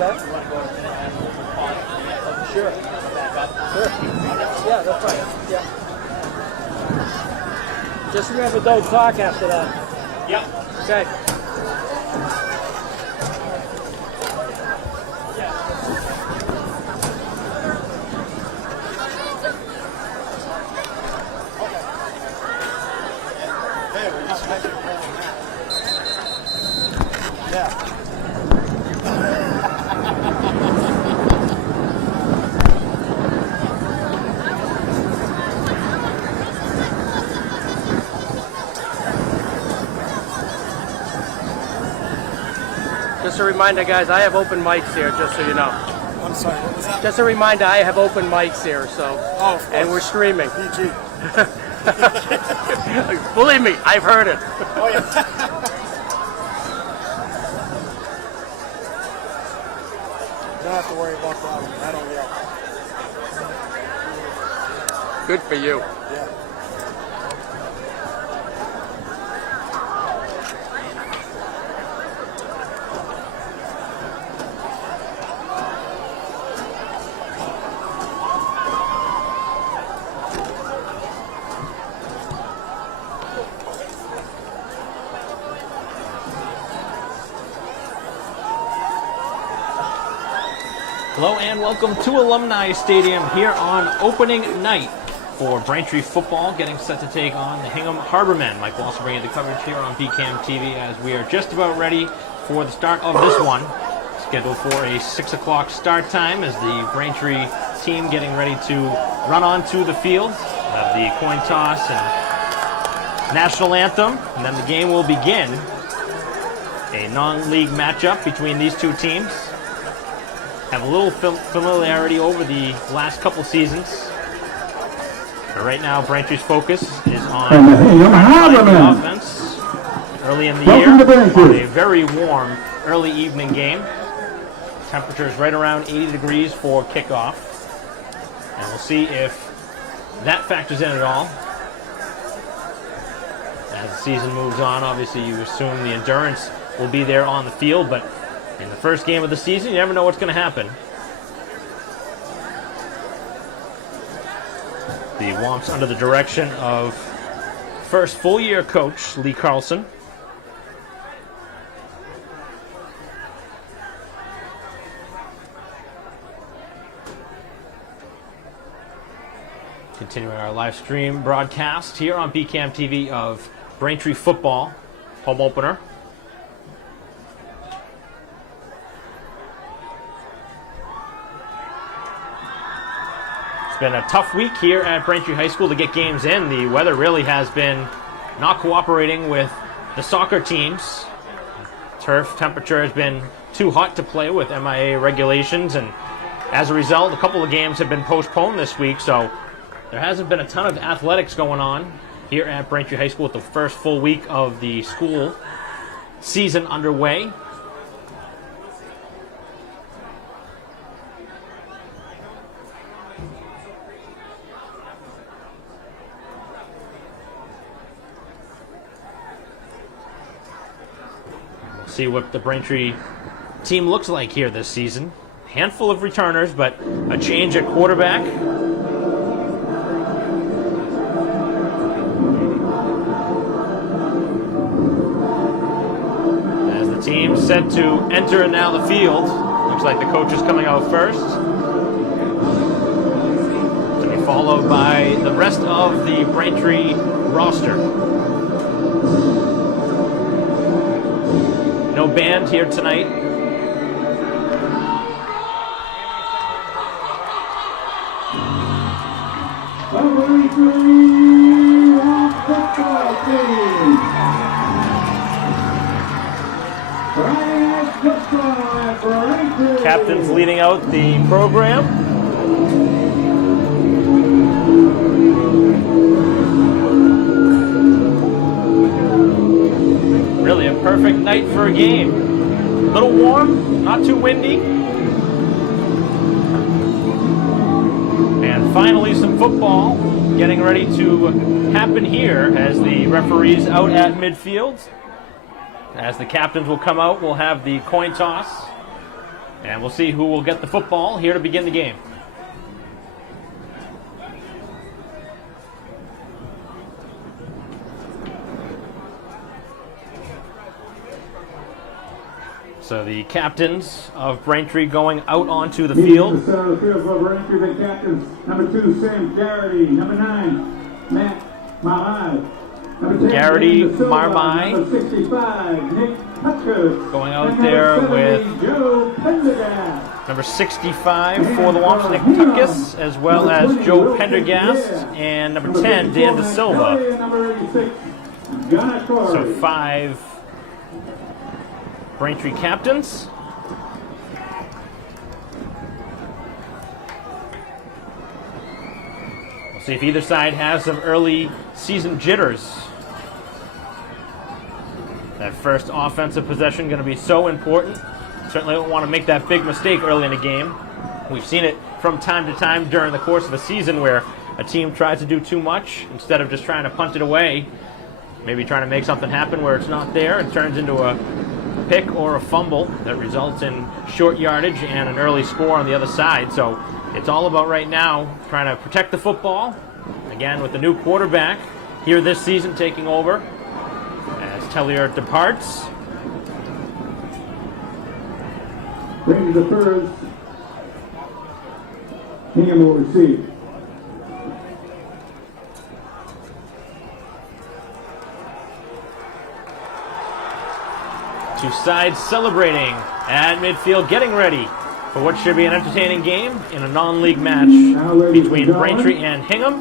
Okay. Sure. Sure. Yeah, that's fine. Yeah. Just remember, don't talk after that. Yep. Okay. Yeah. Just a reminder, guys, I have open mics here, just so you know. I'm sorry, what was that? Just a reminder, I have open mics here, so. Oh, of course. And we're streaming. PG. Believe me, I've heard it. Oh, yeah. Don't have to worry about that one. I don't yell. Good for you. Yeah. Hello and welcome to Alumni Stadium here on opening night for Braintree football, getting set to take on the Hingham Harbormen. Mike will also bring you the coverage here on BCAM TV as we are just about ready for the start of this one. Scheduled for a 6 o'clock start time as the Braintree team getting ready to run onto the field. We'll have the coin toss and national anthem, and then the game will begin. A non-league matchup between these two teams. Have a little familiarity over the last couple seasons. But right now, Braintree's focus is on the offense early in the year on a very warm early evening game. Temperature is right around 80 degrees for kickoff. And we'll see if that factors in at all. As the season moves on, obviously you assume the endurance will be there on the field, but in the first game of the season, you never know what's going to happen. The Womps under the direction of first full-year coach Lee Carlson. Continuing our live stream broadcast here on BCAM TV of Braintree football, home opener. Been a tough week here at Braintree High School to get games in. The weather really has been not cooperating with the soccer teams. Turf temperature has been too hot to play with MIA regulations, and as a result, a couple of games have been postponed this week, so there hasn't been a ton of athletics going on here at Braintree High School with the first full week of the school season underway. See what the Braintree team looks like here this season. Handful of returners, but a change at quarterback. As the team set to enter now the field, looks like the coach is coming out first. To be followed by the rest of the Braintree roster. No band here tonight. Captain's leading out the program. Really a perfect night for a game. A little warm, not too windy. And finally some football getting ready to happen here as the referee's out at midfield. As the captains will come out, we'll have the coin toss. And we'll see who will get the football here to begin the game. So the captains of Braintree going out onto the field. The field for Braintree, the captains. Number 2, Sam Garrity. Number 9, Matt Marmai. Number 10, Garrity, Marmai. Number 65, Nick Hutchins. Going out there with Joe Pendergast. Number 65 for the Womps, Nick Tuckus, as well as Joe Pendergast, and number 10, Dan De Silva. So 5 Braintree captains. We'll see if either side has some early season jitters. That first offensive possession going to be so important. Certainly don't want to make that big mistake early in a game. We've seen it from time to time during the course of a season where a team tries to do too much instead of just trying to punt it away. Maybe trying to make something happen where it's not there. It turns into a pick or a fumble that results in short yardage and an early score on the other side. So it's all about right now trying to protect the football. Again, with the new quarterback here this season taking over as Tellier departs. Bringing the first. Hingham will receive. Two sides celebrating at midfield, getting ready for what should be an entertaining game in a non-league match between Braintree and Hingham.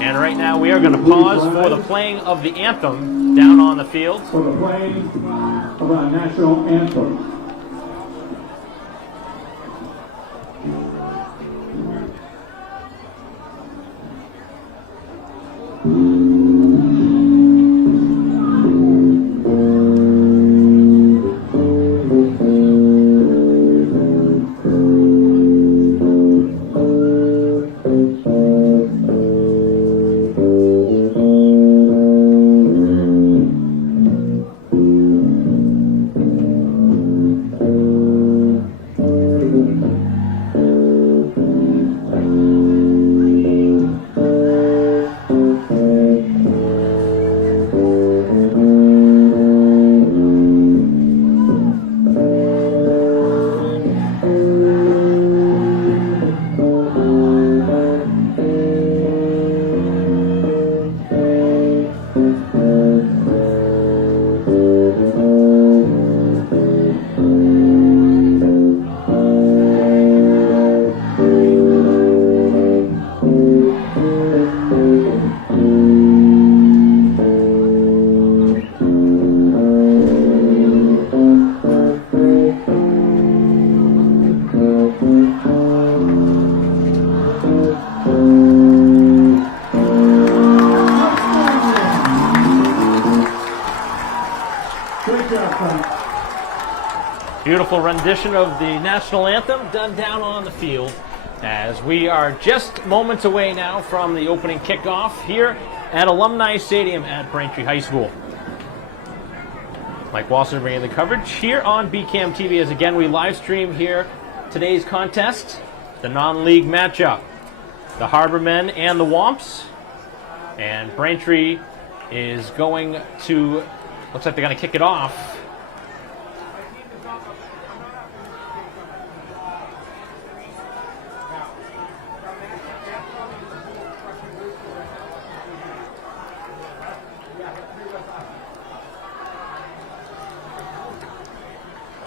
And right now we are going to pause for the playing of the anthem down on the field. For the playing of our national anthem. Beautiful rendition of the national anthem done down on the field as we are just moments away now from the opening kickoff here at Alumni Stadium at Braintree High School. Mike Walson bringing the coverage here on BCAM TV as again we live stream here today's contest, the non-league matchup, the Harbormen and the Womps. And Braintree is going to, looks like they're going to kick it off.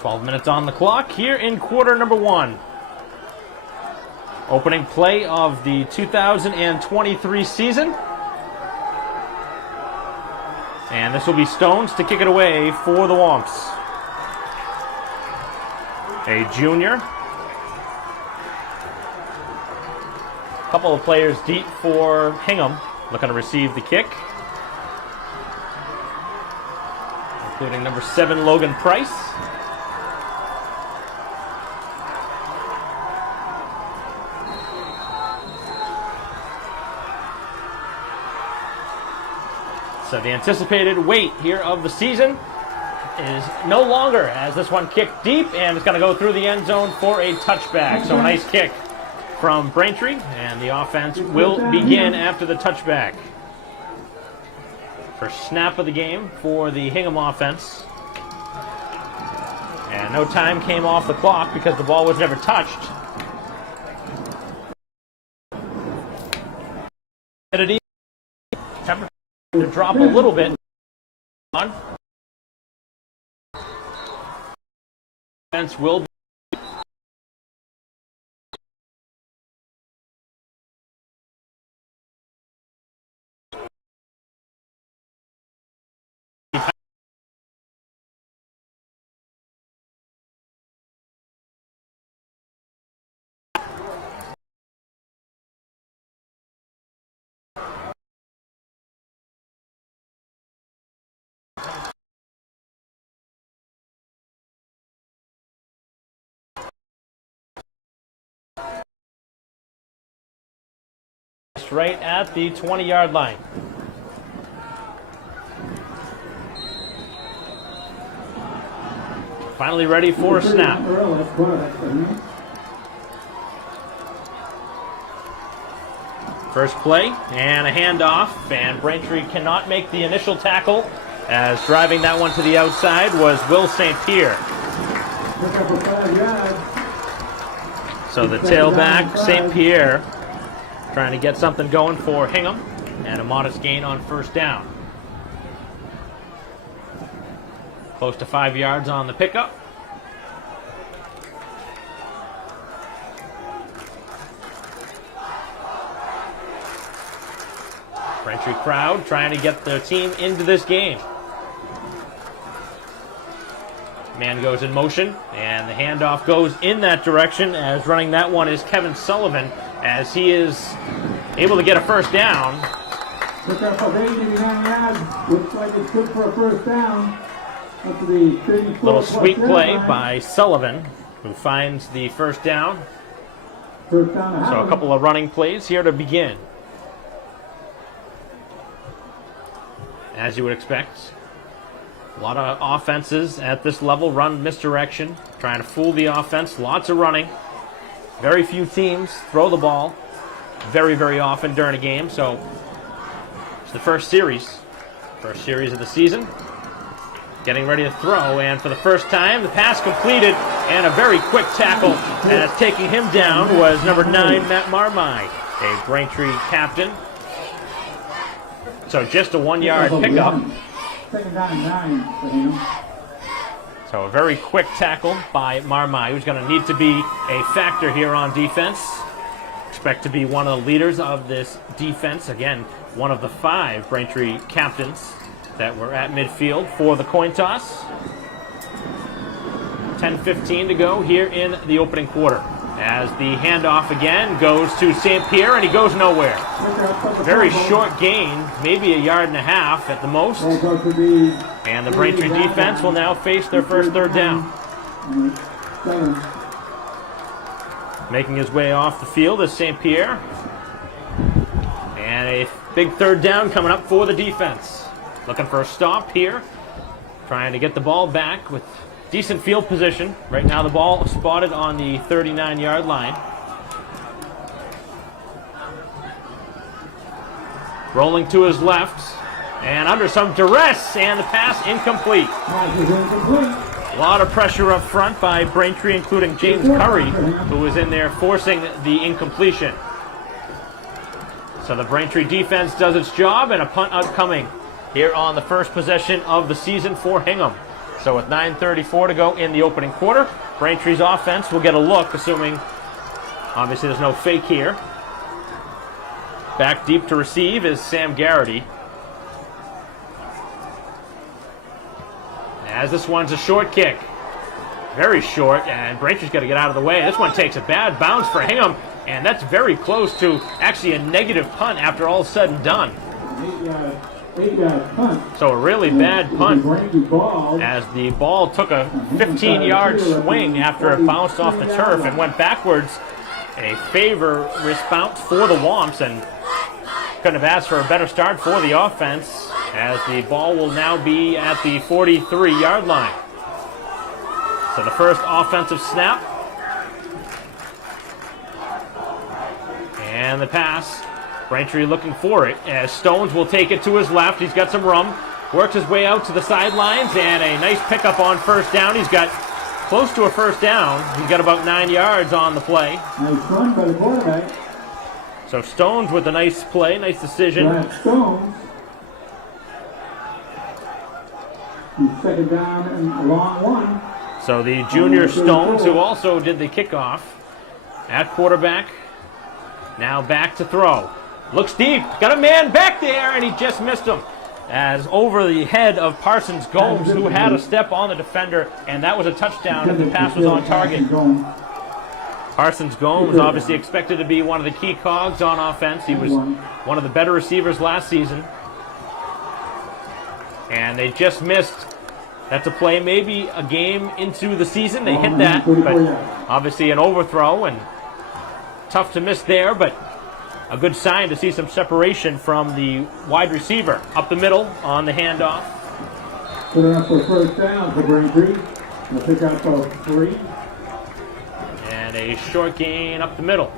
12 minutes on the clock here in quarter number 1. Opening play of the 2023 season. And this will be Stones to kick it away for the Womps. A junior. Couple of players deep for Hingham, looking to receive the kick, including number 7, Logan Price. So the anticipated wait here of the season is no longer, as this one kicked deep, and it's going to go through the end zone for a touchback. So a nice kick from Braintree, and the offense will begin after the touchback. First snap of the game for the Hingham offense. And no time came off the clock because the ball was never touched. Temperature to drop a little bit. Offense will be right at the 20-yard line. Finally ready for a snap. First play and a handoff, and Braintree cannot make the initial tackle, as driving that one to the outside was Will St. Pierre. So the tailback, St. Pierre, trying to get something going for Hingham, and a modest gain on first down. Close to 5 yards on the pickup. Braintree crowd trying to get their team into this game. Man goes in motion, and the handoff goes in that direction, as running that one is Kevin Sullivan, as he is able to get a first down. Looks like it's good for a first down. Little sweet play by Sullivan, who finds the first down. So a couple of running plays here to begin. As you would expect, a lot of offenses at this level run misdirection, trying to fool the offense. Lots of running. Very few teams throw the ball very, very often during a game. So it's the first series of the season. Getting ready to throw, and for the first time, the pass completed, and a very quick tackle. As taking him down was number 9, Matt Marmai, a Braintree captain. So just a 1-yard pickup. Second down and 9 for him. So a very quick tackle by Marmai, who's going to need to be a factor here on defense. Expect to be one of the leaders of this defense. Again, one of the 5 Braintree captains that were at midfield for the coin toss. 10:15 to go here in the opening quarter, as the handoff again goes to St. Pierre, and he goes nowhere. Very short gain, maybe a yard and a half at the most. And the Braintree defense will now face their first third down. Making his way off the field is St. Pierre. And a big third down coming up for the defense. Looking for a stop here. Trying to get the ball back with decent field position. Right now the ball spotted on the 39-yard line. Rolling to his left. And under some duress, and the pass incomplete. A lot of pressure up front by Braintree, including James Curry, who was in there forcing the incompletion. So the Braintree defense does its job, and a punt upcoming here on the first possession of the season for Hingham. So with 9:34 to go in the opening quarter, Braintree's offense will get a look, assuming obviously there's no fake here. Back deep to receive is Sam Garrity. As this one's a short kick. Very short, and Braintree's got to get out of the way. This one takes a bad bounce for Hingham, and that's very close to actually a negative punt after all is said and done. 8-yard punt. So a really bad punt as the ball took a 15-yard swing after it bounced off the turf and went backwards. A favorable bounce for the Womps, and couldn't have asked for a better start for the offense as the ball will now be at the 43-yard line. So the first offensive snap. And the pass. Braintree looking for it as Stones will take it to his left. He's got some room. Works his way out to the sidelines and a nice pickup on first down. He's got close to a first down. He's got about 9 yards on the play. Nice run by the quarterback. So Stones with a nice play, nice decision. Stones. He's second down and a long one. So the junior Stones, who also did the kickoff at quarterback, now back to throw. Looks deep, got a man back there, and he just missed him. As over the head of Parsons Gomes, who had a step on the defender, and that was a touchdown, and the pass was on target. Parsons Gomes obviously expected to be one of the key cogs on offense. He was one of the better receivers last season. And they just missed. That's a play maybe a game into the season. They hit that, but obviously an overthrow, and tough to miss there, but a good sign to see some separation from the wide receiver. Up the middle on the handoff. Put it up for first down for Braintree. They'll pick out those 3. And a short gain up the middle.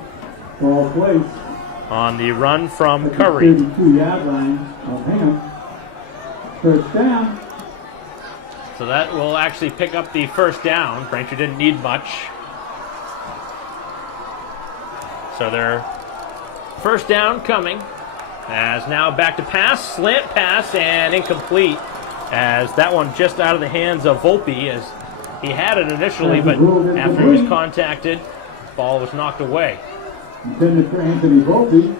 Ball placed. On the run from Curry. 32-yard line of Hingham. First down. So that will actually pick up the first down. Braintree didn't need much. So they're first down coming. As now back to pass, slant pass, and incomplete. As that one just out of the hands of Volpe, as he had it initially, but after he was contacted, ball was knocked away. Intended for Anthony Volpe.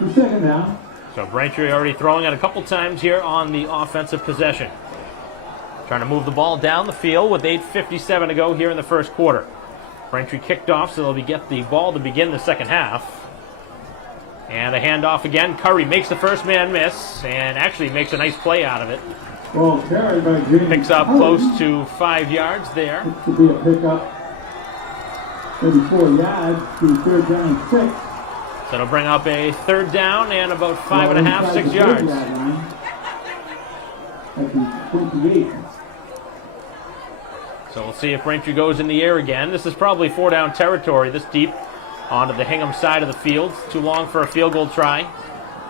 The second down. So Braintree already throwing it a couple times here on the offensive possession. Trying to move the ball down the field with 8:57 to go here in the first quarter. Braintree kicked off, so they'll get the ball to begin the second half. And a handoff again. Curry makes the first man miss, and actually makes a nice play out of it. Ball carried by James. Picks up close to 5 yards there. This could be a pickup. 34 yards to third down and 6. So it'll bring up a third down and about 5.5, 6 yards. At the 28. So we'll see if Braintree goes in the air again. This is probably 4-down territory this deep onto the Hingham side of the field. Too long for a field goal try.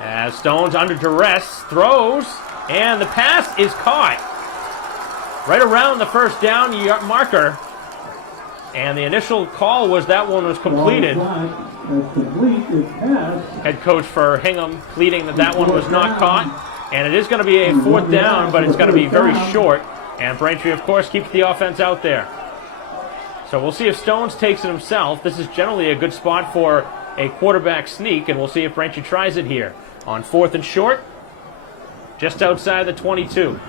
As Stones under duress throws, and the pass is caught right around the first down marker. And the initial call was that one was completed. Head coach for Hingham pleading that that one was not caught. And it is going to be a fourth down, but it's going to be very short. And Braintree, of course, keeps the offense out there. So we'll see if Stones takes it himself. This is generally a good spot for a quarterback sneak, and we'll see if Braintree tries it here. On 4th and short, just outside the 22.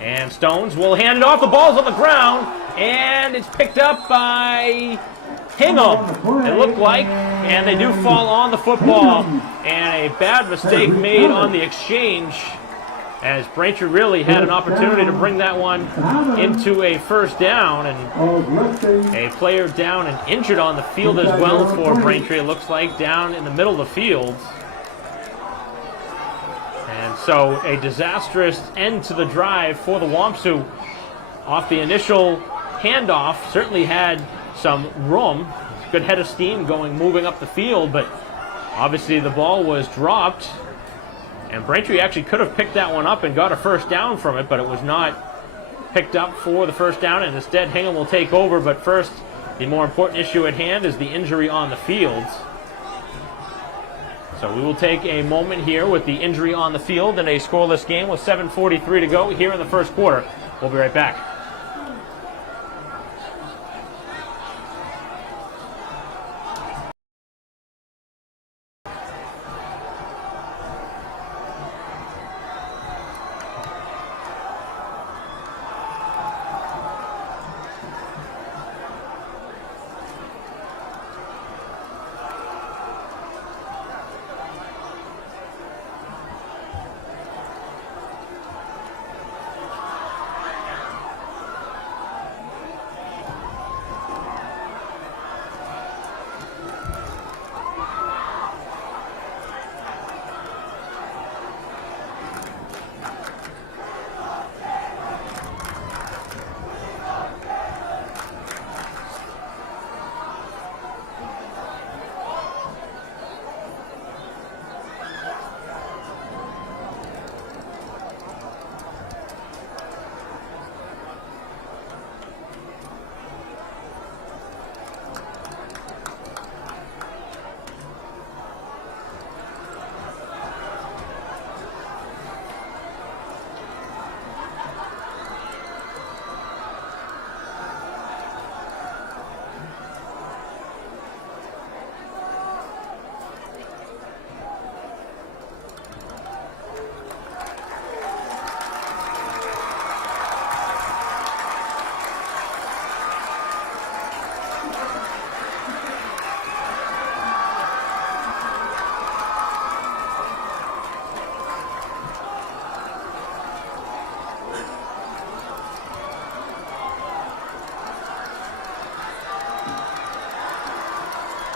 And Stones will hand it off. The ball's on the ground, and it's picked up by Hingham, it looked like, and they do fall on the football. And a bad mistake made on the exchange, as Braintree really had an opportunity to bring that one into a first down, and a player down and injured on the field as well for Braintree, it looks like, down in the middle of the field. And so a disastrous end to the drive for the Womps, who off the initial handoff certainly had some room, good head of steam moving up the field, but obviously the ball was dropped. And Braintree actually could have picked that one up and got a first down from it, but it was not picked up for the first down, and instead Hingham will take over. But first, the more important issue at hand is the injury on the field. So we will take a moment here with the injury on the field in a scoreless game with 7:43 to go here in the first quarter. We'll be right back.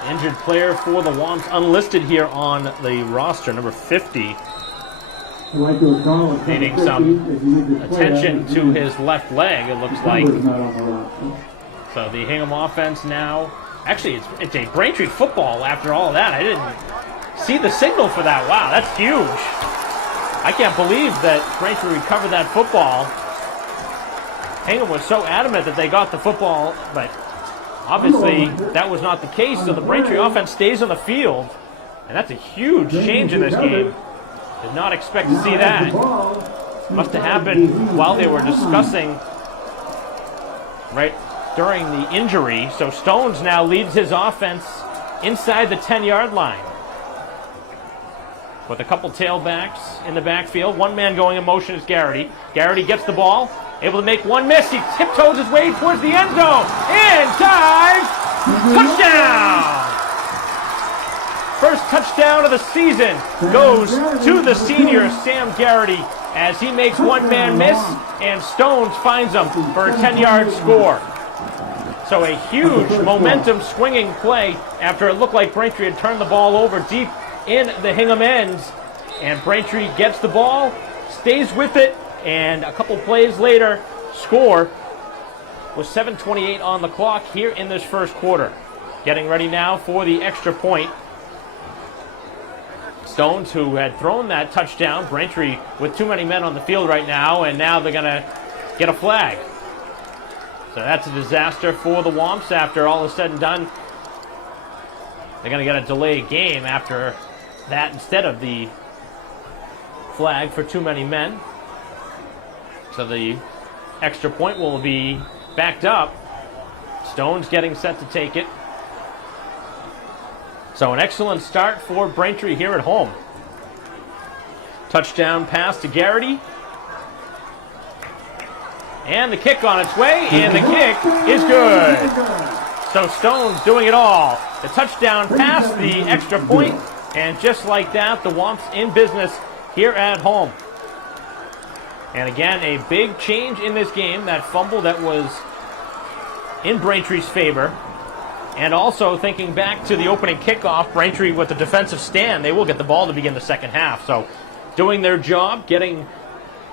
Injured player for the Womps unlisted here on the roster, number 50. Needing some attention to his left leg, it looks like. So the Hingham offense now, actually it's a Braintree football after all of that. I didn't see the signal for that. Wow, that's huge. I can't believe that Braintree recovered that football. Hingham was so adamant that they got the football, but obviously that was not the case, so the Braintree offense stays on the field, and that's a huge change in this game. Did not expect to see that. Must have happened while they were discussing right during the injury. So Stones now leads his offense inside the 10-yard line with a couple tailbacks in the backfield. One man going in motion is Garrity. Garrity gets the ball, able to make one miss. He tiptoes his way towards the end zone. In dives, touchdown! First touchdown of the season goes to the senior, Sam Garrity, as he makes one man miss, and Stones finds him for a 10-yard score. So a huge momentum swinging play after it looked like Braintree had turned the ball over deep in the Hingham ends. And Braintree gets the ball, stays with it, and a couple plays later, score with 7:28 on the clock here in this first quarter. Getting ready now for the extra point. Stones, who had thrown that touchdown, Braintree with too many men on the field right now, and now they're going to get a flag. So that's a disaster for the Womps after all is said and done. They're going to get a delayed game after that instead of the flag for too many men. So the extra point will be backed up. Stones getting set to take it. So an excellent start for Braintree here at home. Touchdown pass to Garrity. And the kick on its way, and the kick is good. So Stones doing it all. The touchdown pass, the extra point, and just like that, the Womps in business here at home. And again, a big change in this game, that fumble that was in Braintree's favor. And also thinking back to the opening kickoff, Braintree with the defensive stand, they will get the ball to begin the second half. So doing their job, getting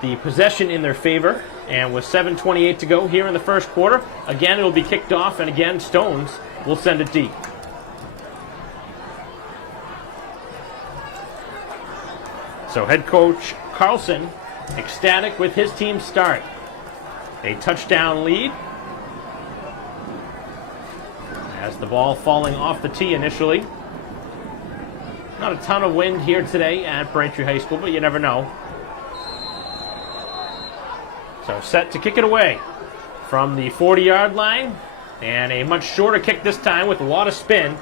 the possession in their favor. And with 7:28 to go here in the first quarter, again, it will be kicked off, and again, Stones will send it deep. So head coach Carlson ecstatic with his team's start. A touchdown lead. As the ball falling off the tee initially. Not a ton of wind here today at Braintree High School, but you never know. So set to kick it away from the 40-yard line, and a much shorter kick this time with a lot of spin.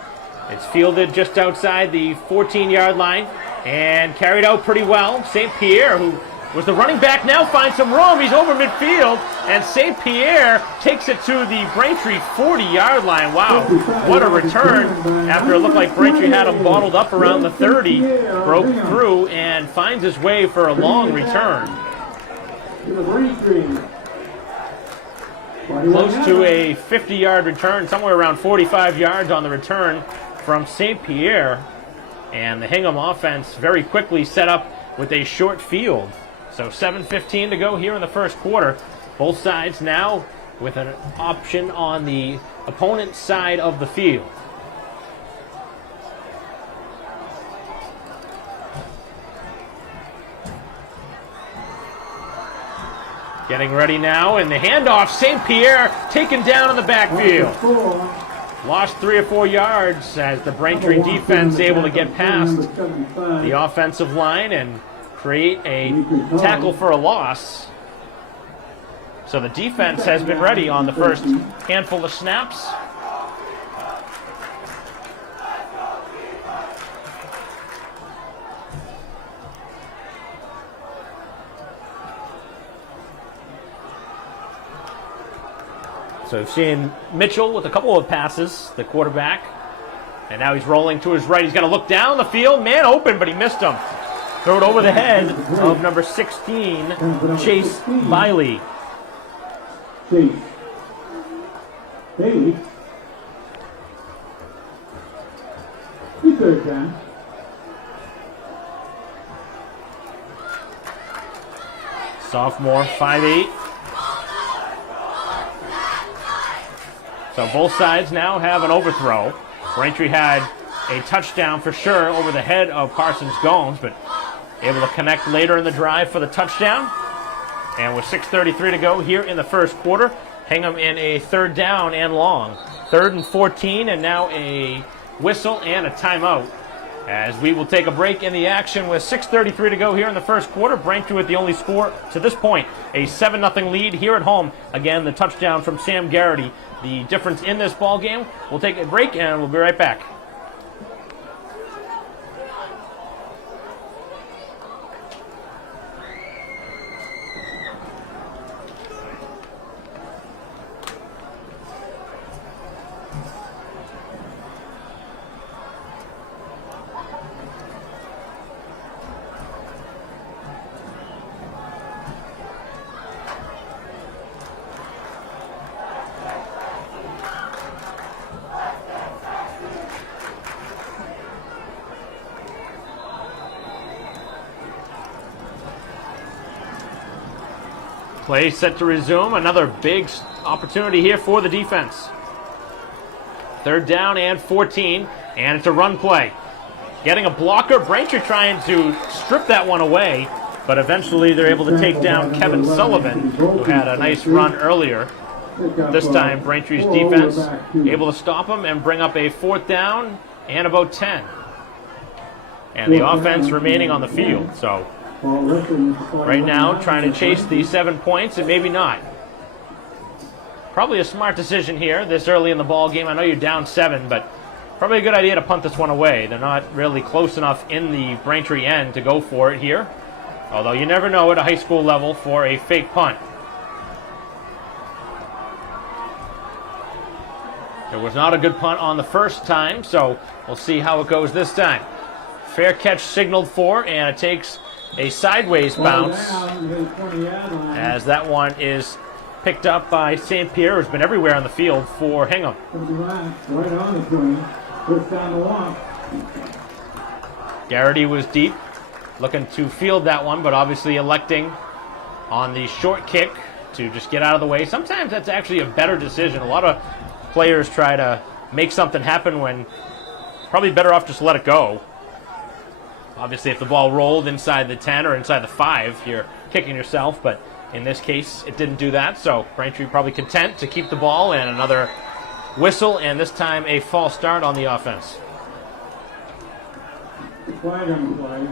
It's fielded just outside the 14-yard line and carried out pretty well. St. Pierre, who was the running back, now finds some room. He's over midfield, and St. Pierre takes it to the Braintree 40-yard line. Wow, what a return after it looked like Braintree had him bottled up around the 30, broke through, and finds his way for a long return. Close to a 50-yard return, somewhere around 45 yards on the return from St. Pierre. And the Hingham offense very quickly set up with a short field. So 7:15 to go here in the first quarter. Both sides now with an option on the opponent's side of the field. Getting ready now, and the handoff, St. Pierre taken down in the backfield. Lost 3 or 4 yards as the Braintree defense able to get past the offensive line and create a tackle for a loss. So the defense has been ready on the first handful of snaps. So we've seen Mitchell with a couple of passes, the quarterback. And now he's rolling to his right. He's going to look down the field. Man open, but he missed him. Throw it over the head of number 16, Chase Biley. Chase Bailey. The third down. Sophomore, 5'8". So both sides now have an overthrow. Braintree had a touchdown for sure over the head of Parsons Gomes, but able to connect later in the drive for the touchdown. And with 6:33 to go here in the first quarter, Hingham in a third down and long. 3rd and 14, and now a whistle and a timeout. As we will take a break in the action with 6:33 to go here in the first quarter. Braintree with the only score to this point, a 7-0 lead here at home. Again, the touchdown from Sam Garrity, the difference in this ball game. We'll take a break and we'll be right back. Play set to resume. Another big opportunity here for the defense. 3rd down and 14, and it's a run play. Getting a blocker. Braintree trying to strip that one away, but eventually they're able to take down Kevin Sullivan, who had a nice run earlier. This time, Braintree's defense able to stop him and bring up a 4th down and about 10. And the offense remaining on the field. So right now, trying to chase the 7 points, and maybe not. Probably a smart decision here this early in the ball game. I know you're down 7, but probably a good idea to punt this one away. They're not really close enough in the Braintree end to go for it here. Although you never know at a high school level for a fake punt. It was not a good punt on the first time, so we'll see how it goes this time. Fair catch signaled for, and it takes a sideways bounce as that one is picked up by St. Pierre, who's been everywhere on the field for Hingham. Right on the 20. First down to 1. Garrity was deep, looking to field that one, but obviously electing on the short kick to just get out of the way. Sometimes that's actually a better decision. A lot of players try to make something happen when probably better off just let it go. Obviously, if the ball rolled inside the 10 or inside the 5, you're kicking yourself, but in this case, it didn't do that, so Braintree probably content to keep the ball, and another whistle, and this time a false start on the offense. Flag on the play.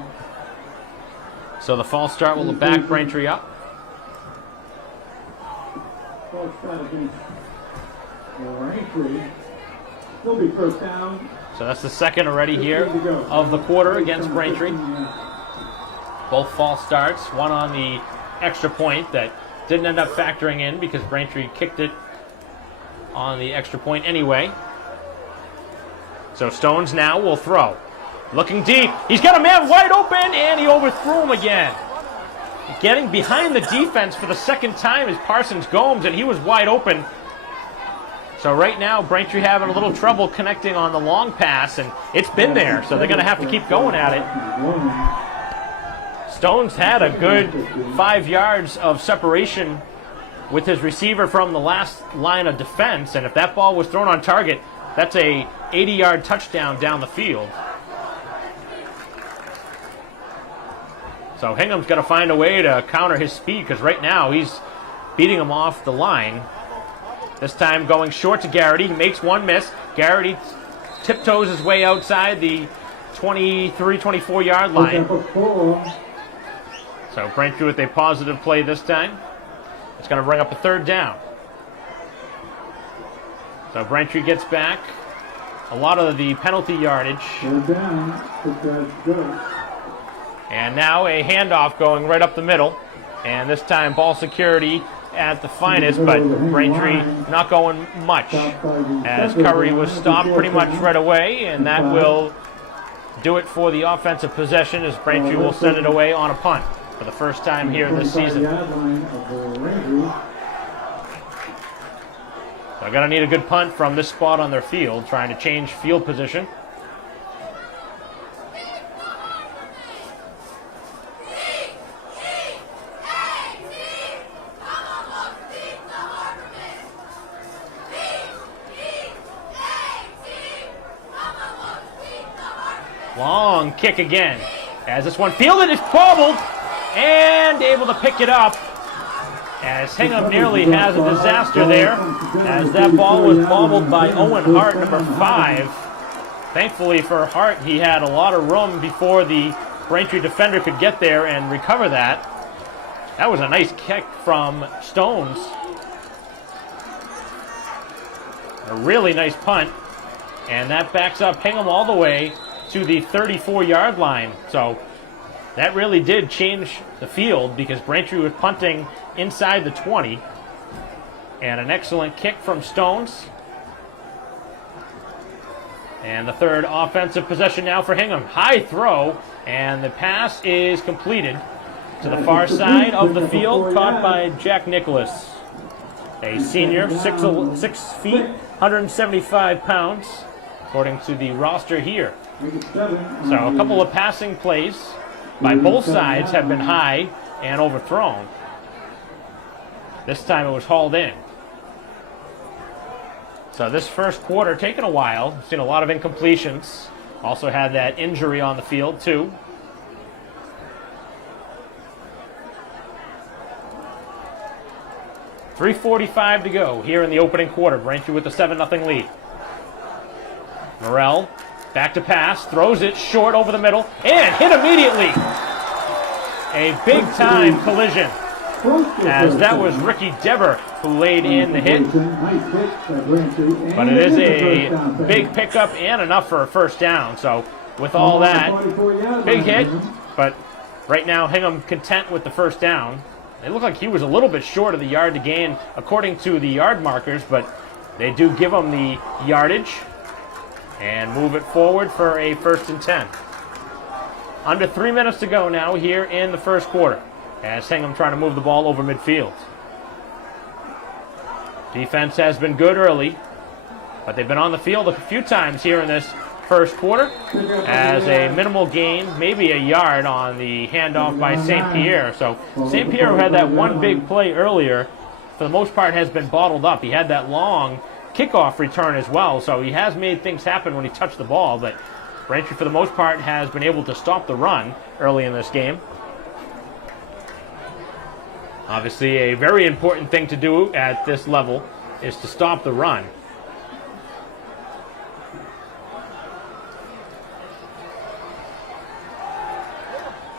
So the false start will back Braintree up. False start against Braintree. Will be first down. So that's the second already here of the quarter against Braintree. Both false starts, one on the extra point that didn't end up factoring in because Braintree kicked it on the extra point anyway. So Stones now will throw. Looking deep. He's got a man wide open, and he overthrew him again. Getting behind the defense for the second time is Parsons Gomes, and he was wide open. So right now, Braintree having a little trouble connecting on the long pass, and it's been there, so they're going to have to keep going at it. Stones had a good 5 yards of separation with his receiver from the last line of defense, and if that ball was thrown on target, that's a 80-yard touchdown down the field. So Hingham's got to find a way to counter his speed because right now he's beating him off the line. This time going short to Garrity. He makes one miss. Garrity tiptoes his way outside the 23, 24-yard line. So Braintree with a positive play this time. It's going to bring up a third down. So Braintree gets back a lot of the penalty yardage. Third down. And now a handoff going right up the middle. And this time ball security at the finest, but Braintree not going much as Curry was stopped pretty much right away, and that will do it for the offensive possession as Braintree will send it away on a punt for the first time here this season. So they're going to need a good punt from this spot on their field, trying to change field position. Long kick again. As this one fielded, it's bobbled and able to pick it up. As Hingham nearly has a disaster there. As that ball was bobbled by Owen Hart, number 5. Thankfully for Hart, he had a lot of room before the Braintree defender could get there and recover that. That was a nice kick from Stones. A really nice punt. And that backs up Hingham all the way to the 34-yard line. So that really did change the field because Braintree was punting inside the 20. And an excellent kick from Stones. And the third offensive possession now for Hingham. High throw, and the pass is completed to the far side of the field, caught by Jack Nicholas. A senior, 6 feet, 175 pounds, according to the roster here. So a couple of passing plays by both sides have been high and overthrown. This time it was hauled in. So this first quarter taken a while. Seen a lot of incompletions. Also had that injury on the field too. .345 to go here in the opening quarter. Braintree with a 7-0 lead. Morrell back to pass, throws it short over the middle, and hit immediately. A big-time collision, as that was Ricky Dever who laid in the hit. But it is a big pickup and enough for a first down. So with all that, big hit, but right now Hingham content with the first down. It looked like he was a little bit short of the yard to gain according to the yard markers, but they do give him the yardage and move it forward for a 1st and 10. Under 3 minutes to go now here in the first quarter as Hingham trying to move the ball over midfield. Defense has been good early, but they've been on the field a few times here in this first quarter as a minimal gain, maybe a yard on the handoff by St. Pierre. So St. Pierre, who had that one big play earlier, for the most part has been bottled up. He had that long kickoff return as well, so he has made things happen when he touched the ball, but Braintree for the most part has been able to stop the run early in this game. Obviously a very important thing to do at this level is to stop the run.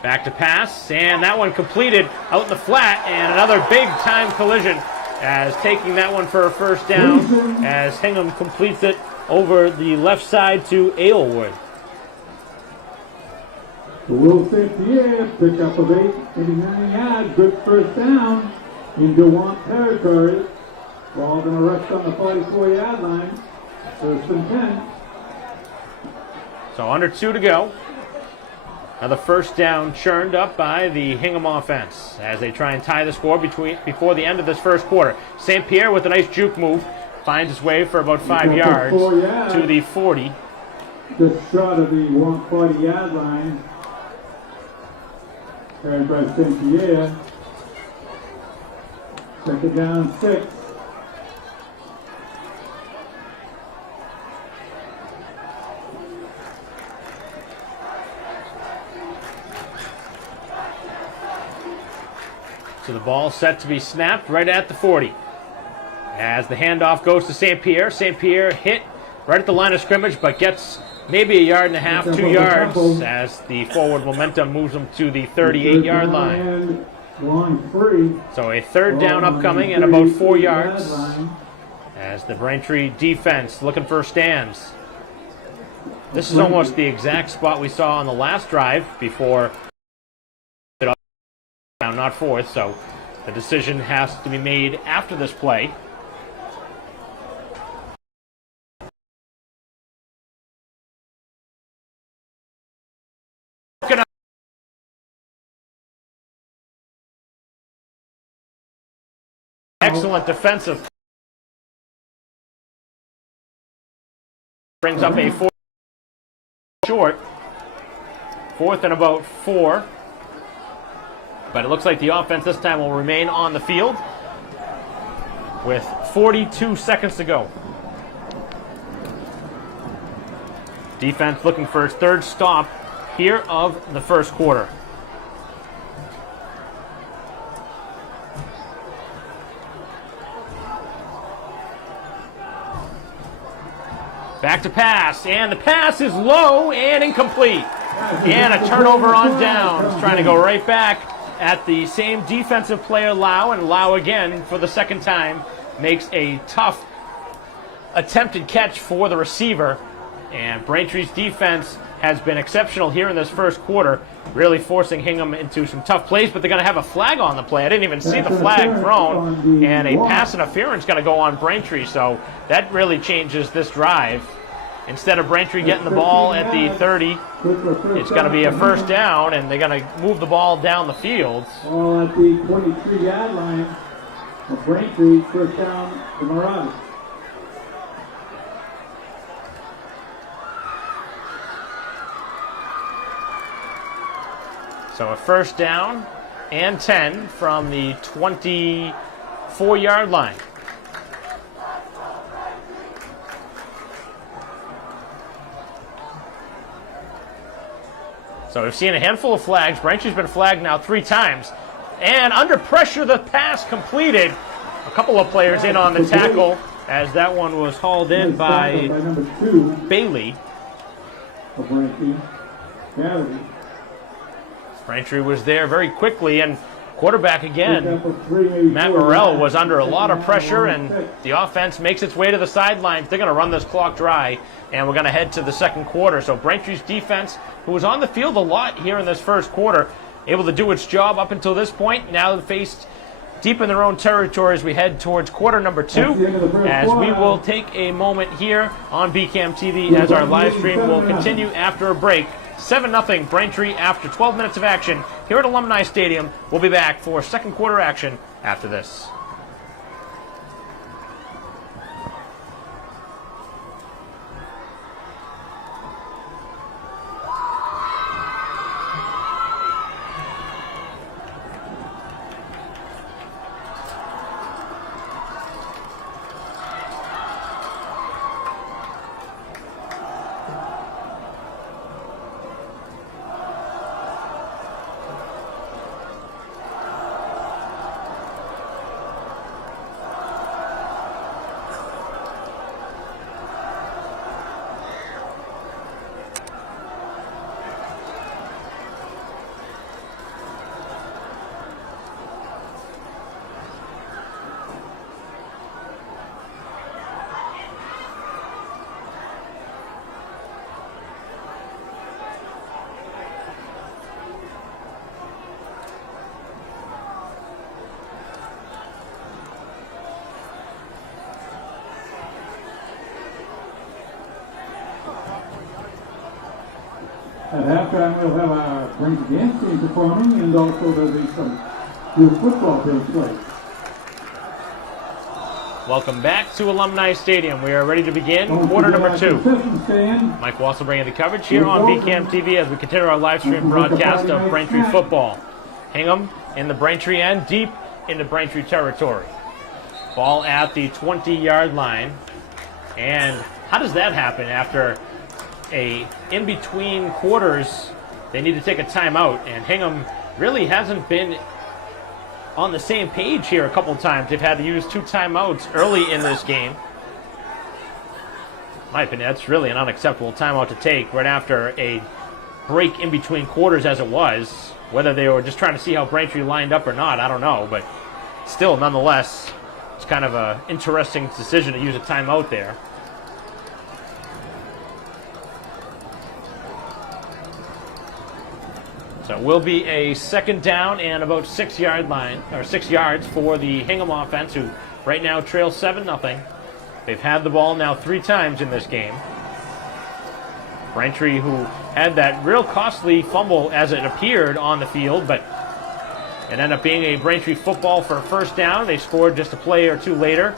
Back to pass, and that one completed out in the flat, and another big-time collision as taking that one for a first down as Hingham completes it over the left side to Aylwood. Will St. Pierre pick up of 89 yards, good first down in DeWant territory. Ball going to rest on the 44-yard line. First and 10. So under 2 to go. Now the first down churned up by the Hingham offense as they try and tie the score before the end of this first quarter. St. Pierre with a nice juke move finds his way for about 5 yards to the 40. Just short of the 140-yard line. Carried by St. Pierre. Second down 6. So the ball set to be snapped right at the 40. As the handoff goes to St. Pierre. St. Pierre hit right at the line of scrimmage, but gets maybe a yard and a half, 2 yards, as the forward momentum moves them to the 38-yard line. So a third down upcoming and about 4 yards as the Braintree defense looking for stands. This is almost the exact spot we saw on the last drive before not fourth, so the decision has to be made after this play. Excellent defensive. Brings up a 4 short. 4th and about 4. But it looks like the offense this time will remain on the field with 42 seconds to go. Defense looking for its third stop here of the first quarter. Back to pass, and the pass is low and incomplete. And a turnover on downs, trying to go right back at the same defensive player, Lau, and Lau again for the second time makes a tough attempted catch for the receiver. And Braintree's defense has been exceptional here in this first quarter, really forcing Hingham into some tough plays, but they're going to have a flag on the play. I didn't even see the flag thrown, and a pass interference going to go on Braintree, so that really changes this drive. Instead of Braintree getting the ball at the 30, it's going to be a first down, and they're going to move the ball down the field. Ball at the 23-yard line for Braintree, first down to Marauders. So a first down and 10 from the 24-yard line. So we've seen a handful of flags. Braintree's been flagged now 3 times. And under pressure, the pass completed. A couple of players in on the tackle as that one was hauled in by Bailey. Braintree was there very quickly, and quarterback again, Matt Morrell, was under a lot of pressure, and the offense makes its way to the sidelines. They're going to run this clock dry, and we're going to head to the second quarter. So Braintree's defense, who was on the field a lot here in this first quarter, able to do its job up until this point, now faced deep in their own territory as we head towards quarter number 2, as we will take a moment here on BCAM TV as our live stream will continue after a break. 7-0 Braintree after 12 minutes of action here at Alumni Stadium. We'll be back for second quarter action after this. At halftime, we'll have our Braintree dance team performing, and also there'll be some youth football take place. Welcome back to Alumni Stadium. We are ready to begin quarter number 2. Mike Wassel bringing the coverage here on BCAM TV as we continue our live stream broadcast of Braintree football. Hingham in the Braintree end, deep into Braintree territory. Ball at the 20-yard line. And how does that happen after a in-between quarters? They need to take a timeout, and Hingham really hasn't been on the same page here a couple of times. They've had to use 2 timeouts early in this game. In my opinion, that's really an unacceptable timeout to take right after a break in between quarters as it was. Whether they were just trying to see how Braintree lined up or not, I don't know. But still, nonetheless, it's kind of an interesting decision to use a timeout there. So it will be a second down and about 6 yards for the Hingham offense, who right now trails 7-0. They've had the ball now 3 times in this game. Braintree, who had that real costly fumble as it appeared on the field, but it ended up being a Braintree football for a first down. They scored just a play or 2 later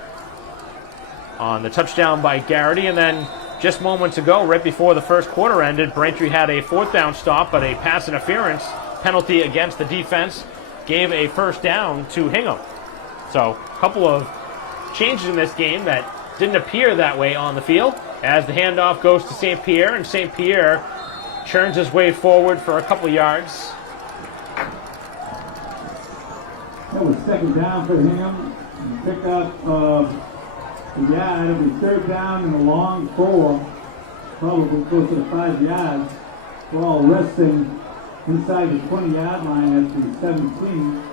on the touchdown by Garrity, and then just moments ago, right before the first quarter ended, Braintree had a 4th down stop, but a pass interference penalty against the defense gave a first down to Hingham. So a couple of changes in this game that didn't appear that way on the field as the handoff goes to St. Pierre, and St. Pierre churns his way forward for a couple yards. That was second down for Hingham. Picked up yeah, it'll be 3rd down and a long 4, probably closer to 5 yards. We're all resting inside the 20-yard line at the 17.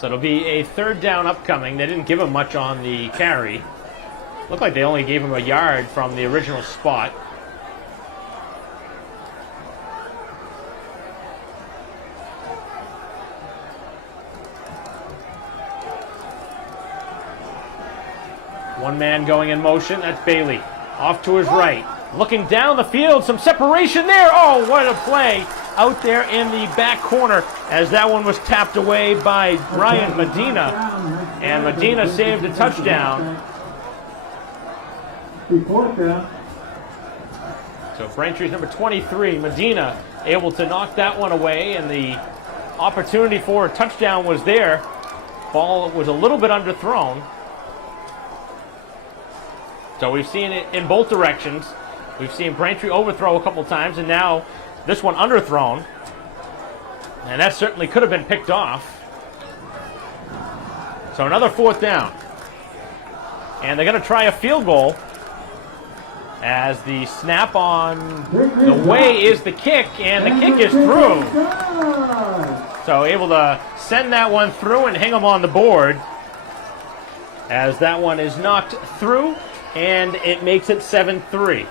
So it'll be a 3rd down upcoming. They didn't give him much on the carry. Looked like they only gave him a yard from the original spot. One man going in motion, that's Bailey. Off to his right. Looking down the field, some separation there. Oh, what a play out there in the back corner as that one was tapped away by Brian Medina. And Medina saved a touchdown. So Braintree's number 23, Medina, able to knock that one away, and the opportunity for a touchdown was there. Ball was a little bit underthrown. So we've seen it in both directions. We've seen Braintree overthrow a couple times, and now this one underthrown. And that certainly could have been picked off. So another 4th down. And they're going to try a field goal as the snap on the way is the kick, and the kick is through. So able to send that one through and Hingham on the board as that one is knocked through. And it makes it 7-3.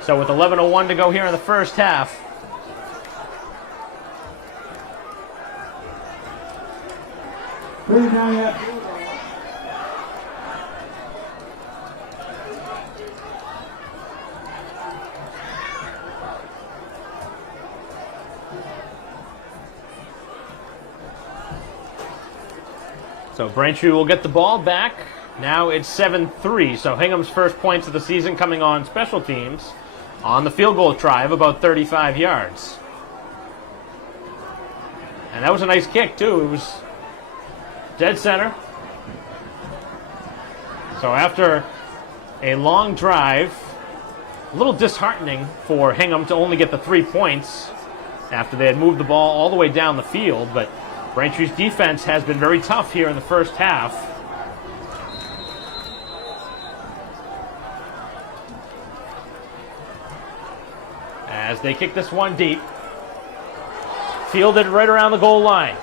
So with 11:01 to go here in the first half. So Braintree will get the ball back. Now it's 7-3, so Hingham's first points of the season coming on special teams on the field goal try of about 35 yards. And that was a nice kick, too. It was dead center. So after a long drive, a little disheartening for Hingham to only get the 3 points after they had moved the ball all the way down the field, but Braintree's defense has been very tough here in the first half. As they kick this one deep. Fielded right around the goal line.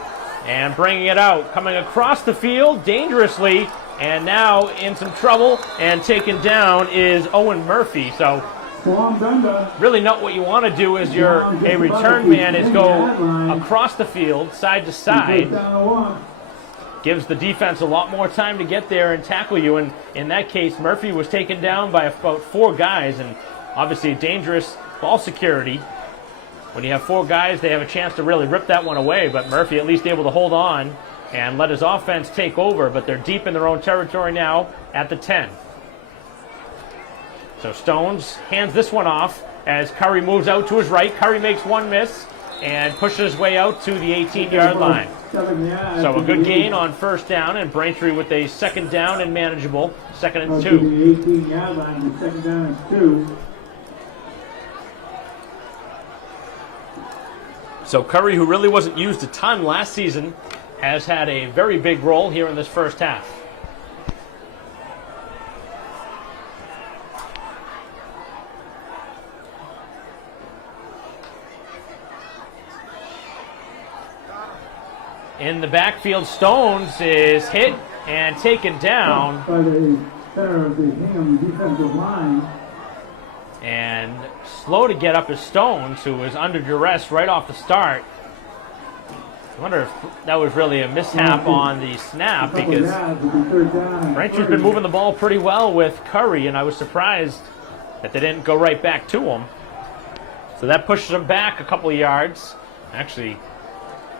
And bringing it out. Coming across the field dangerously. And now in some trouble. And taken down is Owen Murphy. So really not what you want to do as you're a return man is go across the field, side to side. gives the defense a lot more time to get there and tackle you. And in that case, Murphy was taken down by about 4 guys, and obviously dangerous ball security. When you have 4 guys, they have a chance to really rip that one away, but Murphy at least able to hold on and let his offense take over, but they're deep in their own territory now at the 10. So Stones hands this one off as Curry moves out to his right. Curry makes one miss and pushes his way out to the 18-yard line. So a good gain on first down, and Braintree with a second down and manageable, 2nd and 2. The 18-yard line, second down and 2. So Curry, who really wasn't used a ton last season, has had a very big role here in this first half. In the backfield, Stones is hit and taken down. By the center of the Hingham defensive line. And slow to get up is Stones, who was under duress right off the start. I wonder if that was really a mishap on the snap, because Braintree's been moving the ball pretty well with Curry, and I was surprised that they didn't go right back to him. So that pushes him back a couple of yards. Actually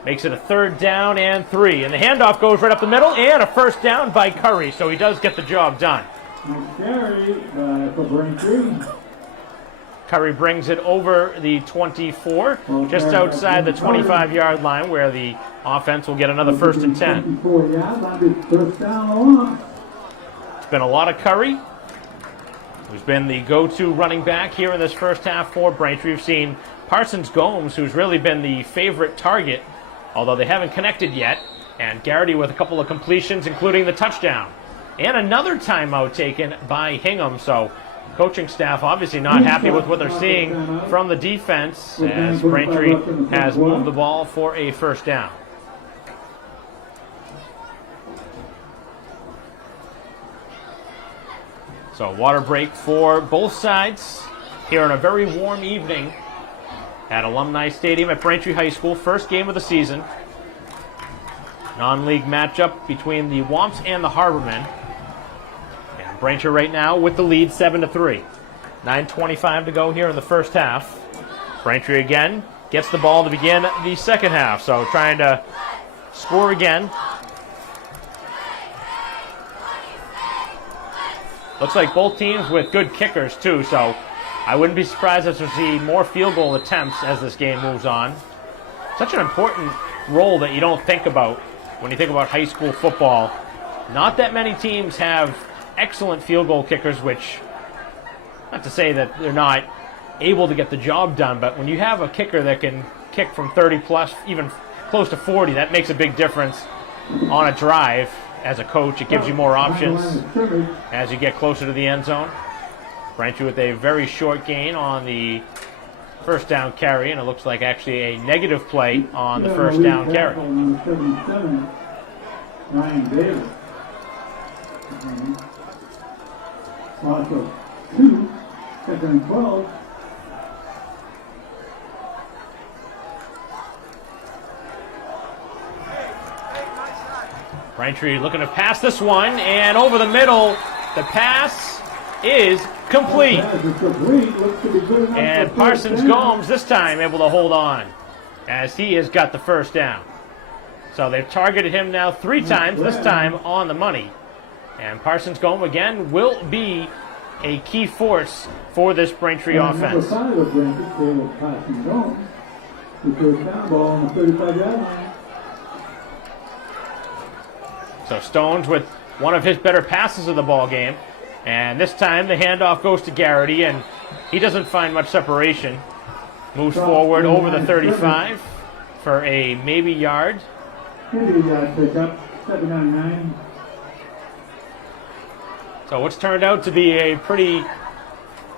makes it a 3rd down and 3. And the handoff goes right up the middle, and a first down by Curry, so he does get the job done. Curry brings it over the 24, just outside the 25-yard line, where the offense will get another 1st and 10. It's been a lot of Curry, who's been the go-to running back here in this first half for Braintree. We've seen Parsons Gomes, who's really been the favorite target, although they haven't connected yet, and Garrity with a couple of completions, including the touchdown. And another timeout taken by Hingham, so coaching staff obviously not happy with what they're seeing from the defense, as Braintree has moved the ball for a first down. So water break for both sides here on a very warm evening at Alumni Stadium at Braintree High School. First game of the season. Non-league matchup between the Womps and the Harbormen. And Braintree right now with the lead 7-3. 9:25 to go here in the first half. Braintree again gets the ball to begin the second half. So trying to score again. Looks like both teams with good kickers too, so I wouldn't be surprised if we see more field goal attempts as this game moves on. Such an important role that you don't think about when you think about high school football. Not that many teams have excellent field goal kickers, which, not to say that they're not able to get the job done, but when you have a kicker that can kick from 30 plus, even close to 40, that makes a big difference on a drive. As a coach, it gives you more options as you get closer to the end zone. Braintree with a very short gain on the first down carry, and it looks like actually a negative play on the first down carry. Ryan Davis. Loss of 2, 2nd and 12. Braintree looking to pass this one, and over the middle, the pass is complete. And Parsons Gomes this time able to hold on as he has got the first down. So they've targeted him now 3 times, this time on the money. And Parsons Gomes again will be a key force for this Braintree offense. So Stones with one of his better passes of the ball game. And this time the handoff goes to Garrity, and he doesn't find much separation. Moves forward over the 35 for a maybe yard. So what's turned out to be a pretty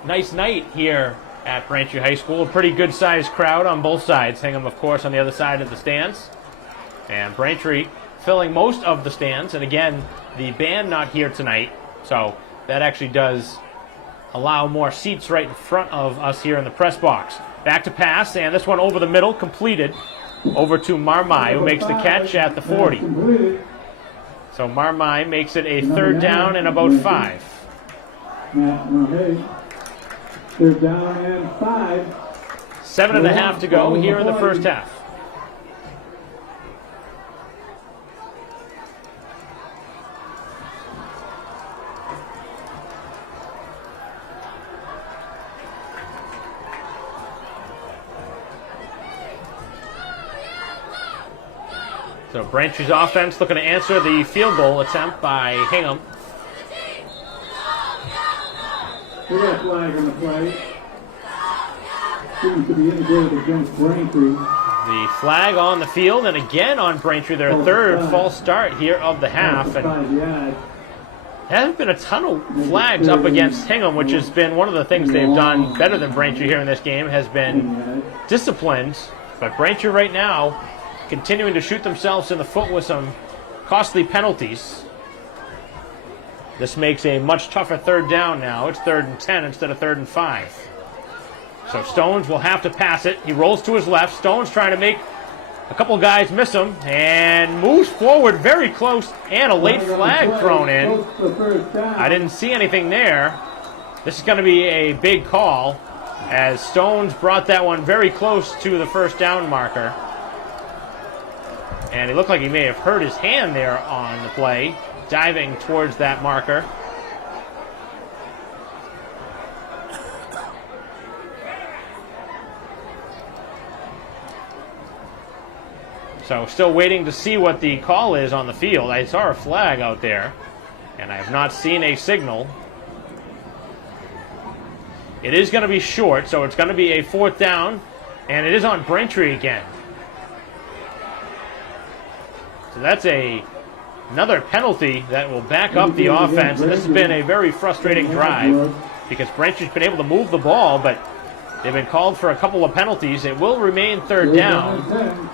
nice night here at Braintree High School. A pretty good sized crowd on both sides. Hingham, of course, on the other side of the stands. And Braintree filling most of the stands, and again, the band not here tonight, so that actually does allow more seats right in front of us here in the press box. Back to pass, and this one over the middle, completed over to Marmai, who makes the catch at the 40. So Marmai makes it a third down and about 5. Okay. Third down and 5. 7.5 to go here in the first half. So Braintree's offense looking to answer the field goal attempt by Hingham. We got a flag on the play. Seems to be indicated against Braintree. The flag on the field, and again on Braintree, their third false start here of the half. And there hasn't been a ton of flags up against Hingham, which has been one of the things they've done better than Braintree here in this game, has been disciplined. But Braintree right now continuing to shoot themselves in the foot with some costly penalties. This makes a much tougher third down now. It's 3rd and 10 instead of 3rd and 5. So Stones will have to pass it. He rolls to his left. Stones trying to make a couple guys miss him and moves forward very close, and a late flag thrown in. I didn't see anything there. This is going to be a big call as Stones brought that one very close to the first down marker. And it looked like he may have hurt his hand there on the play, diving towards that marker. So still waiting to see what the call is on the field. I saw a flag out there, and I have not seen a signal. It is going to be short, so it's going to be a 4th down, and it is on Braintree again. So that's another penalty that will back up the offense, and this has been a very frustrating drive because Braintree's been able to move the ball, but they've been called for a couple of penalties. It will remain 3rd down.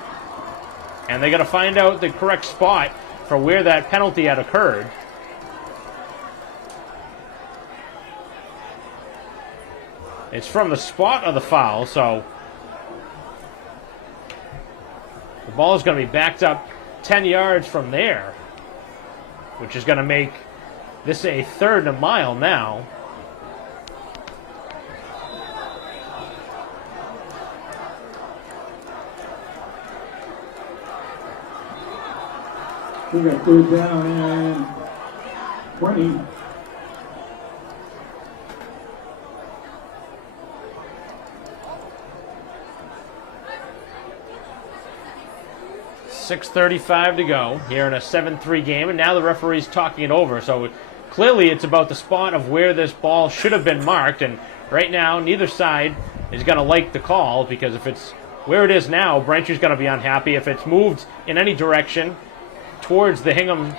And they got to find out the correct spot for where that penalty had occurred. It's from the spot of the foul, so the ball is going to be backed up 10 yards from there, which is going to make this a 3rd and a mile now. We got 3rd down and 20. .6:35 to go here in a 7-3 game, and now the referee's talking it over. So clearly it's about the spot of where this ball should have been marked, and right now neither side is going to like the call, because if it's where it is now, Braintree's going to be unhappy. If it's moved in any direction towards the Hingham,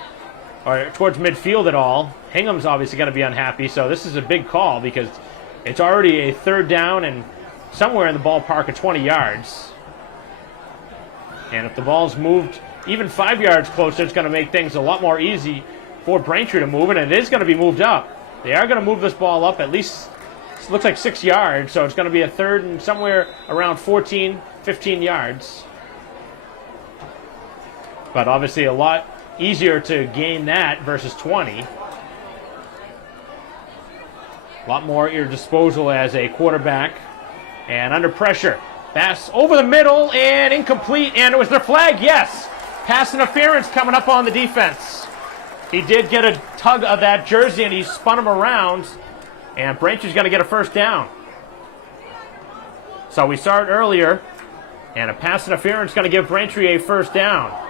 or towards midfield at all, Hingham's obviously going to be unhappy. So this is a big call because it's already a 3rd down and somewhere in the ballpark of 20 yards. And if the ball's moved even 5 yards closer, it's going to make things a lot more easy for Braintree to move it, and it is going to be moved up. They are going to move this ball up at least, it looks like 6 yards, so it's going to be a 3rd and somewhere around 14, 15 yards. But obviously a lot easier to gain that versus 20. A lot more at your disposal as a quarterback. And under pressure. Pass over the middle and incomplete. And it was their flag, yes. Pass interference coming up on the defense. He did get a tug of that jersey and he spun him around. And Braintree's going to get a 1st down. So we saw it earlier. And a pass interference going to give Braintree a 1st down.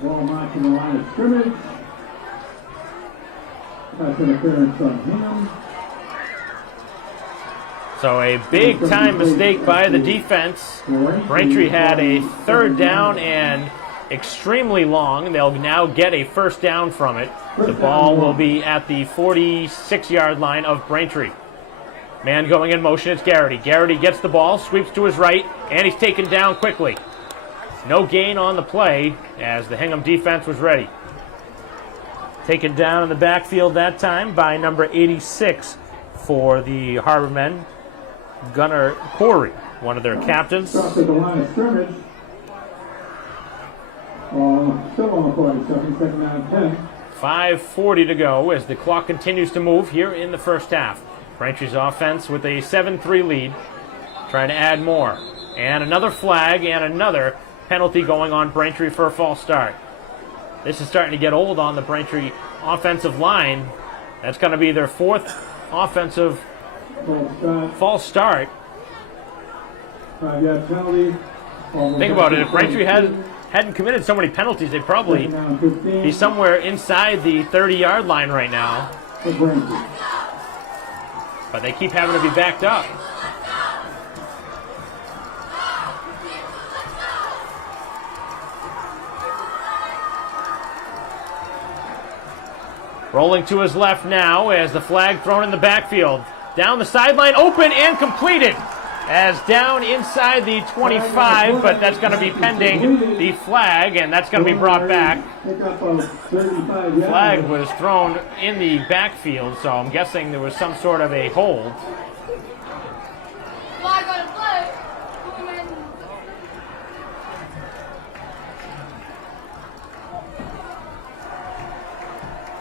Ball marking the line of scrimmage. Pass interference on Hingham. So a big-time mistake by the defense. Braintree had a 3rd down and extremely long. They'll now get a 1st down from it. The ball will be at the 46-yard line of Braintree. Man going in motion, it's Garrity. Garrity gets the ball, sweeps to his right, and he's taken down quickly. No gain on the play as the Hingham defense was ready. Taken down in the backfield that time by number 86 for the Harbor men, Gunnar Corey, one of their captains. Stop at the line of scrimmage. Still on the 47, second down and 10. 5:40 to go as the clock continues to move here in the first half. Braintree's offense with a 7-3 lead, trying to add more. And another flag and another penalty going on Braintree for a false start. This is starting to get old on the Braintree offensive line. That's going to be their fourth offensive false start. 5-yard penalty. Think about it. If Braintree hadn't committed so many penalties, they'd probably be somewhere inside the 30-yard line right now. But they keep having to be backed up. Rolling to his left now as the flag thrown in the backfield. Down the sideline, open and completed. As down inside the 25, but that's going to be pending the flag, and that's going to be brought back. Flag was thrown in the backfield, so I'm guessing there was some sort of a hold.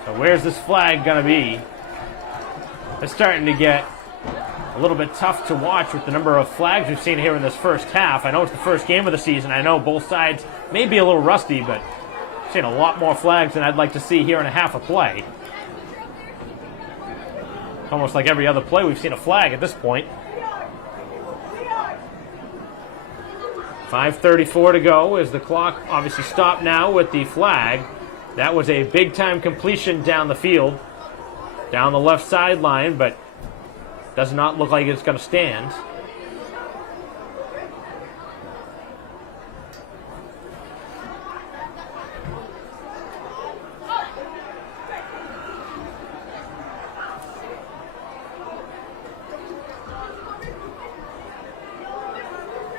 So where's this flag going to be? It's starting to get a little bit tough to watch with the number of flags we've seen here in this first half. I know it's the first game of the season. I know both sides may be a little rusty, but I've seen a lot more flags than I'd like to see here in a half a play. It's almost like every other play we've seen a flag at this point. 5:34 to go as the clock obviously stopped now with the flag. That was a big-time completion down the field, down the left sideline, but does not look like it's going to stand.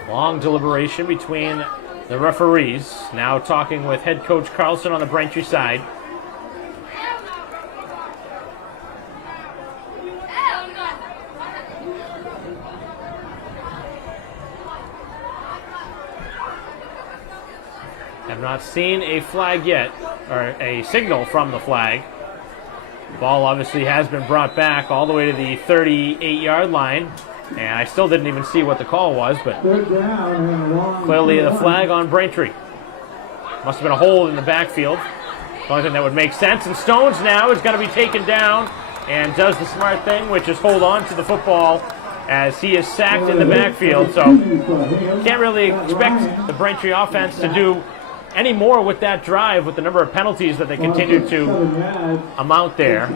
Long deliberation between the referees. Now talking with head coach Carlson on the Braintree side. Have not seen a flag yet, or a signal from the flag. Ball obviously has been brought back all the way to the 38-yard line. And I still didn't even see what the call was, but clearly the flag on Braintree. Must have been a hold in the backfield. The only thing that would make sense. And Stones now is going to be taken down and does the smart thing, which is hold on to the football as he is sacked in the backfield. So can't really expect the Braintree offense to do any more with that drive with the number of penalties that they continue to amount there.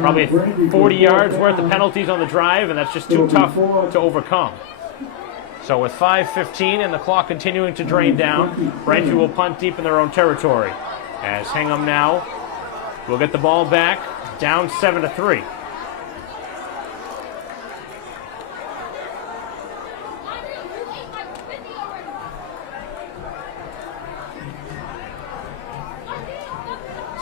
Probably 40 yards worth of penalties on the drive, and that's just too tough to overcome. So with 5:15 and the clock continuing to drain down, Braintree will punt deep in their own territory. As Hingham now will get the ball back, down 7-3.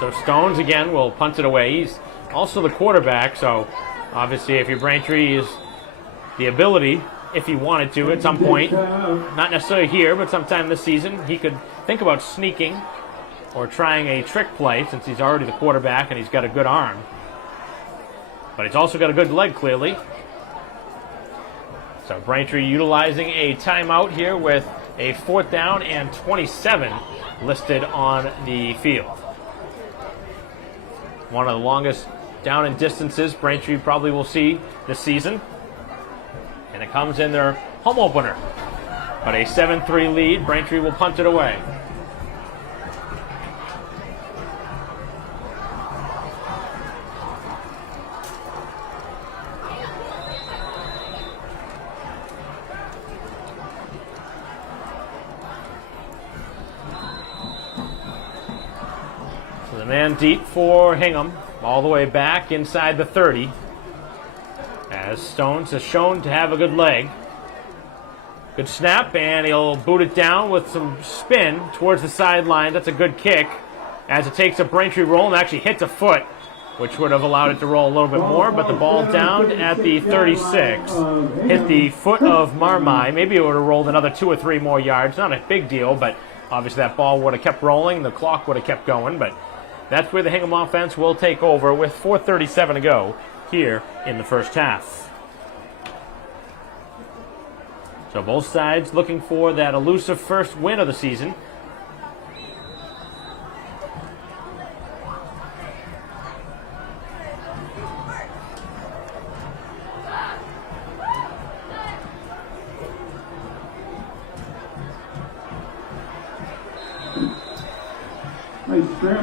So Stones again will punt it away. He's also the quarterback, so obviously if your Braintree is the ability, if he wanted to at some point, not necessarily here, but sometime this season, he could think about sneaking or trying a trick play since he's already the quarterback and he's got a good arm. But he's also got a good leg, clearly. So Braintree utilizing a timeout here with a 4th down and 27 listed on the field. One of the longest down and distances Braintree probably will see this season. And it comes in their home opener. But a 7-3 lead, Braintree will punt it away. So the man deep for Hingham, all the way back inside the 30. As Stones has shown to have a good leg. Good snap, and he'll boot it down with some spin towards the sideline. That's a good kick. as it takes a Braintree roll and actually hits a foot, which would have allowed it to roll a little bit more, but the ball down at the 36. Hit the foot of Marmai. Maybe it would have rolled another 2 or 3 more yards. Not a big deal, but obviously that ball would have kept rolling. The clock would have kept going, but that's where the Hingham offense will take over with 4:37 to go here in the first half. So both sides looking for that elusive first win of the season.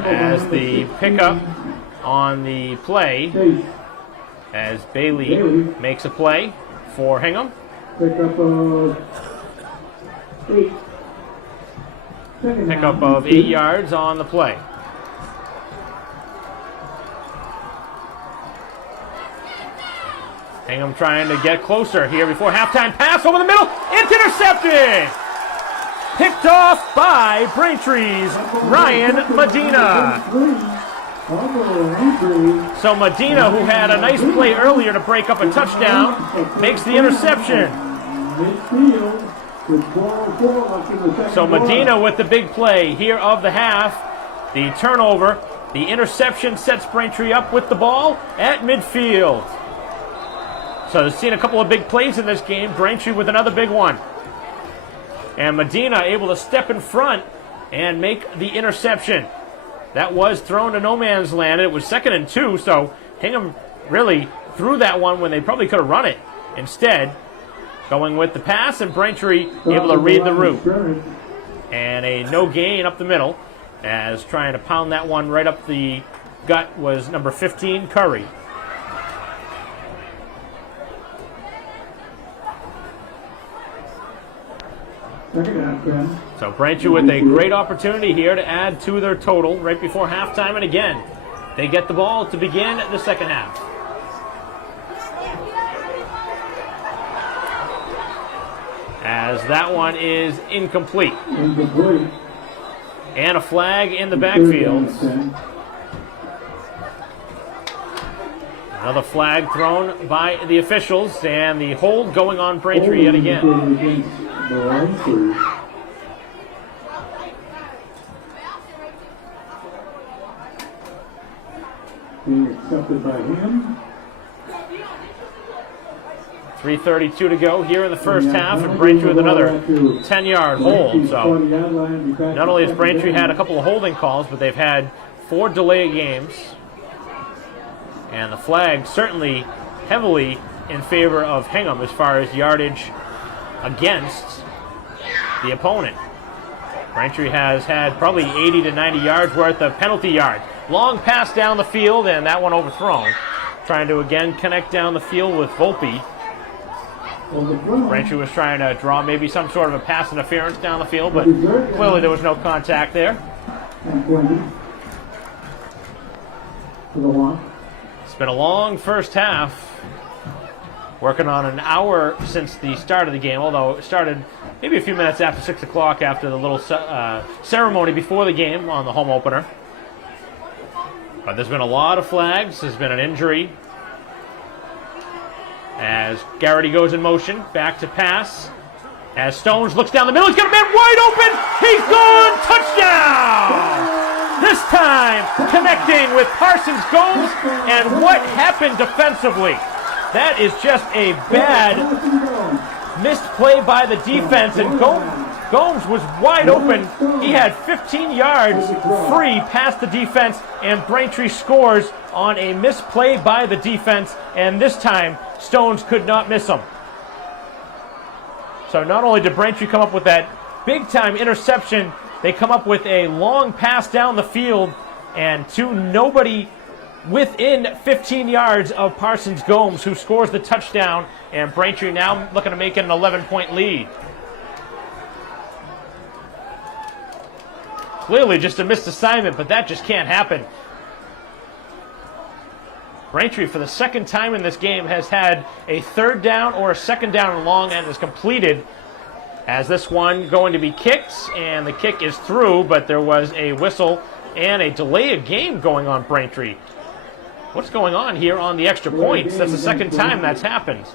As the pickup on the play, as Bailey makes a play for Hingham. Pickup of 8. Pickup of 8 yards on the play. Hingham trying to get closer here before halftime. Pass over the middle. It's intercepted. Picked off by Braintree's Ryan Medina. So Medina, who had a nice play earlier to break up a touchdown, makes the interception. So Medina with the big play here of the half. The turnover, the interception sets Braintree up with the ball at midfield. So they've seen a couple of big plays in this game. Braintree with another big one. And Medina able to step in front and make the interception. That was thrown to no man's land. It was 2nd and 2, so Hingham really threw that one when they probably could have run it. Instead, going with the pass, and Braintree able to read the route. And a no gain up the middle, as trying to pound that one right up the gut was number 15, Curry. So Braintree with a great opportunity here to add to their total right before halftime, and again, they get the ball to begin the second half. As that one is incomplete. And a flag in the backfield. Another flag thrown by the officials, and the hold going on Braintree yet again. Being accepted by him. 3:32 to go here in the first half, and Braintree with another 10-yard hold. So not only has Braintree had a couple of holding calls, but they've had 4 delay games. And the flag certainly heavily in favor of Hingham as far as yardage against the opponent. Braintree has had probably 80 to 90 yards worth of penalty yards. Long pass down the field, and that one overthrown. Trying to again connect down the field with Volpe. Braintree was trying to draw maybe some sort of a pass interference down the field, but clearly there was no contact there. It's been a long first half. Working on an hour since the start of the game, although it started maybe a few minutes after 6 o'clock after the little ceremony before the game on the home opener. But there's been a lot of flags. There's been an injury. As Garrity goes in motion, back to pass. As Stones looks down the middle, he's got a man wide open. He's gone! Touchdown! This time connecting with Parsons Gomes, and what happened defensively? That is just a bad missed play by the defense, and Gomes was wide open. He had 15 yards free past the defense, and Braintree scores on a missed play by the defense, and this time Stones could not miss him. So not only did Braintree come up with that big-time interception, they come up with a long pass down the field, and to nobody within 15 yards of Parsons Gomes, who scores the touchdown, and Braintree now looking to make it an 11-point lead. Clearly just a missed assignment, but that just can't happen. Braintree, for the second time in this game, has had a 3rd down or a 2nd down and long, and is completed. As this one going to be kicked, and the kick is through, but there was a whistle and a delay of game going on Braintree. What's going on here on the extra points? That's the second time that's happened.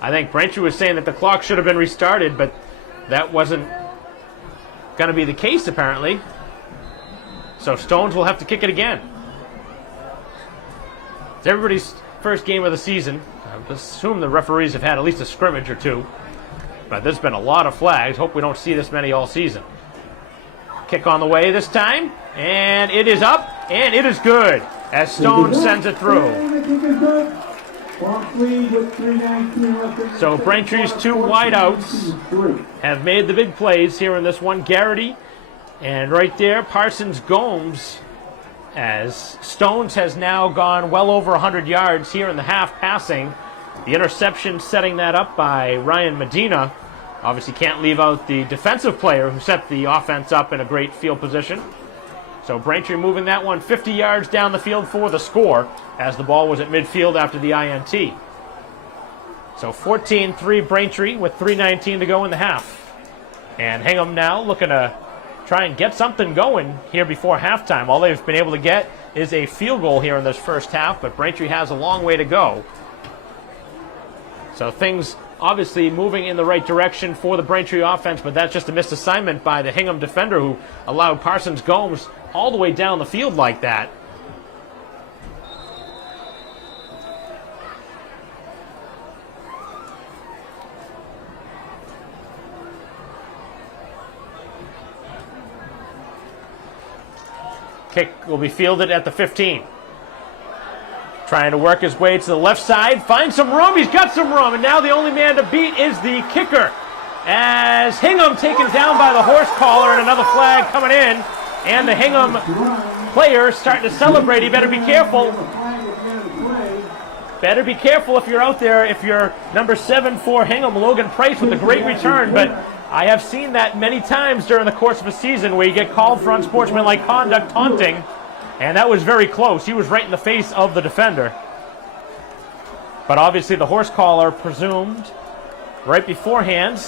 I think Braintree was saying that the clock should have been restarted, but that wasn't going to be the case apparently. So Stones will have to kick it again. It's everybody's first game of the season. I assume the referees have had at least a scrimmage or two, but there's been a lot of flags. Hope we don't see this many all season. Kick on the way this time, and it is up, and it is good as Stone sends it through. So Braintree's two wideouts have made the big plays here in this one. Garrity, and right there, Parsons Gomes, as Stones has now gone well over 100 yards here in the half passing. The interception setting that up by Ryan Medina. Obviously can't leave out the defensive player who set the offense up in a great field position. So Braintree moving that one 50 yards down the field for the score as the ball was at midfield after the INT. So 14-3 Braintree with 3:19 to go in the half. And Hingham now looking to try and get something going here before halftime. All they've been able to get is a field goal here in this first half, but Braintree has a long way to go. So things obviously moving in the right direction for the Braintree offense, but that's just a missed assignment by the Hingham defender who allowed Parsons Gomes all the way down the field like that. Kick will be fielded at the 15. Trying to work his way to the left side, finds some room, he's got some room, and now the only man to beat is the kicker. As Hingham taken down by the horse collar and another flag coming in, and the Hingham players starting to celebrate. He better be careful. Better be careful if you're out there, if you're number 7 for Hingham, Logan Price with a great return, but I have seen that many times during the course of a season where you get called for unsportsmanlike conduct, taunting, and that was very close. He was right in the face of the defender. But obviously the horse collar presumed right beforehand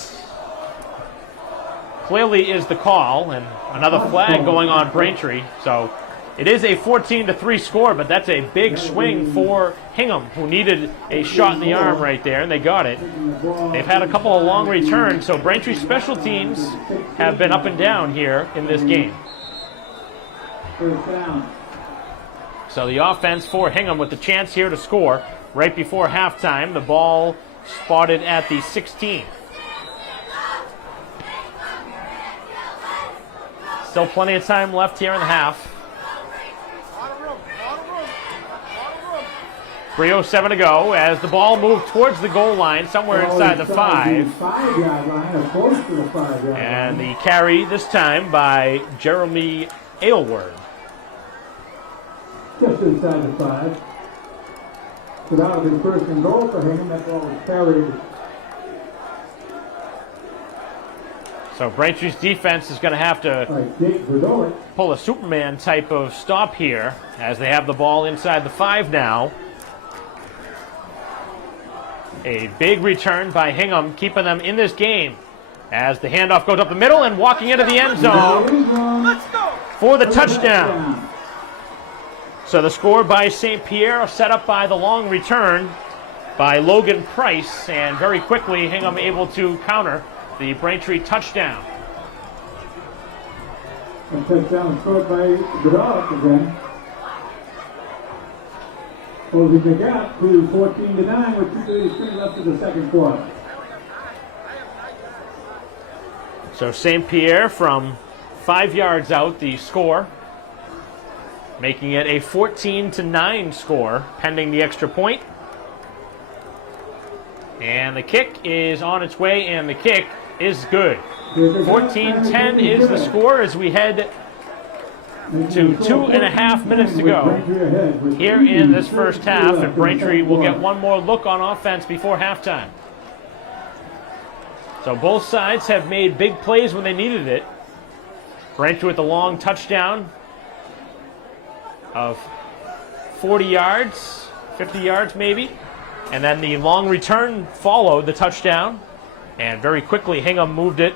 clearly is the call, and another flag going on Braintree. So it is a 14-3 score, but that's a big swing for Hingham, who needed a shot in the arm right there, and they got it. They've had a couple of long returns, so Braintree special teams have been up and down here in this game. So the offense for Hingham with the chance here to score right before halftime. The ball spotted at the 16. Still plenty of time left here in the half. 3:07 to go as the ball moved towards the goal line, somewhere inside the 5. And the carry this time by Jeremy Aylward. Just inside the 5. So that would be first and goal for him. That ball was carried. So Braintree's defense is going to have to pull a Superman type of stop here as they have the ball inside the 5 now. A big return by Hingham, keeping them in this game as the handoff goes up the middle and walking into the end zone for the touchdown. So the score by St. Pierre, set up by the long return by Logan Price, and very quickly Hingham able to counter the Braintree touchdown. A touchdown scored by Goodall again. Closing the gap to 14-9 with 2:33 left in the second quarter. So St. Pierre from 5 yards out, the score, making it a 14-9 score, pending the extra point. And the kick is on its way, and the kick is good. 14-10 is the score as we head to 2.5 minutes to go here in this first half, and Braintree will get one more look on offense before halftime. So both sides have made big plays when they needed it. Braintree with a long touchdown of 40 yards, 50 yards maybe, and then the long return followed the touchdown And very quickly, Hingham moved it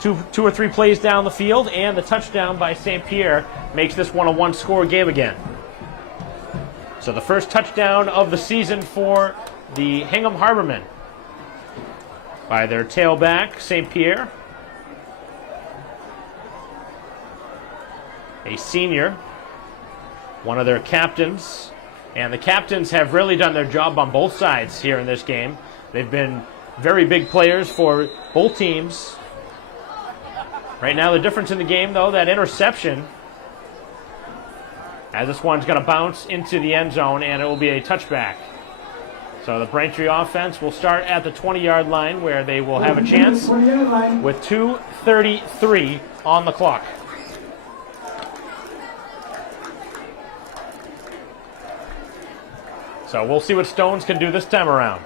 two or three plays down the field, and the touchdown by St. Pierre makes this one a one-score game again. So the first touchdown of the season for the Hingham Harbormen by their tailback, St. Pierre, a senior, one of their captains. And the captains have really done their job on both sides here in this game. They've been very big players for both teams. Right now, the difference in the game, though, that interception, as this one's going to bounce into the end zone, and it will be a touchback. So the Braintree offense will start at the 20-yard line, where they will have a chance with 2:33 on the clock. So we'll see what Stones can do this time around.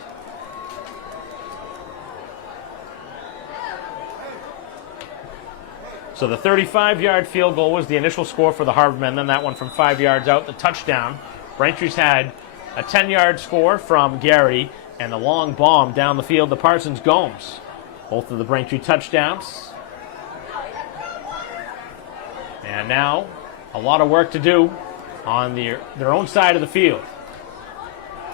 So the 35-yard field goal was the initial score for the Harbormen, then that one from 5 yards out, the touchdown. Braintree's had a 10-yard score from Garrity, and the long bomb down the field to Parsons Gomes. Both of the Braintree touchdowns. And now, a lot of work to do on their own side of the field.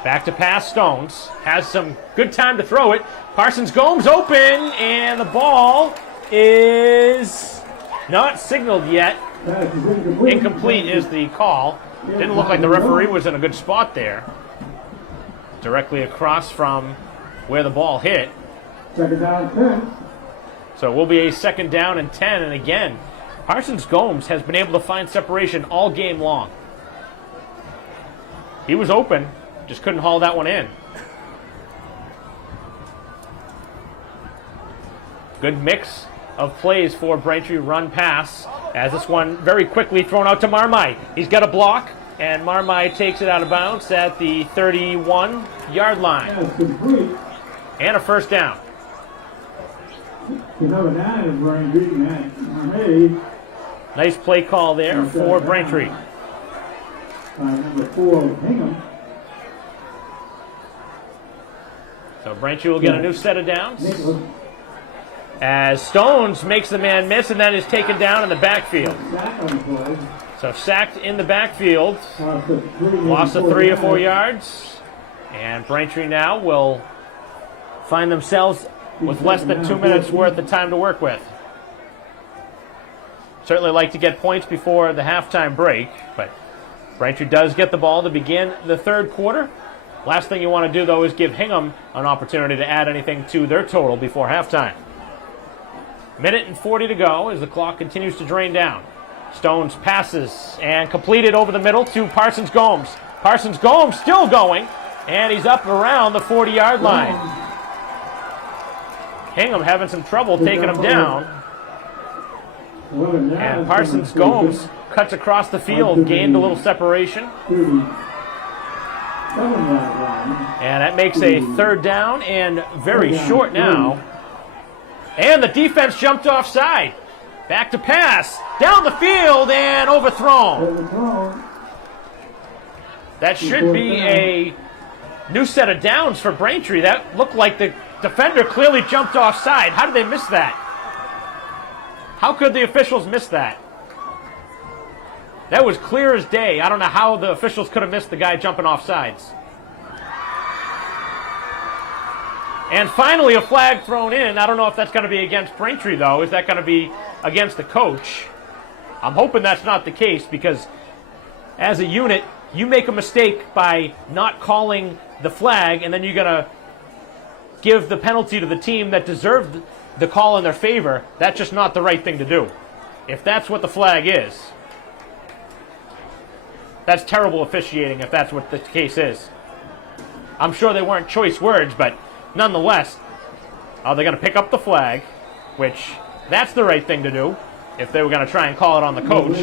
Back to pass, Stones has some good time to throw it. Parsons Gomes open, and the ball is not signaled yet. Incomplete is the call. Didn't look like the referee was in a good spot there. Directly across from where the ball hit. Second down, 10. So it will be a second down and 10. And again, Parsons Gomes has been able to find separation all game long. He was open, just couldn't haul that one in. Good mix of plays for Braintree, run pass, as this one very quickly thrown out to Marmite. He's got a block, and Marmite takes it out of bounds at the 31-yard line. And a first down. Another down is Braintree. Nice play call there for Braintree. Number 4, Hingham. So Braintree will get a new set of downs, as Stones makes the man miss and then is taken down in the backfield. So sacked in the backfield, loss of 3 or 4 yards, and Braintree now will find themselves with less than 2 minutes worth of time to work with. Certainly like to get points before the halftime break, but Braintree does get the ball to begin the third quarter. Last thing you want to do, though, is give Hingham an opportunity to add anything to their total before halftime. Minute and 40 to go as the clock continues to drain down. Stones passes and completed over the middle to Parsons Gomes. Parsons Gomes still going, and he's up around the 40-yard line. Hingham having some trouble taking him down. And Parsons Gomes cuts across the field, gained a little separation. And that makes a third down and very short now. And the defense jumped offside. Back to pass. Down the field and overthrown. That should be a new set of downs for Braintree. That looked like the defender clearly jumped offside. How did they miss that? How could the officials miss that? That was clear as day. I don't know how the officials could have missed the guy jumping off sides. And finally, a flag thrown in. I don't know if that's going to be against Braintree, though. Is that going to be against the coach? I'm hoping that's not the case, because as a unit, you make a mistake by not calling the flag, and then you're going to give the penalty to the team that deserved the call in their favor. That's just not the right thing to do. If that's what the flag is, that's terrible officiating if that's what the case is. I'm sure they weren't choice words, but nonetheless, they're going to pick up the flag, which that's the right thing to do if they were going to try and call it on the coach.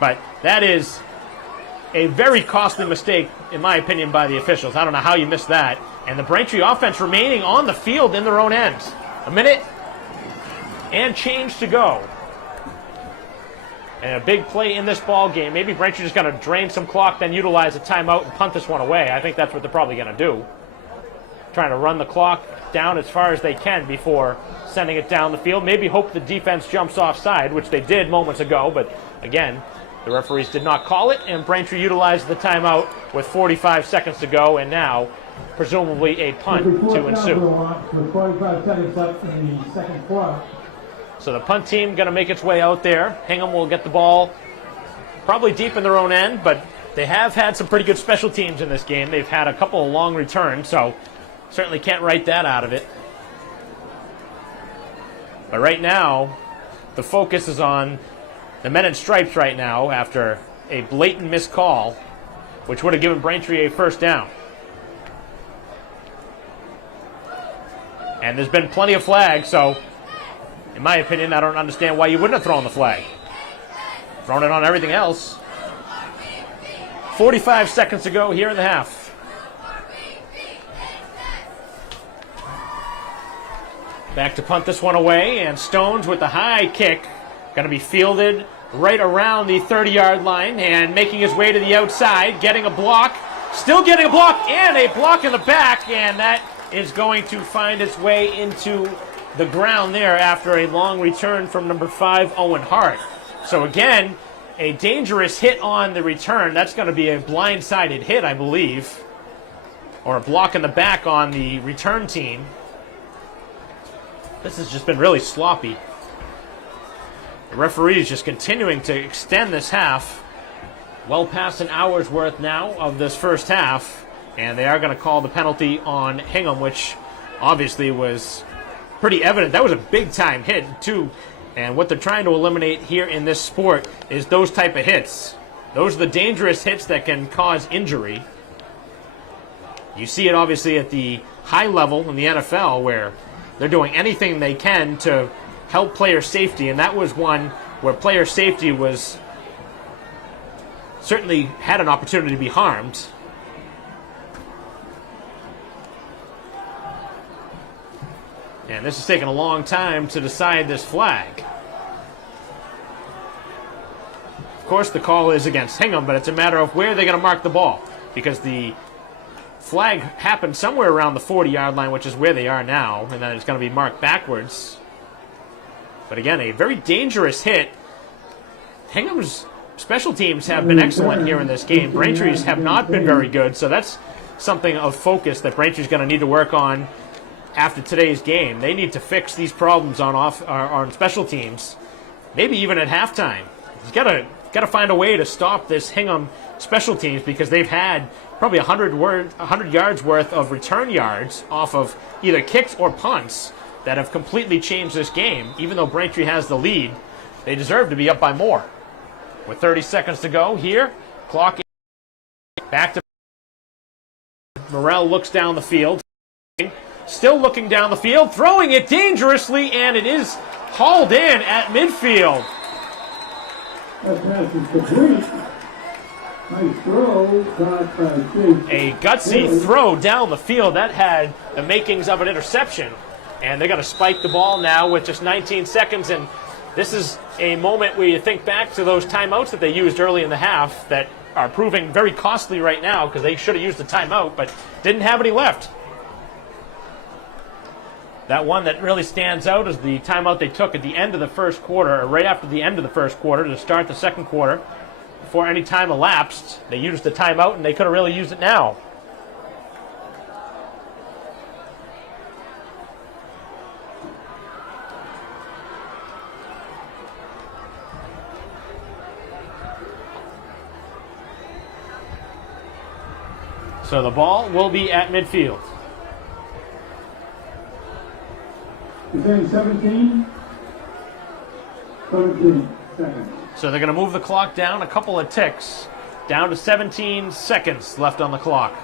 But that is a very costly mistake, in my opinion, by the officials. I don't know how you missed that. And the Braintree offense remaining on the field in their own end. A minute and change to go. And a big play in this ball game. Maybe Braintree just going to drain some clock, then utilize a timeout and punt this one away. I think that's what they're probably going to do. trying to run the clock down as far as they can before sending it down the field. Maybe hope the defense jumps offside, which they did moments ago, but again, the referees did not call it, and Braintree utilized the timeout with 45 seconds to go, and now presumably a punt to ensue. With 45 seconds left in the second quarter. So the punt team going to make its way out there. Hingham will get the ball probably deep in their own end, but they have had some pretty good special teams in this game. They've had a couple of long returns, so certainly can't write that out of it. But right now, the focus is on the men in stripes right now after a blatant missed call, which would have given Braintree a first down. And there's been plenty of flags, so in my opinion, I don't understand why you wouldn't have thrown the flag. Thrown it on everything else. 45 seconds to go here in the half. Back to punt this one away, and Stones with the high kick. Going to be fielded right around the 30-yard line and making his way to the outside, getting a block. Still getting a block, and a block in the back, and that is going to find its way into the ground there after a long return from number 5, Owen Hart. So again, a dangerous hit on the return. That's going to be a blindsided hit, I believe, or a block in the back on the return team. This has just been really sloppy. The referee is just continuing to extend this half. Well past an hour's worth now of this first half. And they are going to call the penalty on Hingham, which obviously was pretty evident. That was a big-time hit, too. And what they're trying to eliminate here in this sport is those type of hits. Those are the dangerous hits that can cause injury. You see it obviously at the high level in the NFL where they're doing anything they can to help player safety, and that was one where player safety was certainly had an opportunity to be harmed. And this is taking a long time to decide this flag. Of course, the call is against Hingham, but it's a matter of where they're going to mark the ball, because the flag happened somewhere around the 40-yard line, which is where they are now, and then it's going to be marked backwards. But again, a very dangerous hit. Hingham's special teams have been excellent here in this game. Braintree's have not been very good, so that's something of focus that Braintree's going to need to work on after today's game. They need to fix these problems on special teams, maybe even at halftime. He's got to find a way to stop this Hingham special teams, because they've had probably 100 yards worth of return yards off of either kicks or punts that have completely changed this game. Even though Braintree has the lead, they deserve to be up by more. With 30 seconds to go here, clock back to Morrell, looks down the field. Still looking down the field, throwing it dangerously, and it is hauled in at midfield. That pass is complete. Nice throw. Caught by Jake. A gutsy throw down the field. That had the makings of an interception. And they're going to spike the ball now with just 19 seconds. And this is a moment where you think back to those timeouts that they used early in the half that are proving very costly right now, because they should have used the timeout but didn't have any left. That one that really stands out is the timeout they took at the end of the first quarter, or right after the end of the first quarter to start the second quarter. Before any time elapsed, they used the timeout, and they could have really used it now. So the ball will be at midfield. He's in 17 seconds. So they're going to move the clock down a couple of ticks, down to 17 seconds left on the clock.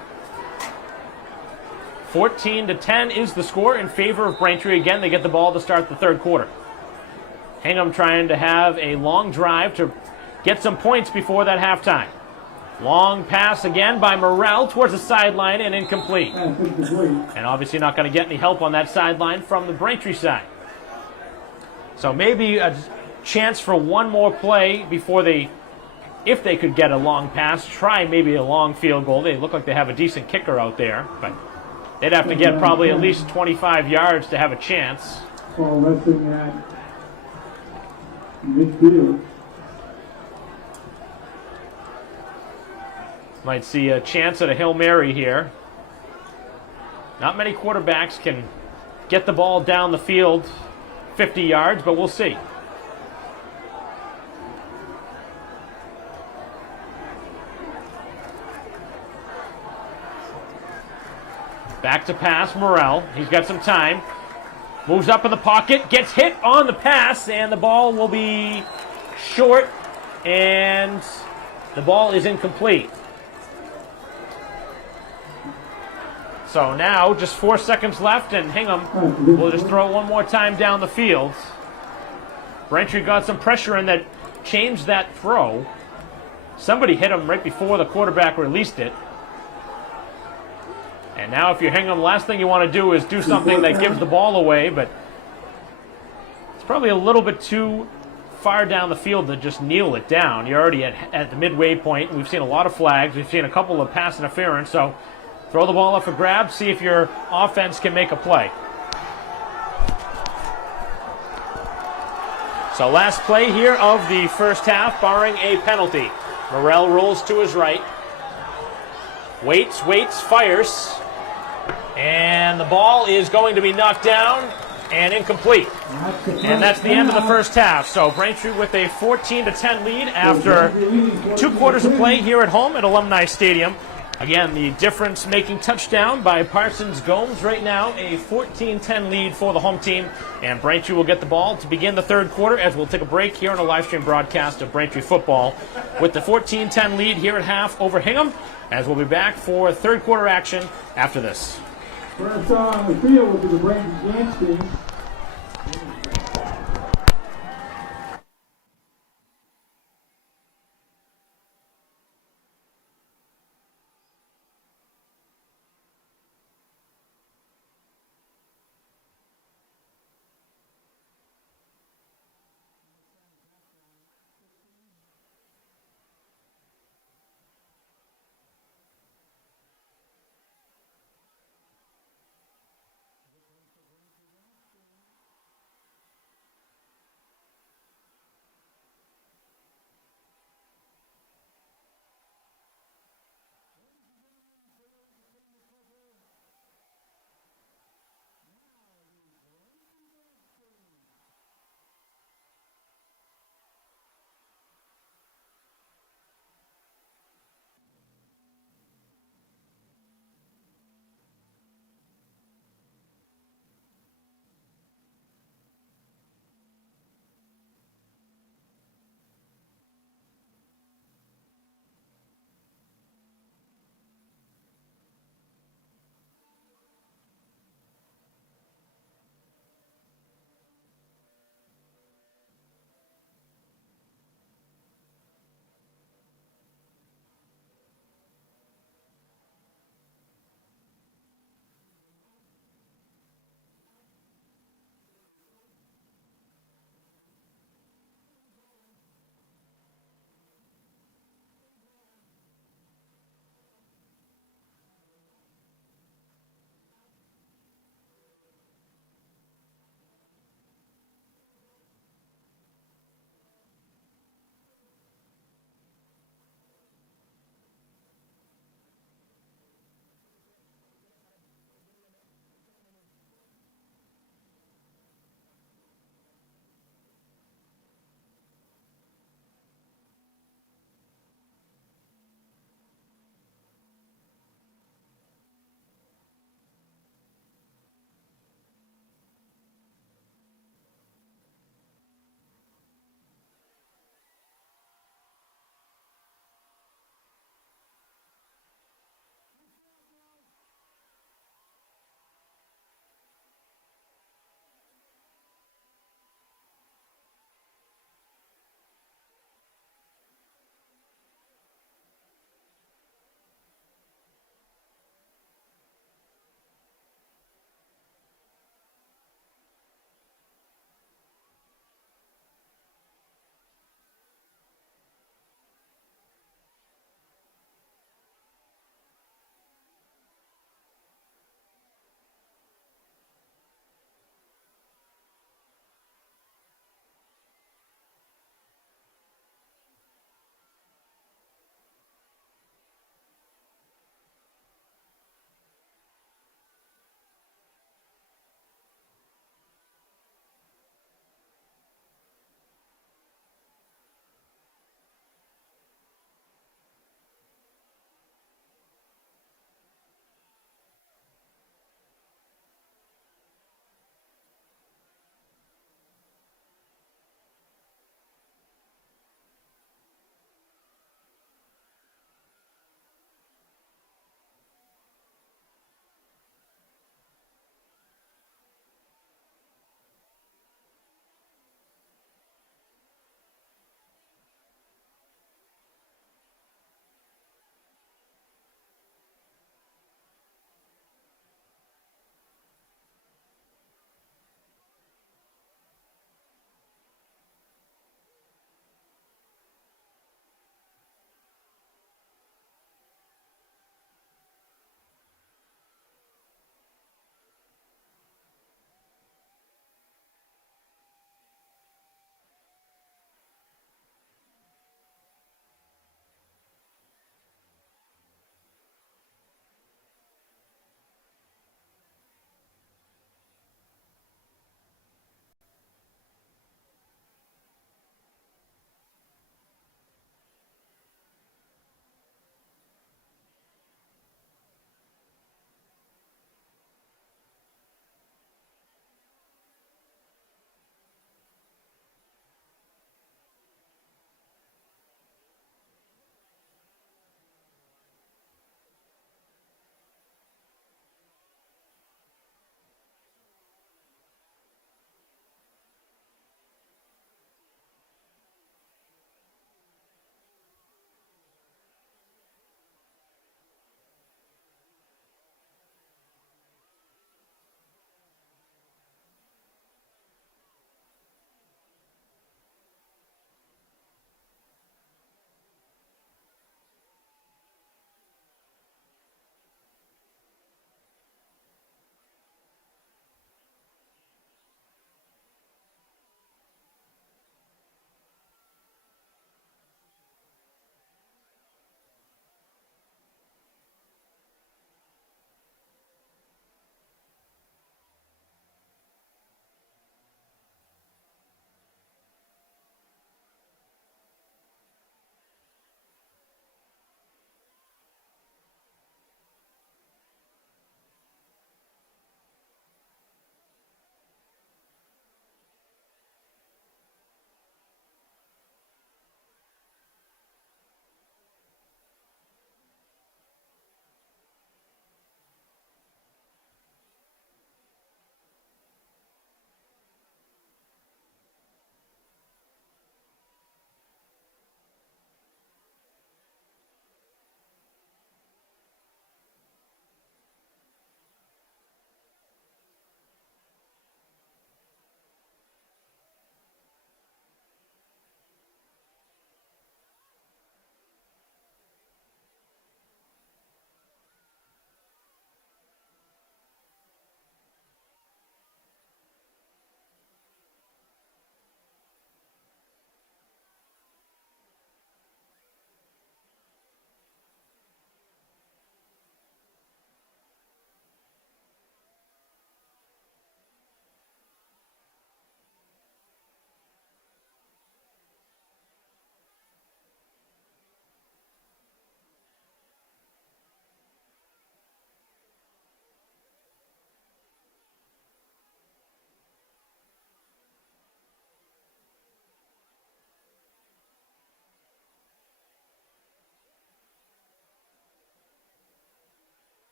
14-10 is the score in favor of Braintree. Again, they get the ball to start the third quarter. Hingham trying to have a long drive to get some points before that halftime. Long pass again by Morrell towards the sideline and incomplete. And obviously not going to get any help on that sideline from the Braintree side. So maybe a chance for one more play before they, if they could get a long pass, try maybe a long field goal. They look like they have a decent kicker out there, but They'd have to get probably at least 25 yards to have a chance. Ball resting at midfield. Might see a chance at a Hail Mary here. Not many quarterbacks can get the ball down the field 50 yards, but we'll see. Back to pass, Morrell. He's got some time. Moves up in the pocket, gets hit on the pass, and the ball will be short, and the ball is incomplete. So now, just 4 seconds left, and Hingham will just throw one more time down the field. Braintree got some pressure in that changed that throw. Somebody hit him right before the quarterback released it. And now if you're Hingham, last thing you want to do is do something that gives the ball away, but it's probably a little bit too far down the field to just kneel it down. You're already at the midway point. We've seen a lot of flags. We've seen a couple of pass interference, so throw the ball up for grabs, see if your offense can make a play. So last play here of the first half, barring a penalty. Morrell rolls to his right. Waits, fires. And the ball is going to be knocked down and incomplete. And that's the end of the first half. So Braintree with a 14-10 lead after 2 quarters of play here at home at Alumni Stadium. Again, the difference-making touchdown by Parsons Gomes right now, a 14-10 lead for the home team. And Braintree will get the ball to begin the third quarter as we'll take a break here on a live stream broadcast of Braintree football with the 14-10 lead here at half over Hingham, as we'll be back for third quarter action after this. First on the field will be the Braintree Games team.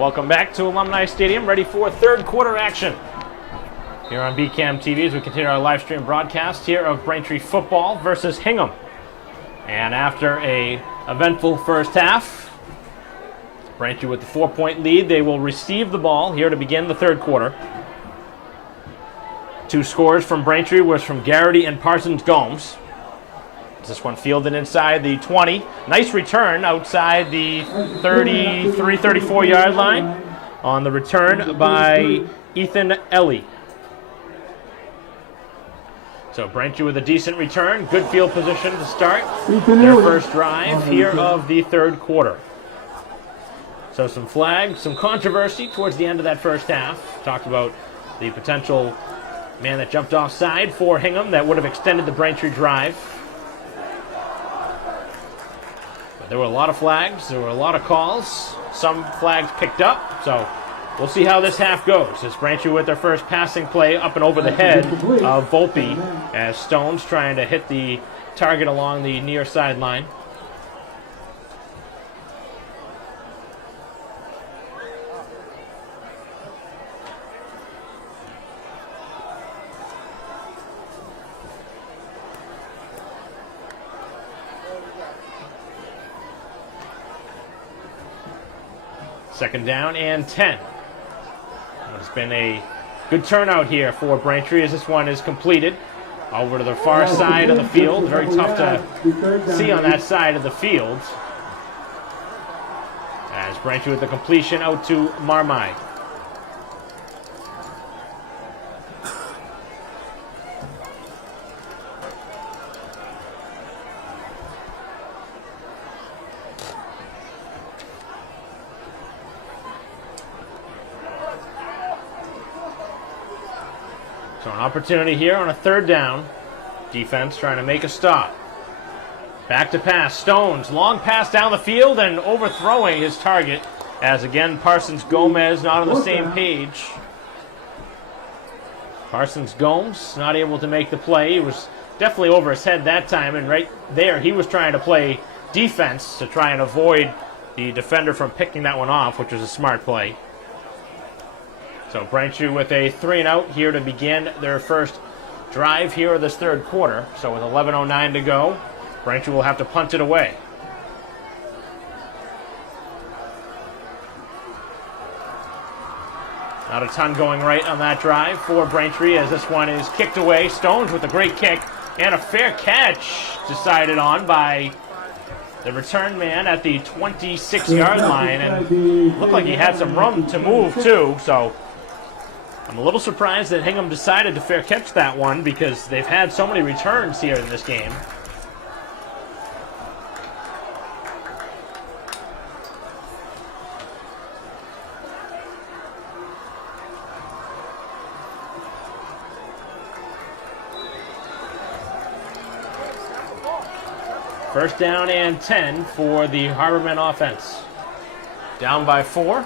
Welcome back to Alumni Stadium, ready for third quarter action. Here on BCAM TV as we continue our live stream broadcast here of Braintree football versus Hingham. And after a eventful first half, Braintree with the 4-point lead, they will receive the ball here to begin the third quarter. Two scores from Braintree was from Garrity and Parsons Gomes. This one fielded inside the 20. Nice return outside the 33, 34 yard line on the return by Ethan Ellie. So Braintree with a decent return, good field position to start their first drive here of the third quarter. So some flags, some controversy towards the end of that first half. Talked about the potential man that jumped offside for Hingham that would have extended the Braintree drive. But there were a lot of flags, there were a lot of calls, some flags picked up, so we'll see how this half goes as Braintree with their first passing play up and over the head of Volpe as Stone's trying to hit the target along the near sideline. Second down and 10. It's been a good turnout here for Braintree as this one is completed over to the far side of the field. Very tough to see on that side of the field. As Braintree with the completion out to Marmai. So an opportunity here on a third down. Defense trying to make a stop. Back to pass. Stones, long pass down the field and overthrowing his target. As again, Parsons Gomez not on the same page. Parsons Gomes not able to make the play. He was definitely over his head that time. And right there, he was trying to play defense to try and avoid the defender from picking that one off, which was a smart play. So Braintree with a 3-and-out here to begin their first drive here of this third quarter. So with 11:09 to go, Braintree will have to punt it away. Not a ton going right on that drive for Braintree as this one is kicked away. Stones with a great kick and a fair catch decided on by the return man at the 26-yard line. And looked like he had some room to move too, so I'm a little surprised that Hingham decided to fair catch that one because they've had so many returns here in this game. First down and 10 for the Harbormen offense. Down by 4.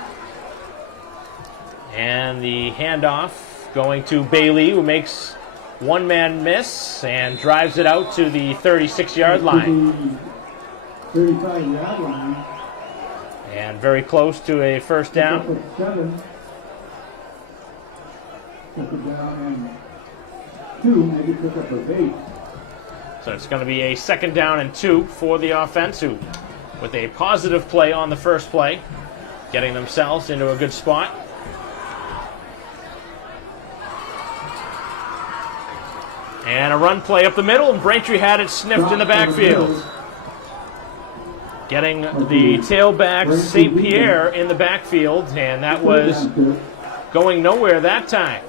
And the handoff going to Bailey, who makes one man miss and drives it out to the 36-yard line. 35-yard line. And very close to a first down. Second down and 2, maybe pick up a 8. So it's going to be a second down and 2 for the offense, who, with a positive play on the first play, getting themselves into a good spot. And a run play up the middle, and Braintree had it sniffed in the backfield. Getting the tailback St. Pierre in the backfield, and that was going nowhere that time.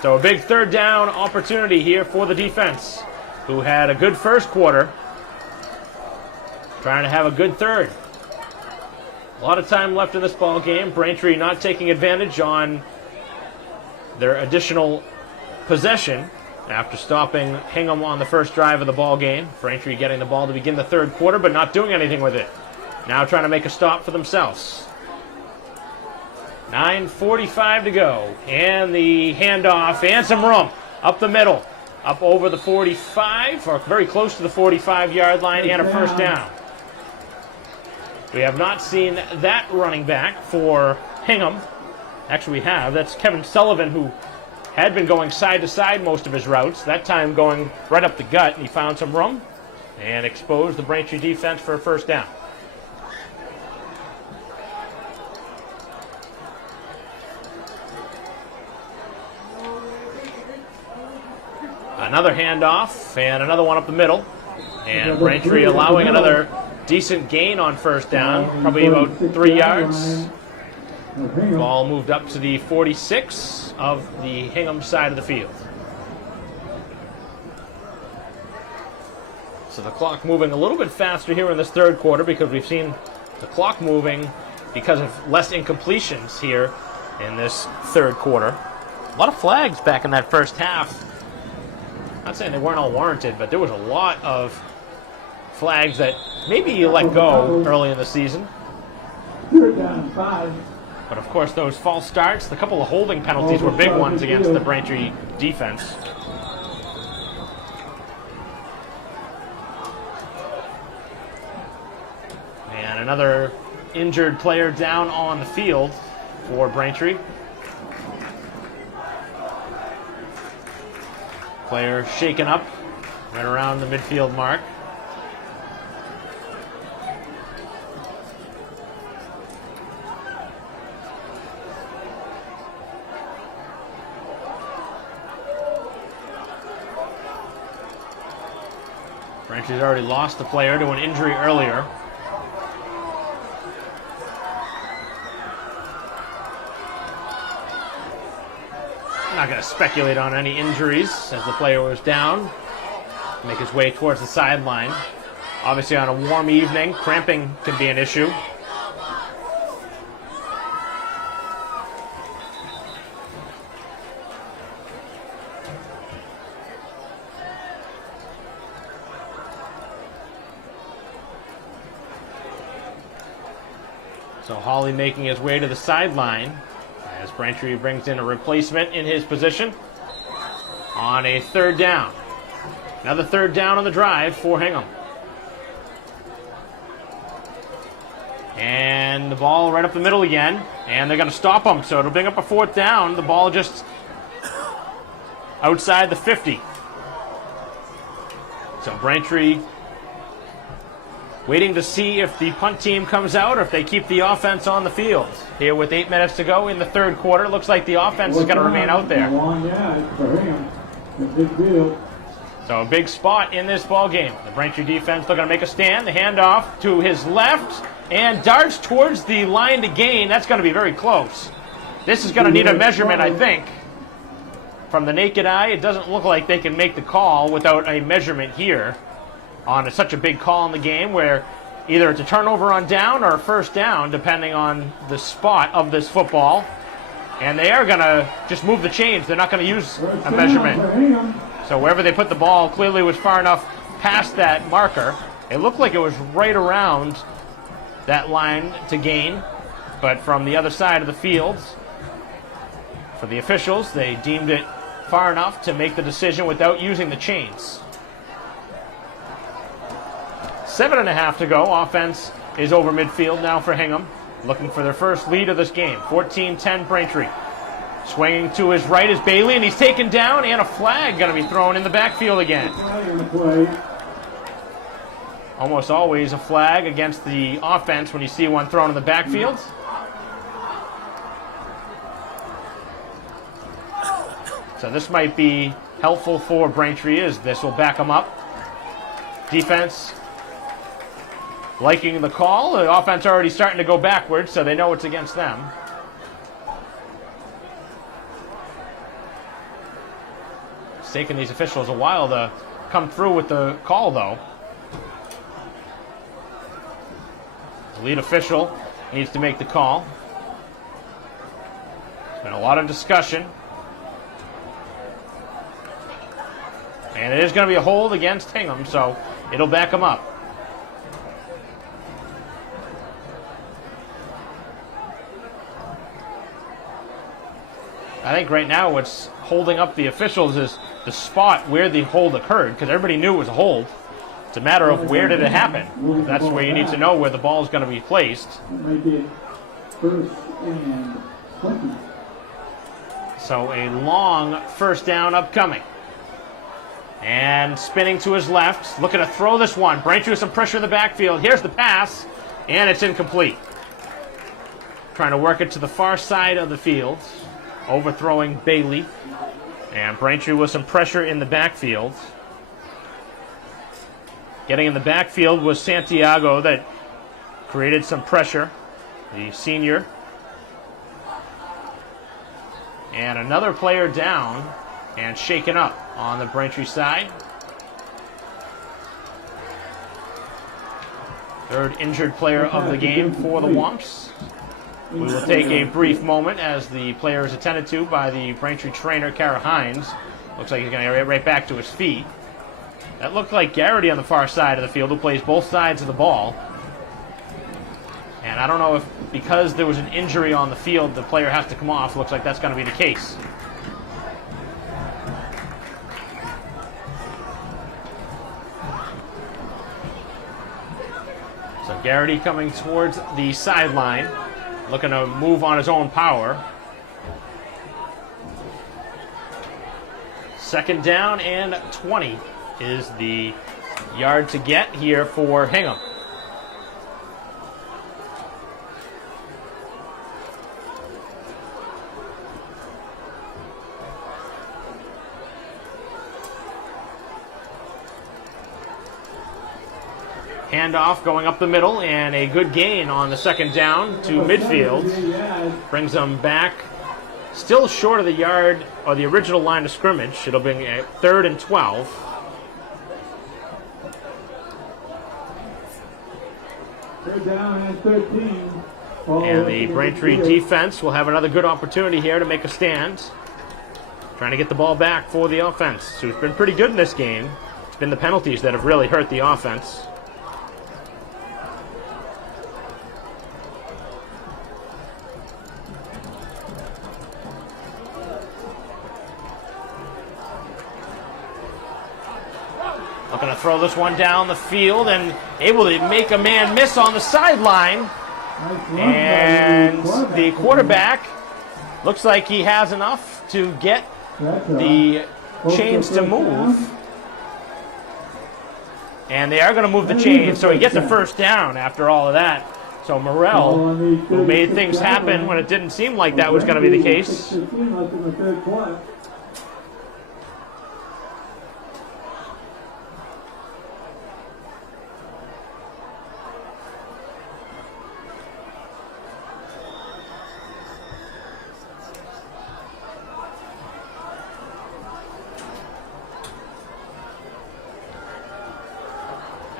So a big third down opportunity here for the defense, who had a good first quarter, trying to have a good third. A lot of time left in this ball game. Braintree not taking advantage on their additional possession after stopping Hingham on the first drive of the ball game. Braintree getting the ball to begin the third quarter, but not doing anything with it. Now trying to make a stop for themselves. 9:45 to go, and the handoff, and some room up the middle, up over the 45, or very close to the 45-yard line, and a first down. We have not seen that running back for Hingham. Actually, we have. That's Kevin Sullivan, who had been going side to side most of his routes. That time going right up the gut, and he found some room and exposed the Braintree defense for a first down. Another handoff and another one up the middle. And Braintree allowing another decent gain on first down, probably about 3 yards. Ball moved up to the 46 of the Hingham side of the field. So the clock moving a little bit faster here in this third quarter because we've seen the clock moving because of less incompletions here in this third quarter. A lot of flags back in that first half. Not saying they weren't all warranted, but there was a lot of flags that maybe you let go early in the season. Third down 5. But of course, those false starts, the couple of holding penalties were big ones against the Braintree defense. And another injured player down on the field for Braintree. Player shaken up right around the midfield mark. Braintree's already lost the player to an injury earlier. I'm not going to speculate on any injuries as the player was down. Make his way towards the sideline. Obviously on a warm evening, cramping can be an issue. So Hawley making his way to the sideline as Braintree brings in a replacement in his position on a third down. Another third down on the drive for Hingham. And the ball right up the middle again, and they're going to stop them, so it'll bring up a fourth down. The ball just outside the 50. So Braintree waiting to see if the punt team comes out or if they keep the offense on the field. Here with 8 minutes to go in the third quarter, looks like the offense is going to remain out there. So a big spot in this ball game. The Braintree defense looking to make a stand. The handoff to his left and darts towards the line to gain. That's going to be very close. This is going to need a measurement, I think. From the naked eye, it doesn't look like they can make the call without a measurement here on such a big call in the game where either it's a turnover on down or a first down, depending on the spot of this football. And they are going to just move the chains. They're not going to use a measurement. So wherever they put the ball clearly was far enough past that marker. It looked like it was right around that line to gain, but from the other side of the field, for the officials, they deemed it far enough to make the decision without using the chains. 7.5 to go. Offense is over midfield now for Hingham, looking for their first lead of this game. 14-10 Braintree. Swinging to his right is Bailey, and he's taken down, and a flag going to be thrown in the backfield again. Almost always a flag against the offense when you see one thrown in the backfield. So this might be helpful for Braintree, as this will back them up. Defense liking the call. The offense already starting to go backwards, so they know it's against them. It's taken these officials a while to come through with the call, though. The lead official needs to make the call. There's been a lot of discussion. And it is going to be a hold against Hingham, so it'll back them up. I think right now what's holding up the officials is the spot where the hold occurred, because everybody knew it was a hold. It's a matter of where did it happen. That's where you need to know where the ball is going to be placed. Make it 1st and 20. So a long first down upcoming. And spinning to his left, looking to throw this one. Braintree with some pressure in the backfield. Here's the pass, and it's incomplete. Trying to work it to the far side of the field, overthrowing Bailey. And Braintree with some pressure in the backfield. Getting in the backfield was Santiago that created some pressure, the senior. And another player down and shaken up on the Braintree side. Third injured player of the game for the Womps. We will take a brief moment as the player is attended to by the Braintree trainer, Kara Hines. Looks like he's going to get right back to his feet. That looked like Garrity on the far side of the field, who plays both sides of the ball. And I don't know if because there was an injury on the field, the player has to come off. Looks like that's going to be the case. So Garrity coming towards the sideline, looking to move on his own power. Second down and 20 is the yard to get here for Hingham. Handoff going up the middle, and a good gain on the second down to midfield. Brings them back, still short of the yard, or the original line of scrimmage. It'll be a 3rd and 12. Third down and 13. And the Braintree defense will have another good opportunity here to make a stand. Trying to get the ball back for the offense, who's been pretty good in this game. It's been the penalties that have really hurt the offense. Looking to throw this one down the field and able to make a man miss on the sideline. And the quarterback looks like he has enough to get the chains to move. And they are going to move the chains, so he gets a first down after all of that. So Morrell, who made things happen when it didn't seem like that was going to be the case.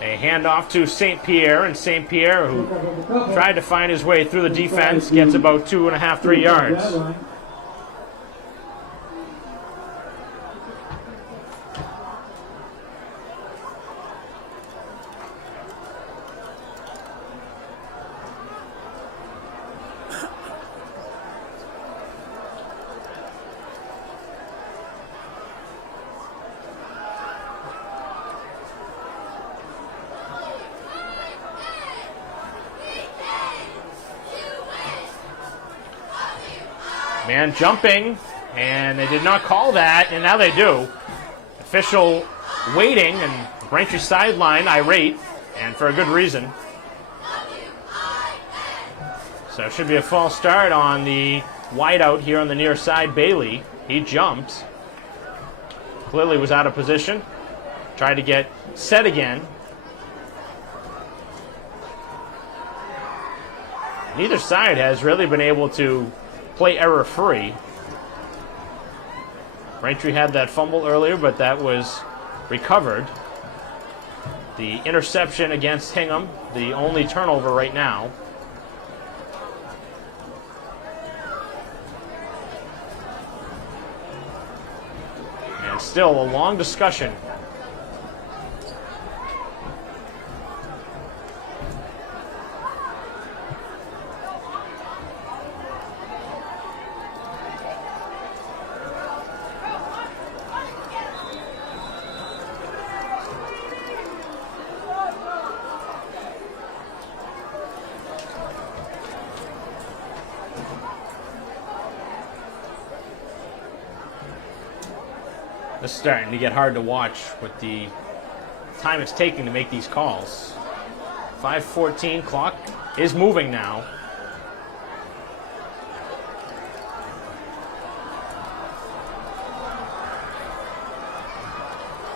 A handoff to St. Pierre, and St. Pierre, who tried to find his way through the defense, gets about 2.5, 3 yards. Man jumping, and they did not call that, and now they do. Official waiting, and Braintree sideline irate, and for a good reason. So it should be a false start on the wideout here on the near side, Bailey. He jumped. Clearly was out of position. Tried to get set again. Neither side has really been able to play error-free. Braintree had that fumble earlier, but that was recovered. The interception against Hingham, the only turnover right now. And still a long discussion. This is starting to get hard to watch with the time it's taking to make these calls. 5:14, clock is moving now.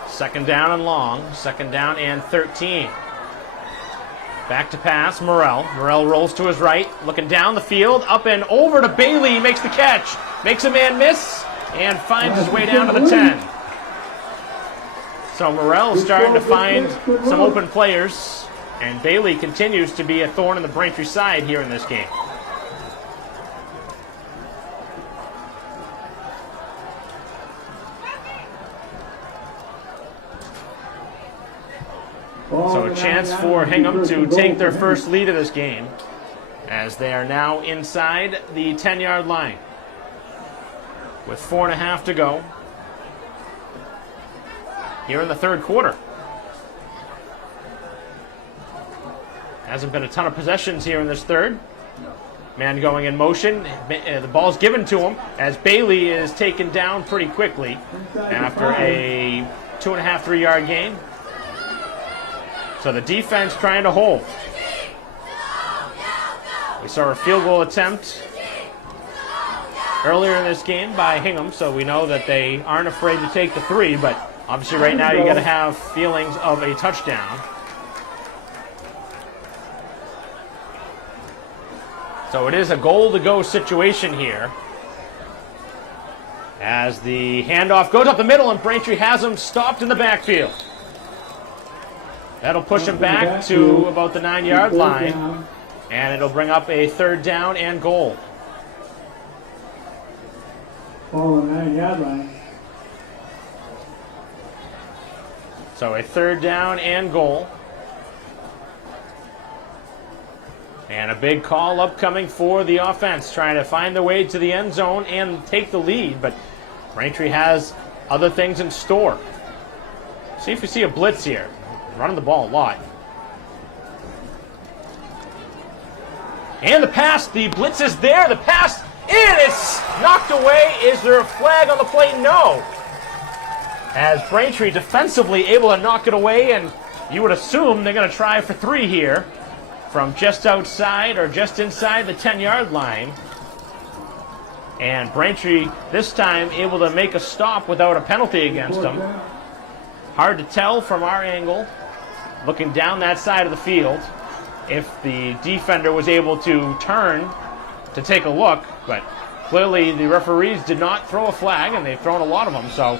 Second down and long, second down and 13. Back to pass, Morrell. Morrell rolls to his right, looking down the field, up and over to Bailey. He makes the catch, makes a man miss, and finds his way down to the 10. So Morrell starting to find some open players, and Bailey continues to be a thorn in the Braintree side here in this game. So a chance for Hingham to take their first lead of this game as they are now inside the 10-yard line with 4.5 to go here in the third quarter. Hasn't been a ton of possessions here in this third. Man going in motion. The ball's given to him as Bailey is taken down pretty quickly after a 2.5, 3-yard gain. So the defense trying to hold. We saw a field goal attempt earlier in this game by Hingham, so we know that they aren't afraid to take the 3, but obviously right now you got to have feelings of a touchdown. So it is a goal-to-go situation here as the handoff goes up the middle and Braintree has him stopped in the backfield. That'll push him back to about the 9-yard line, and it'll bring up a third down and goal. Ball on the 9-yard line. So a third down and goal. And a big call upcoming for the offense, trying to find their way to the end zone and take the lead, but Braintree has other things in store. See if we see a blitz here. Running the ball a lot. And the pass, the blitz is there, the pass, and it's knocked away. Is there a flag on the play? No. As Braintree defensively able to knock it away, and you would assume they're going to try for 3 here from just outside or just inside the 10-yard line. And Braintree this time able to make a stop without a penalty against them. Hard to tell from our angle, looking down that side of the field, if the defender was able to turn to take a look, but clearly the referees did not throw a flag, and they've thrown a lot of them, so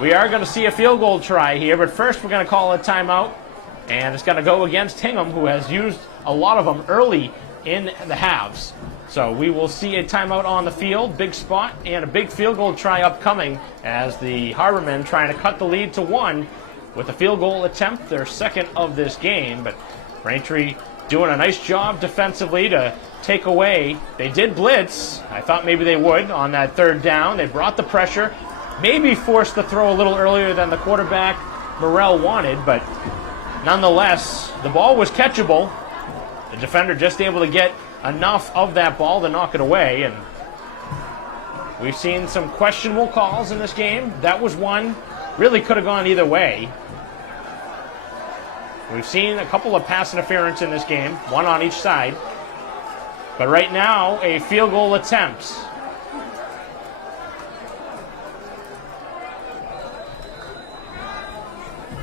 we are going to see a field goal try here, but first we're going to call a timeout, and it's going to go against Hingham, who has used a lot of them early in the halves. So we will see a timeout on the field, big spot, and a big field goal try upcoming as the Harbormen trying to cut the lead to 1 with a field goal attempt, their second of this game. But Braintree doing a nice job defensively to take away. They did blitz. I thought maybe they would on that third down. They brought the pressure, maybe forced the throw a little earlier than the quarterback Morrell wanted, but nonetheless, the ball was catchable. The defender just able to get enough of that ball to knock it away, and we've seen some questionable calls in this game. That was one. Really could have gone either way. We've seen a couple of pass interference in this game, one on each side. But right now, a field goal attempt.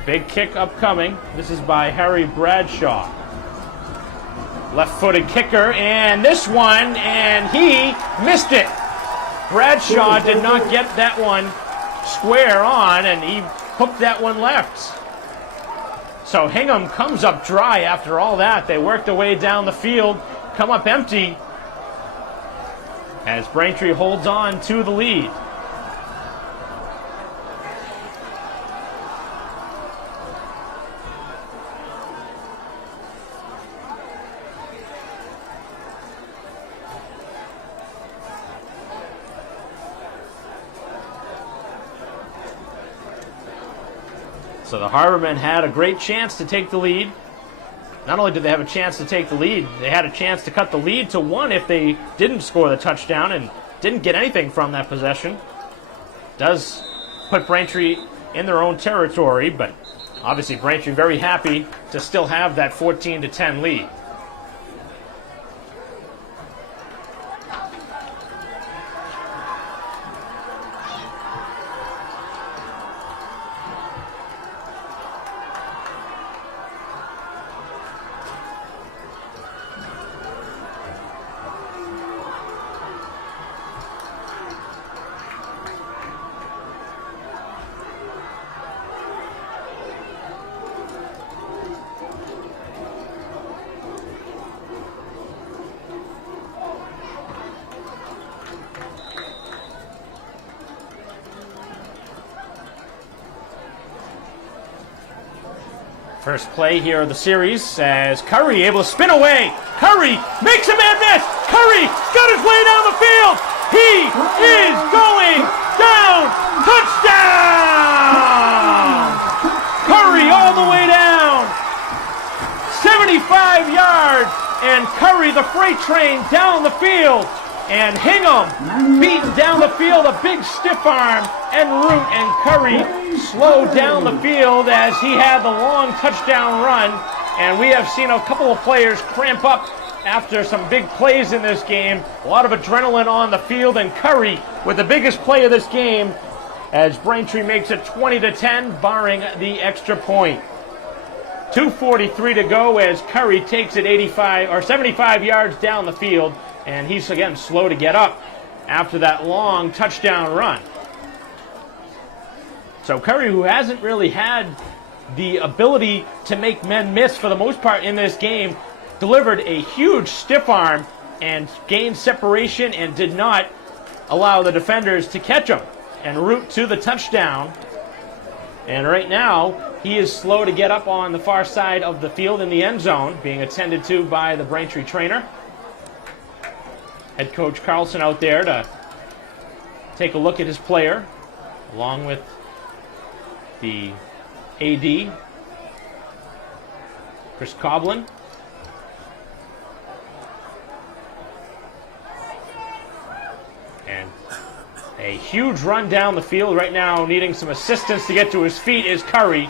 Big kick upcoming. This is by Harry Bradshaw. Left-footed kicker, and this one, and he missed it. Bradshaw did not get that one square on, and he hooked that one left. So Hingham comes up dry after all that. They work their way down the field, come up empty, as Braintree holds on to the lead. So the Harbormen had a great chance to take the lead. Not only did they have a chance to take the lead, they had a chance to cut the lead to 1 if they didn't score the touchdown and didn't get anything from that possession. Does put Braintree in their own territory, but obviously Braintree very happy to still have that 14-10 lead. First play here of the series as Curry able to spin away. Curry makes a man miss. Curry got his way down the field. He is going down. Touchdown! Curry all the way down. 75 yards, and Curry, the freight train, down the field. And Hingham beating down the field, a big stiff arm en route, and Curry slowed down the field as he had the long touchdown run. And we have seen a couple of players cramp up after some big plays in this game. A lot of adrenaline on the field, and Curry with the biggest play of this game as Braintree makes it 20-10, barring the extra point. 2:43 to go as Curry takes it 75 yards down the field. And he's, again, slow to get up after that long touchdown run. So Curry, who hasn't really had the ability to make men miss for the most part in this game, delivered a huge stiff arm and gained separation and did not allow the defenders to catch him en route to the touchdown. And right now, he is slow to get up on the far side of the field in the end zone, being attended to by the Braintree trainer. Head coach Carlson out there to take a look at his player, along with the AD, Chris Coblin. And a huge run down the field right now, needing some assistance to get to his feet is Curry.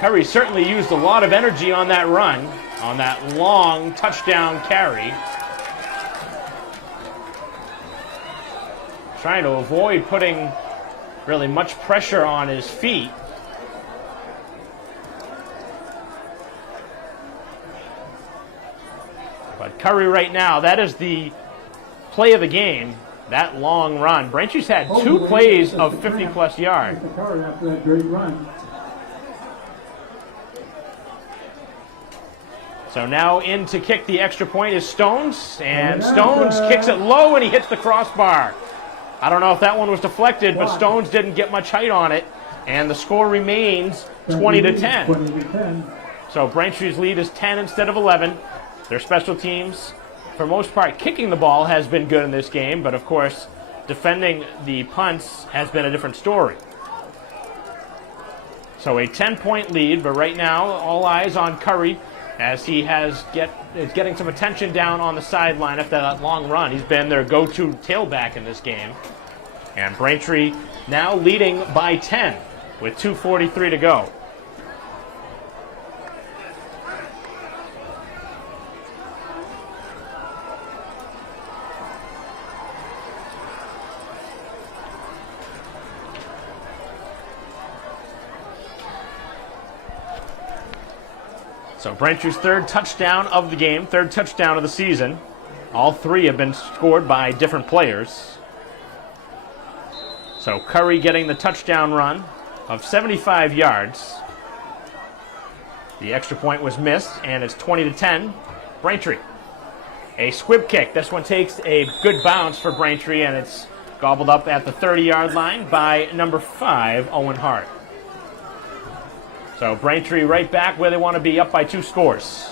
Curry certainly used a lot of energy on that run, on that long touchdown carry. Trying to avoid putting really much pressure on his feet. But Curry right now, that is the play of the game, that long run. Braintree's had two plays of 50-plus yards. Curry after that great run. So now in to kick the extra point is Stones, and Stones kicks it low and he hits the crossbar. I don't know if that one was deflected, but Stones didn't get much height on it, and the score remains 20-10. So Braintree's lead is 10 instead of 11. Their special teams, for most part, kicking the ball has been good in this game, but of course, defending the punts has been a different story. So a 10-point lead, but right now, all eyes on Curry, as he is getting some attention down on the sideline after that long run. He's been their go-to tailback in this game. And Braintree now leading by 10 with 2:43 to go. So Braintree's third touchdown of the game, third touchdown of the season. All three have been scored by different players. So Curry getting the touchdown run of 75 yards. The extra point was missed, and it's 20-10, Braintree. A squib kick. This one takes a good bounce for Braintree, and it's gobbled up at the 30-yard line by number 5, Owen Hart. So Braintree right back where they want to be, up by 2 scores.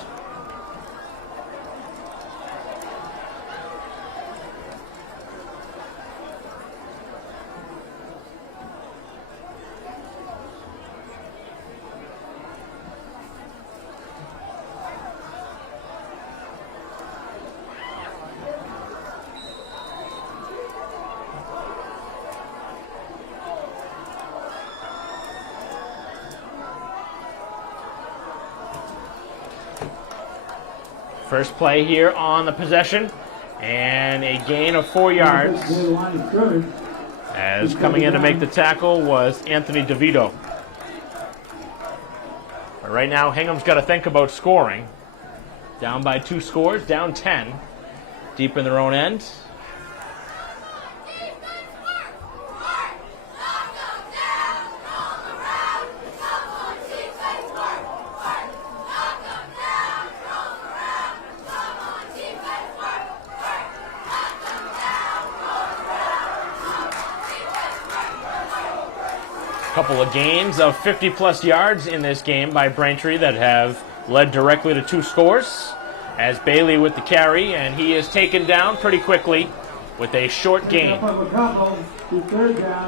First play here on the possession, and a gain of 4 yards. As coming in to make the tackle was Anthony DeVito. But right now, Hingham's got to think about scoring. Down by 2 scores, down 10, deep in their own end. Couple of gains of 50-plus yards in this game by Braintree that have led directly to 2 scores. As Bailey with the carry, and he is taken down pretty quickly with a short gain.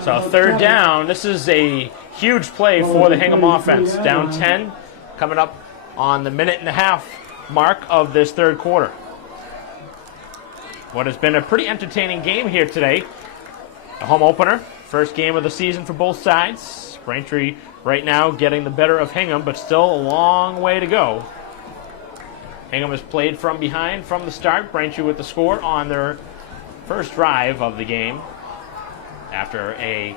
So third down, this is a huge play for the Hingham offense. Down 10, coming up on the 1.5-minute mark of this third quarter. What has been a pretty entertaining game here today. A home opener, first game of the season for both sides. Braintree right now getting the better of Hingham, but still a long way to go. Hingham has played from behind from the start. Braintree with the score on their first drive of the game. After a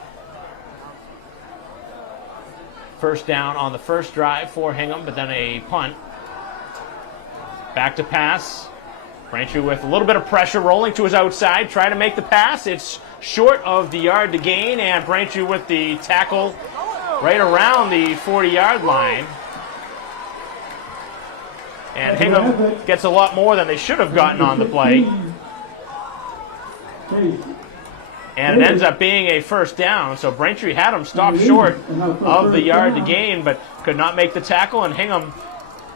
first down on the first drive for Hingham, but then a punt. Back to pass. Braintree with a little bit of pressure, rolling to his outside, trying to make the pass. It's short of the yard to gain, and Braintree with the tackle right around the 40-yard line. And Hingham gets a lot more than they should have gotten on the play. And it ends up being a first down. So Braintree had him stopped short of the yard to gain, but could not make the tackle. And Hingham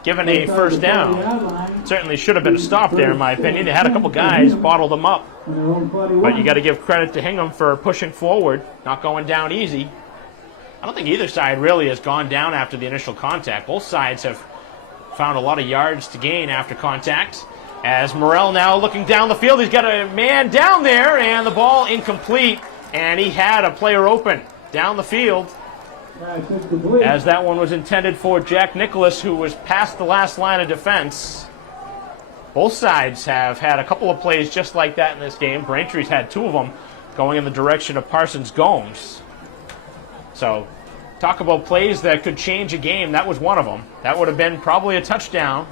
given a first down. Certainly should have been a stop there, in my opinion. They had a couple guys bottle them up. But you got to give credit to Hingham for pushing forward, not going down easy. I don't think either side really has gone down after the initial contact. Both sides have found a lot of yards to gain after contact. As Morrell now looking down the field, he's got a man down there, and the ball incomplete. And he had a player open down the field, as that one was intended for Jack Nicholas, who was past the last line of defense. Both sides have had a couple of plays just like that in this game. Braintree's had 2 of them going in the direction of Parsons Gomes. So, talk about plays that could change a game. That was one of them. That would have been probably a touchdown,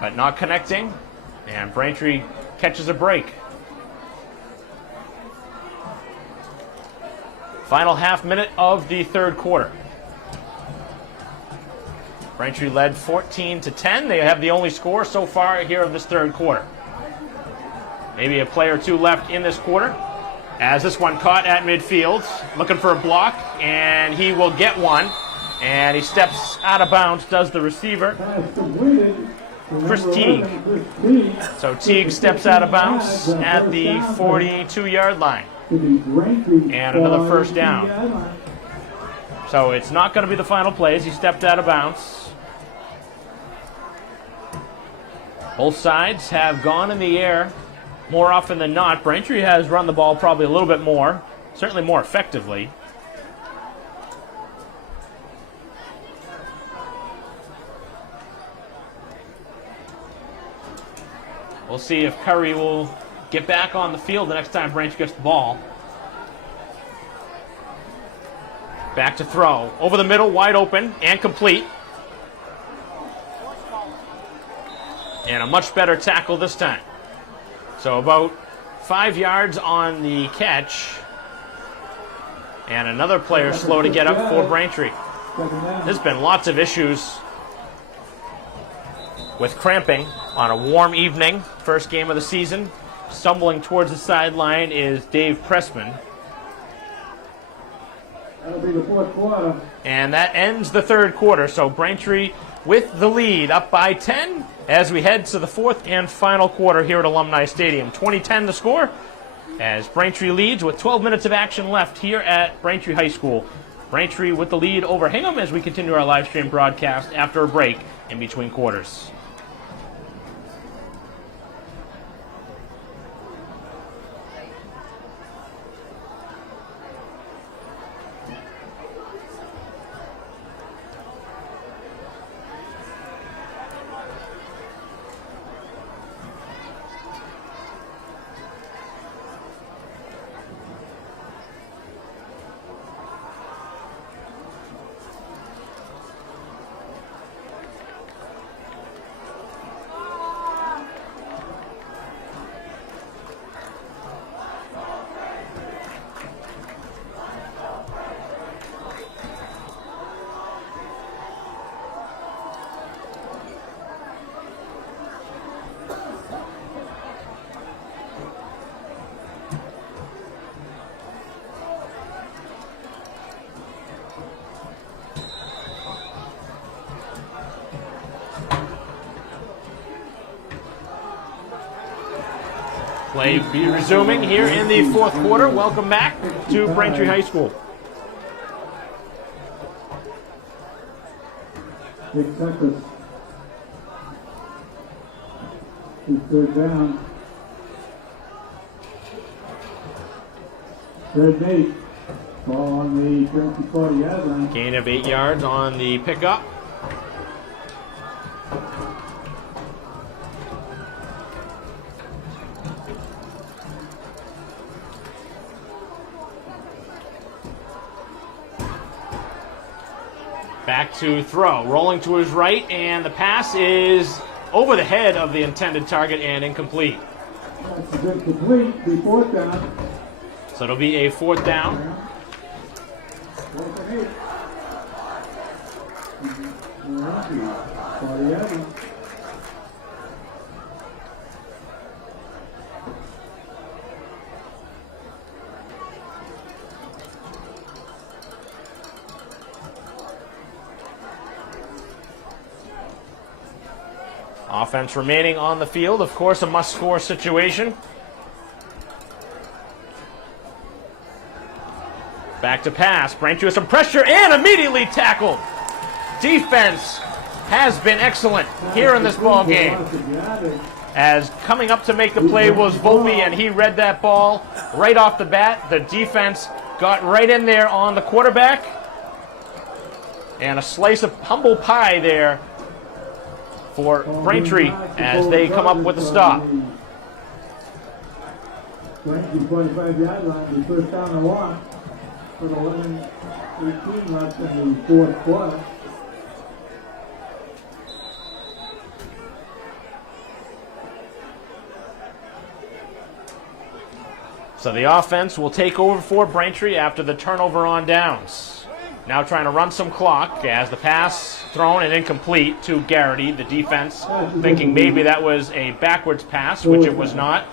but not connecting. And Braintree catches a break. Final half minute of the third quarter. Braintree led 14-10. They have the only score so far here of this third quarter. Maybe a play or 2 left in this quarter. As this one caught at midfield, looking for a block, and he will get one. And he steps out of bounds, does the receiver, Chris Teague. So Teague steps out of bounds at the 42-yard line. And another first down. So it's not going to be the final play as he stepped out of bounds. Both sides have gone in the air more often than not. Braintree has run the ball probably a little bit more, certainly more effectively. We'll see if Curry will get back on the field the next time Braintree gets the ball. Back to throw. Over the middle, wide open, and complete. And a much better tackle this time. So about 5 yards on the catch. And another player slow to get up for Braintree. There's been lots of issues with cramping on a warm evening. First game of the season. Stumbling towards the sideline is Dave Pressman. That'll be the fourth quarter. And that ends the third quarter. So Braintree with the lead, up by 10 as we head to the fourth and final quarter here at Alumni Stadium. 20-10 the score as Braintree leads with 12 minutes of action left here at Braintree High School. Braintree with the lead over Hingham as we continue our live stream broadcast after a break in between quarters. Play be resuming here in the fourth quarter. Welcome back to Braintree High School. Big Texas. Third down. Third and 8. Ball on the 40-yard line. Gain of 8 yards on the pickup. Back to throw, rolling to his right, and the pass is over the head of the intended target and incomplete. That's a good complete. The fourth down. So it'll be a fourth down. Fourth and 8. 40-yard line. Offense remaining on the field. Of course, a must-score situation. Back to pass. Braintree with some pressure and immediately tackled. Defense has been excellent here in this ball game. As coming up to make the play was Volpe, and he read that ball right off the bat. The defense got right in there on the quarterback. And a slice of humble pie there for Braintree as they come up with a stop. Braintree 45-yard line, the first down and 1 with 11:18 left in the fourth quarter. So the offense will take over for Braintree after the turnover on downs. Now trying to run some clock as the pass thrown and incomplete to Garrity. The defense thinking maybe that was a backwards pass, which it was not.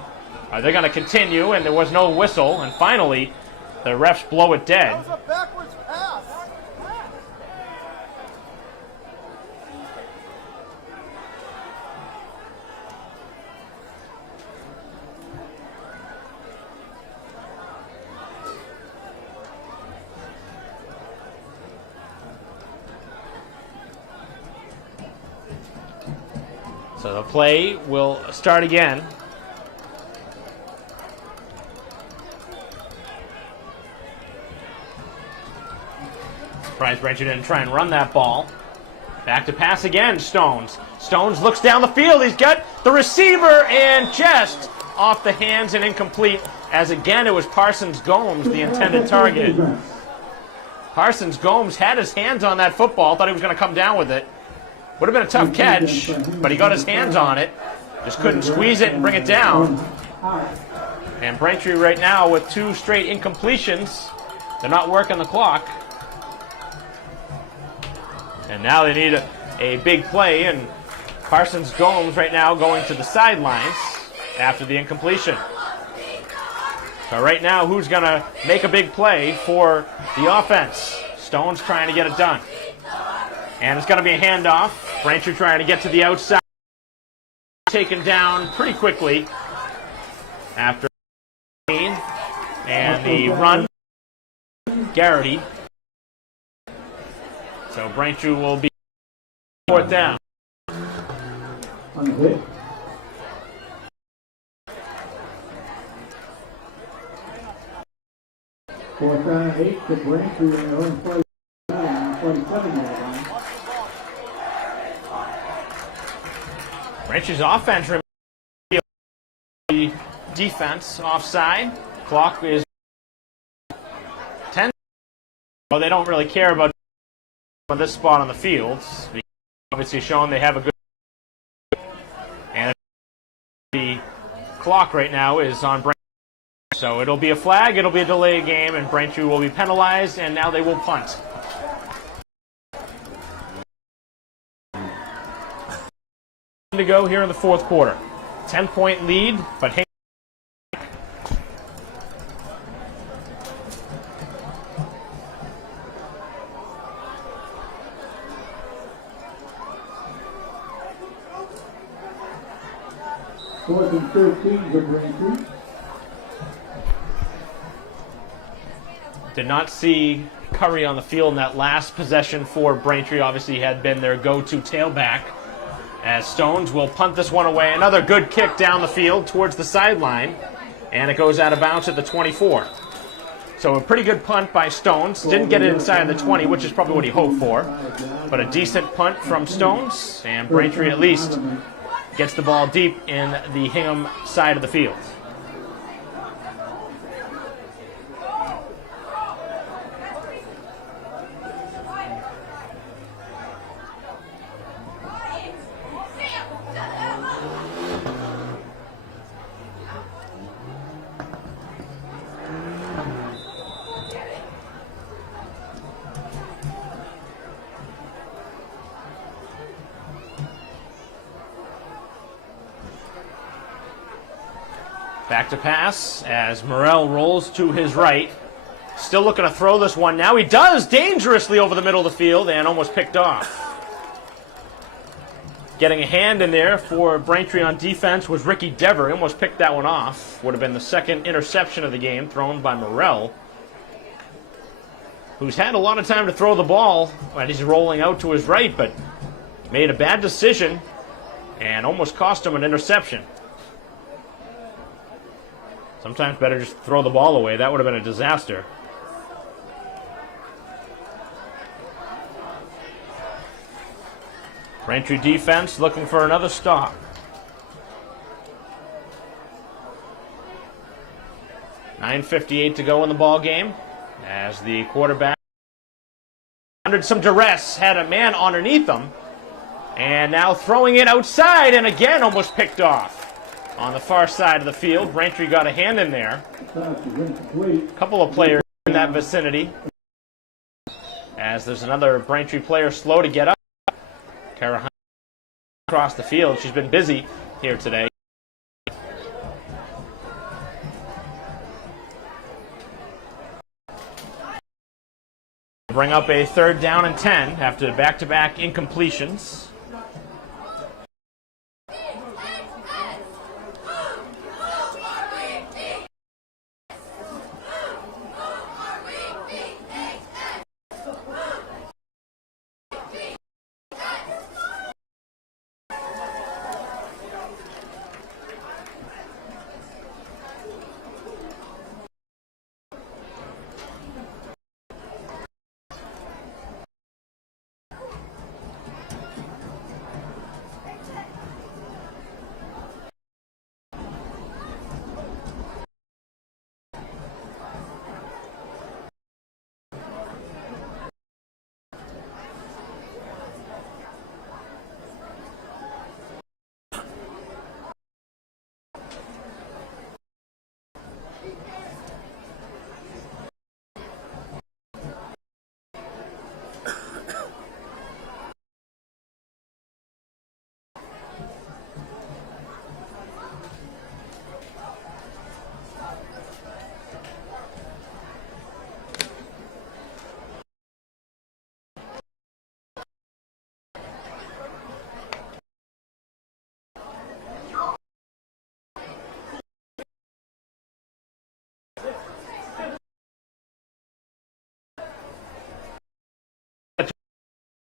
They're going to continue, and there was no whistle. And finally, the refs blow it dead. That was a backwards pass. So the play will start again. Surprised Braintree didn't try and run that ball. Back to pass again, Stones. Stones looks down the field. He's got the receiver and just off the hands and incomplete. As again, it was Parsons Gomes, the intended target. Parsons Gomes had his hands on that football, thought he was going to come down with it. Would have been a tough catch, but he got his hands on it. Just couldn't squeeze it and bring it down. And Braintree right now with 2 straight incompletions. They're not working the clock. And now they need a big play, and Parsons Gomes right now going to the sidelines after the incompletion. So right now, who's going to make a big play for the offense? Stone's trying to get it done. And it's going to be a handoff. Braintree trying to get to the outside. Taken down pretty quickly after and the run. Garrity. So Braintree will be fourth down. On the hit. Fourth down and 8 to Braintree in their own 47-yard line. Braintree's offense remains the defense offside. Clock is 10. Well, they don't really care about this spot on the field. Obviously showing they have a good. And the clock right now is on Braintree. So it'll be a flag, it'll be a delay game, and Braintree will be penalized, and now they will punt. To go here in the fourth quarter. 10-point lead, but Hingham. 4th and 13 for Braintree. Did not see Curry on the field in that last possession for Braintree. Obviously, he had been their go-to tailback. As Stones will punt this one away. Another good kick down the field towards the sideline. And it goes out of bounds at the 24. So a pretty good punt by Stones. Didn't get it inside of the 20, which is probably what he hoped for. But a decent punt from Stones. And Braintree at least gets the ball deep in the Hingham side of the field. Back to pass as Morrell rolls to his right. Still looking to throw this one now. He does dangerously over the middle of the field and almost picked off. Getting a hand in there for Braintree on defense was Ricky Dever. He almost picked that one off. Would have been the second interception of the game thrown by Morrell, who's had a lot of time to throw the ball when he's rolling out to his right, but made a bad decision and almost cost him an interception. Sometimes better just throw the ball away. That would have been a disaster. Braintree defense looking for another stop. .9:58 to go in the ball game as the quarterback under some duress had a man underneath him and now throwing it outside and again almost picked off. On the far side of the field, Braintree got a hand in there. A couple of players in that vicinity. As there's another Braintree player slow to get up. Tara Hunt across the field. She's been busy here today. Bring up a 3rd down and 10 after back-to-back incompletions.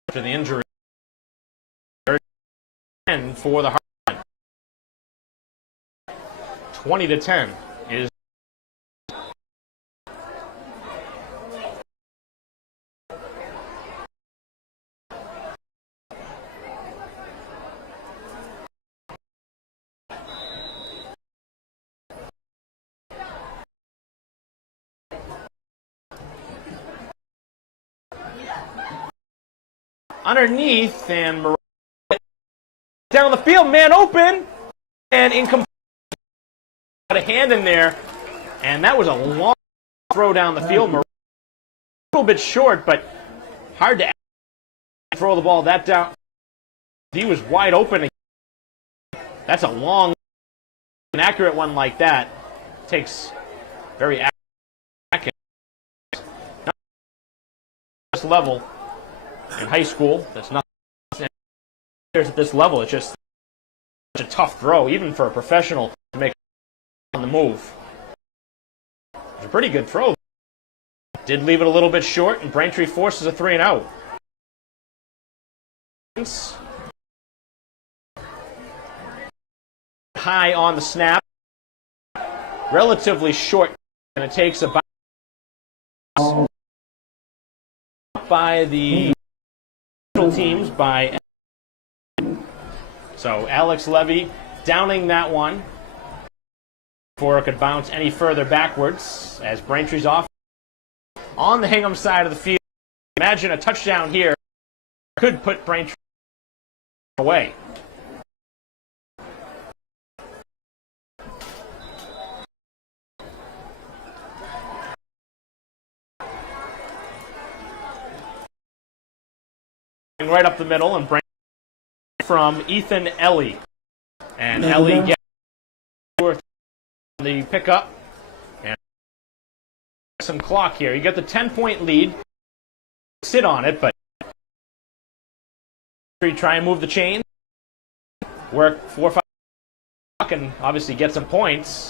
After the injury, for the Hartman. 20-10 is underneath and down the field, man open and incomplete. Got a hand in there, and that was a long throw down the field. A little bit short, but hard to throw the ball that down. He was wide open. That's a long, an accurate one like that takes very accurate. Not this level in high school. That's not at this level. It's just a tough throw, even for a professional to make on the move. It's a pretty good throw. Did leave it a little bit short, and Braintree forces a 3-and-out. High on the snap. Relatively short, and it takes about by the teams by. So Alex Levy downing that one before it could bounce any further backwards as Braintree's off on the Hingham side of the field. Imagine a touchdown here could put Braintree away. Right up the middle, and from Ethan Ellie. And Ellie gets the pickup. And some clock here. You get the 10-point lead. Sit on it, but try and move the chain. Work 4 or 5 and obviously get some points.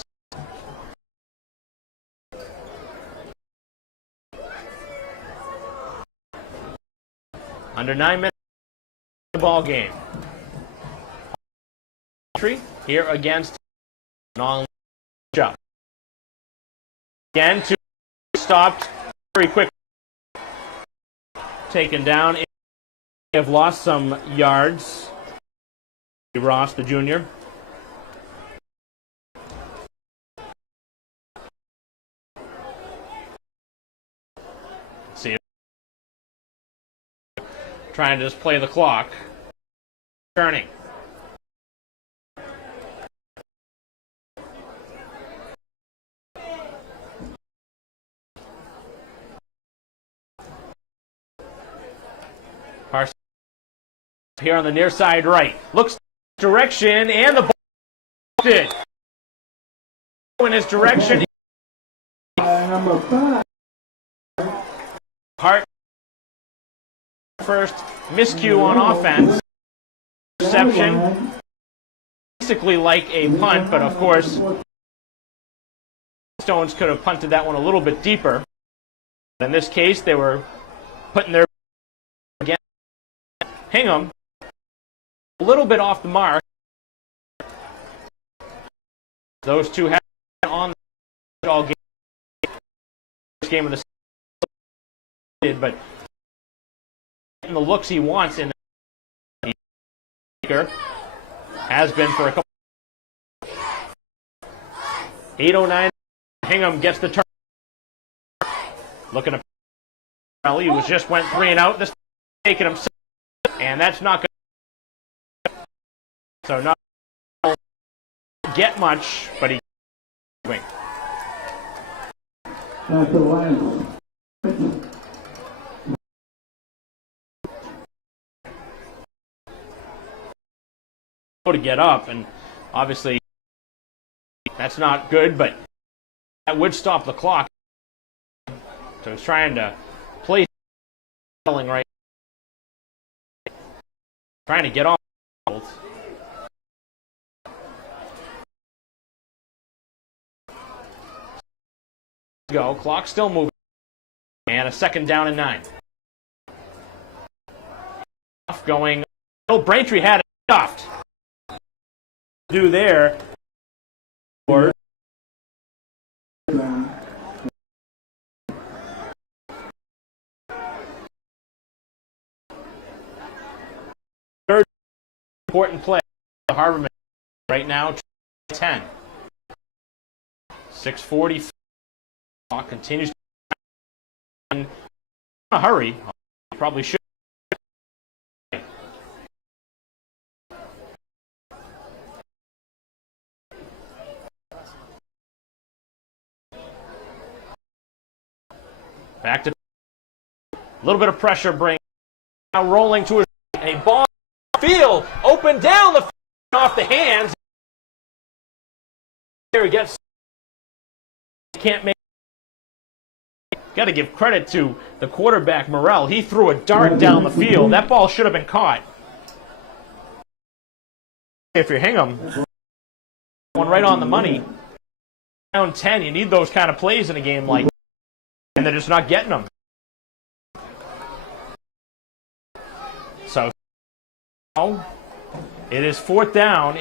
Under 9 minutes in the ball game. Here against non-jump. Again, stopped very quick. Taken down. They have lost some yards. Ross, the junior. See. Trying to just play the clock. Turning. Parsons here on the near side right. Looks direction, and the ball did. In his direction. Number 5. Hart first miscue on offense. Reception. Basically like a punt, but of course Stones could have punted that one a little bit deeper. In this case, they were putting their again. Hingham a little bit off the mark. Those two have on the all game of the season, but getting the looks he wants in the has been for a couple. 8:09. Hingham gets the turn. Looking at Ellie, who just went 3-and-out. This taking him, and that's not good. So not get much, but he wing. That's the line. To get up, and obviously that's not good, but that would stop the clock. So he's trying to play right, trying to get off. Go, clock still moving, and a 2nd down and 9. Going. Oh, Braintree had it stuffed. Do there or third important play the Harborman right now 10 6:40 clock continues in a hurry. Probably should. Back to a little bit of pressure bring. Now rolling to a ball field. Open down the field, off the hands. There he gets. Can't make. Got to give credit to the quarterback, Morrell. He threw a dart down the field. That ball should have been caught. if you're Hingham, one right on the money, down 10, you need those kind of plays in a game like that, and they're just not getting them. So, it is 4th down.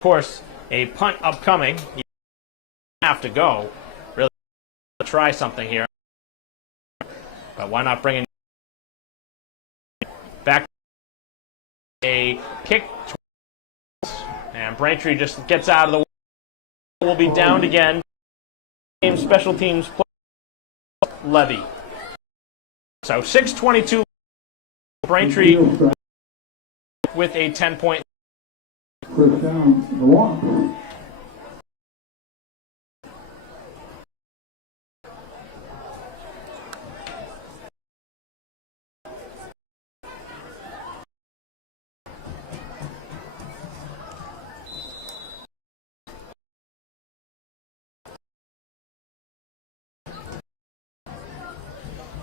Of course, a punt upcoming. You have to go. Really try something here. But why not bring in back a kick? And Braintree just gets out of the way. Will be downed again. Game special teams play Levy. So 6:22. Braintree with a 10-point. First down, the Wamps.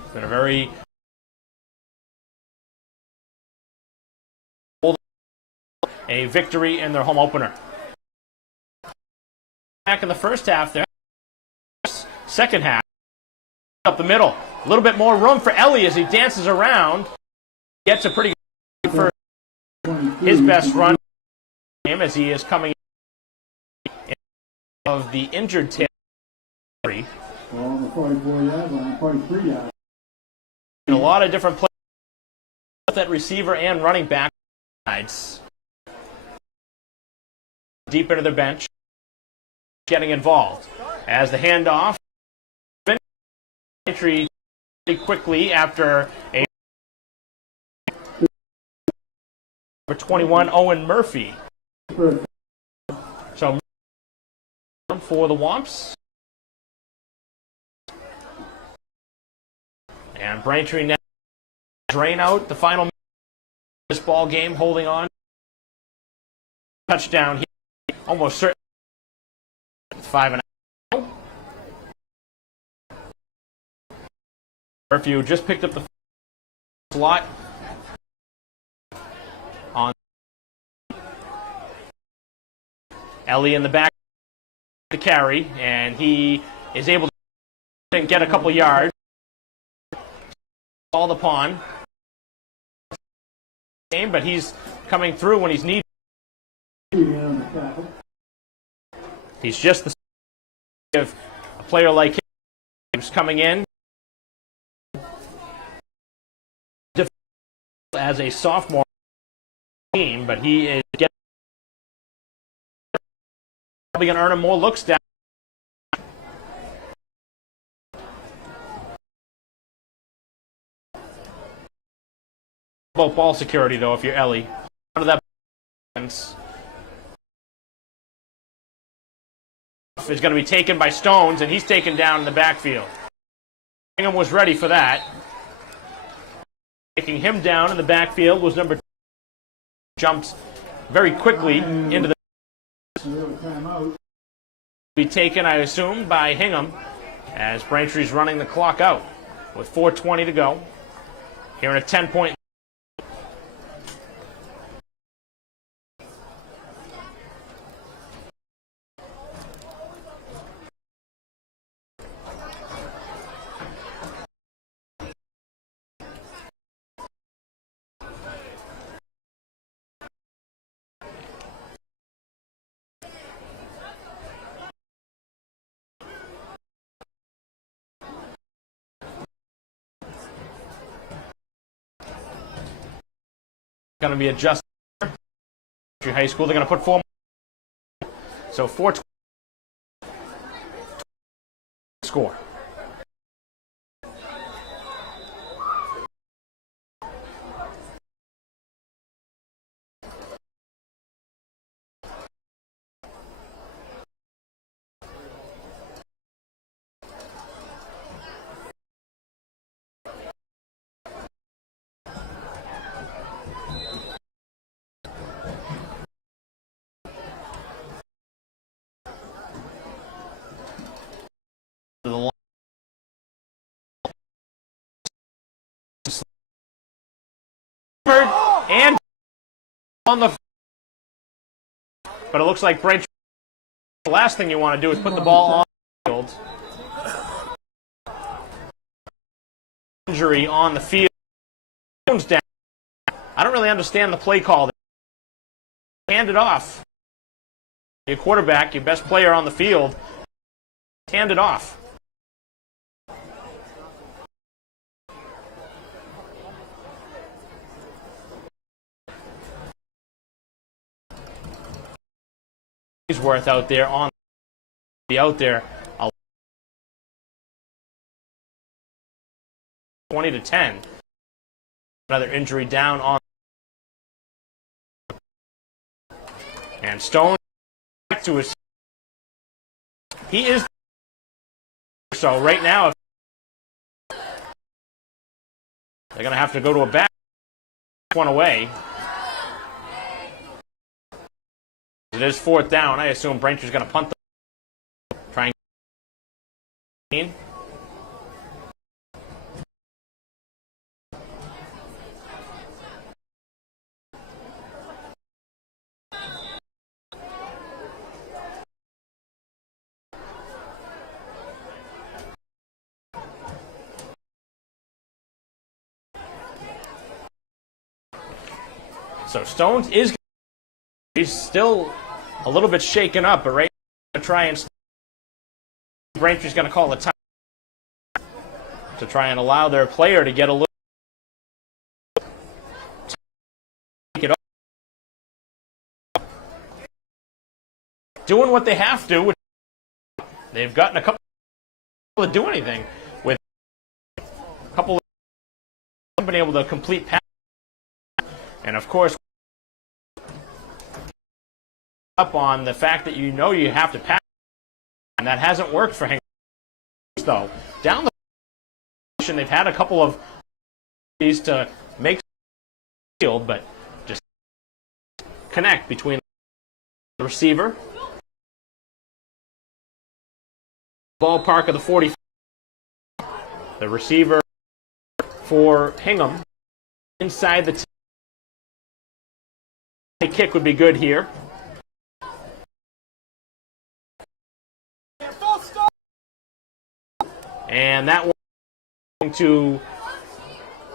It's been a very a victory in their home opener. Back in the first half there. Second half, up the middle. A little bit more room for Ellie as he dances around. Gets a pretty good for his best run as he is coming in of the injured tail. On the 44-yard line, 43-yard. A lot of different plays at receiver and running back sides. Deep into the bench, getting involved as the handoff. Entry pretty quickly after a number 21 Owen Murphy. So for the Wamps. And Braintree now drain out the final minute of this ball game, holding on. Touchdown here. Almost certain. 5-0. Murphy just picked up the slot on Ellie in the back to carry, and he is able to get a couple yards. Called upon, but he's coming through when he's needed. He's just the of a player like him who's coming in as a sophomore team, but he is probably going to earn him more looks down. About ball security, though, if you're Ellie. Out of that is going to be taken by Stones, and he's taken down in the backfield. Hingham was ready for that. Taking him down in the backfield was number 2. Jumped very quickly into the be taken, I assume, by Hingham as Braintree's running the clock out with 4:20 to go. Here in a 10-point. Going to be adjusted. High school, they're going to put 4 more. So 4:20 score. the line. And on the, but it looks like Braintree. The last thing you want to do is put the ball on the field. Injury on the field. Down. I don't really understand the play call. Hand it off. Your quarterback, your best player on the field, hand it off. He's worth out there on be out there 20-10. Another injury down on, and Stone back to his. He is so right now. They're going to have to go to a back one away. It is 4th down. I assume Braintree's going to punt the try and so Stones is. He's still a little bit shaken up, but right now, try and Braintree's going to call a time to try and allow their player to get a little take it off. Doing what they have to. They've gotten a couple to do anything with a couple of been able to complete pass, and of course. Up on the fact that you know you have to pass, and that hasn't worked for Hingham. Though down the position, they've had a couple of these to make the field, but just connect between the receiver, ballpark of the 40, the receiver for Hingham inside the. The kick would be good here. And that one going to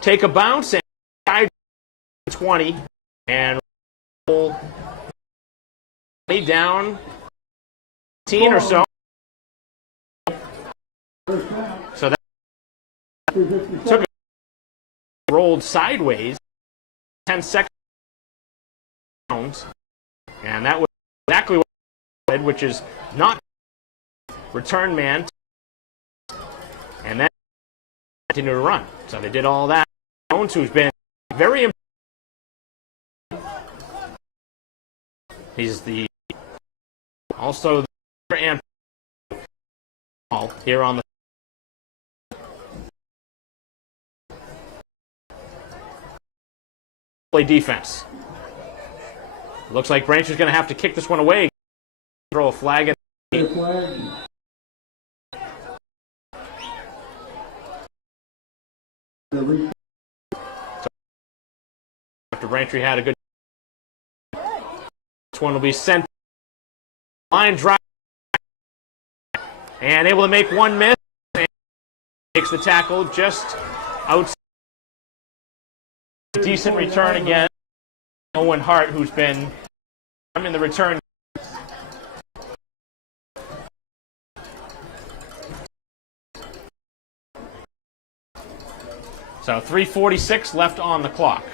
take a bounce and 20 and roll down 15 or so. So that took a rolled sideways 10 seconds, and that was exactly what I did, which is not return man. And then continue to run. So they did all that. Jones, who's been very important. He's the also the and here on the play defense. Looks like Braintree's going to have to kick this one away. Throw a flag at the after Braintree had a good. This one will be sent. Line drive. And able to make one miss. And makes the tackle just outside. Decent return again. Owen Hart, who's been in the return. So 3:46 left on the clock.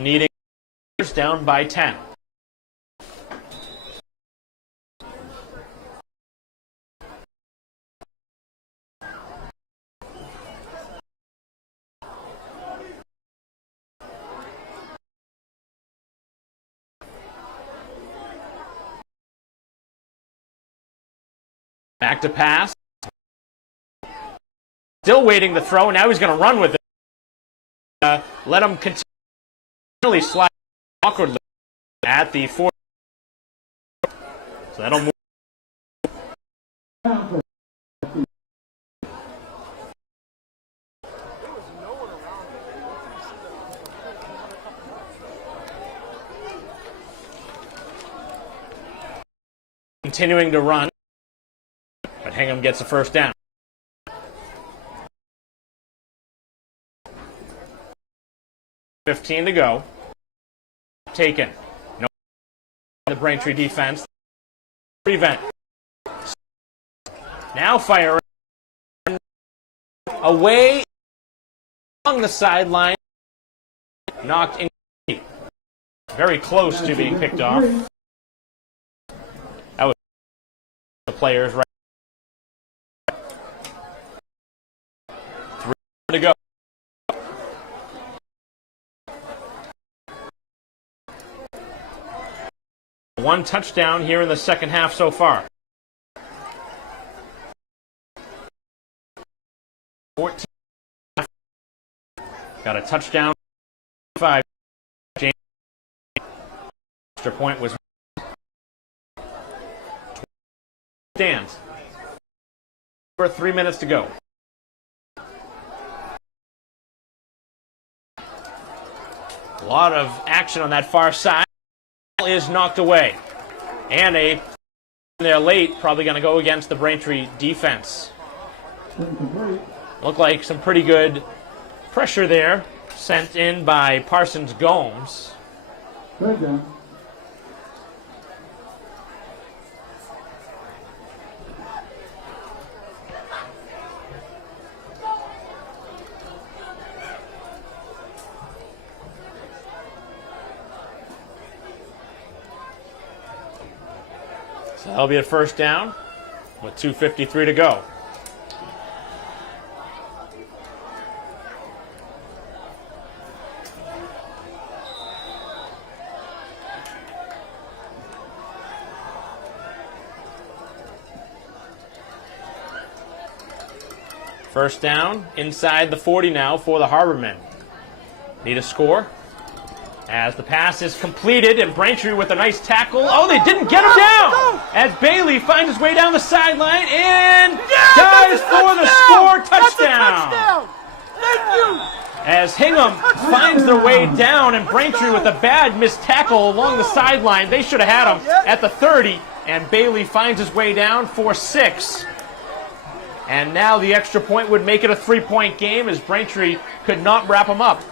Needing down by 10. Back to pass. Still waiting to throw. Now he's going to run with it. Let him continually slide awkwardly at the 4. So that'll move down for continuing to run, but Hingham gets a first down. $15 to go. Taken. No. The Braintree defense. Prevent. Now fire away along the sideline. Knocked in. Very close to being picked off. That was the players right. 3 to go. One touchdown here in the second half so far. 14. Got a touchdown. 5. James. Extra point was. Stands. For 3 minutes to go. A lot of action on that far side. Is knocked away. And they're late, probably going to go against the Braintree defense. Looked like some pretty good pressure there sent in by Parsons Gomes. Good down. So that'll be a first down with 2:53 to go. First down inside the 40 now for the Harbormen. Need a score. As the pass is completed, and Braintree with a nice tackle. Oh, they didn't get him down! As Bailey finds his way down the sideline and dives for the score touchdown! Thank you! As Hingham finds their way down, and Braintree with a bad missed tackle along the sideline. They should have had him at the 30, and Bailey finds his way down for 6. And now the extra point would make it a 3-point game, as Braintree could not wrap him up.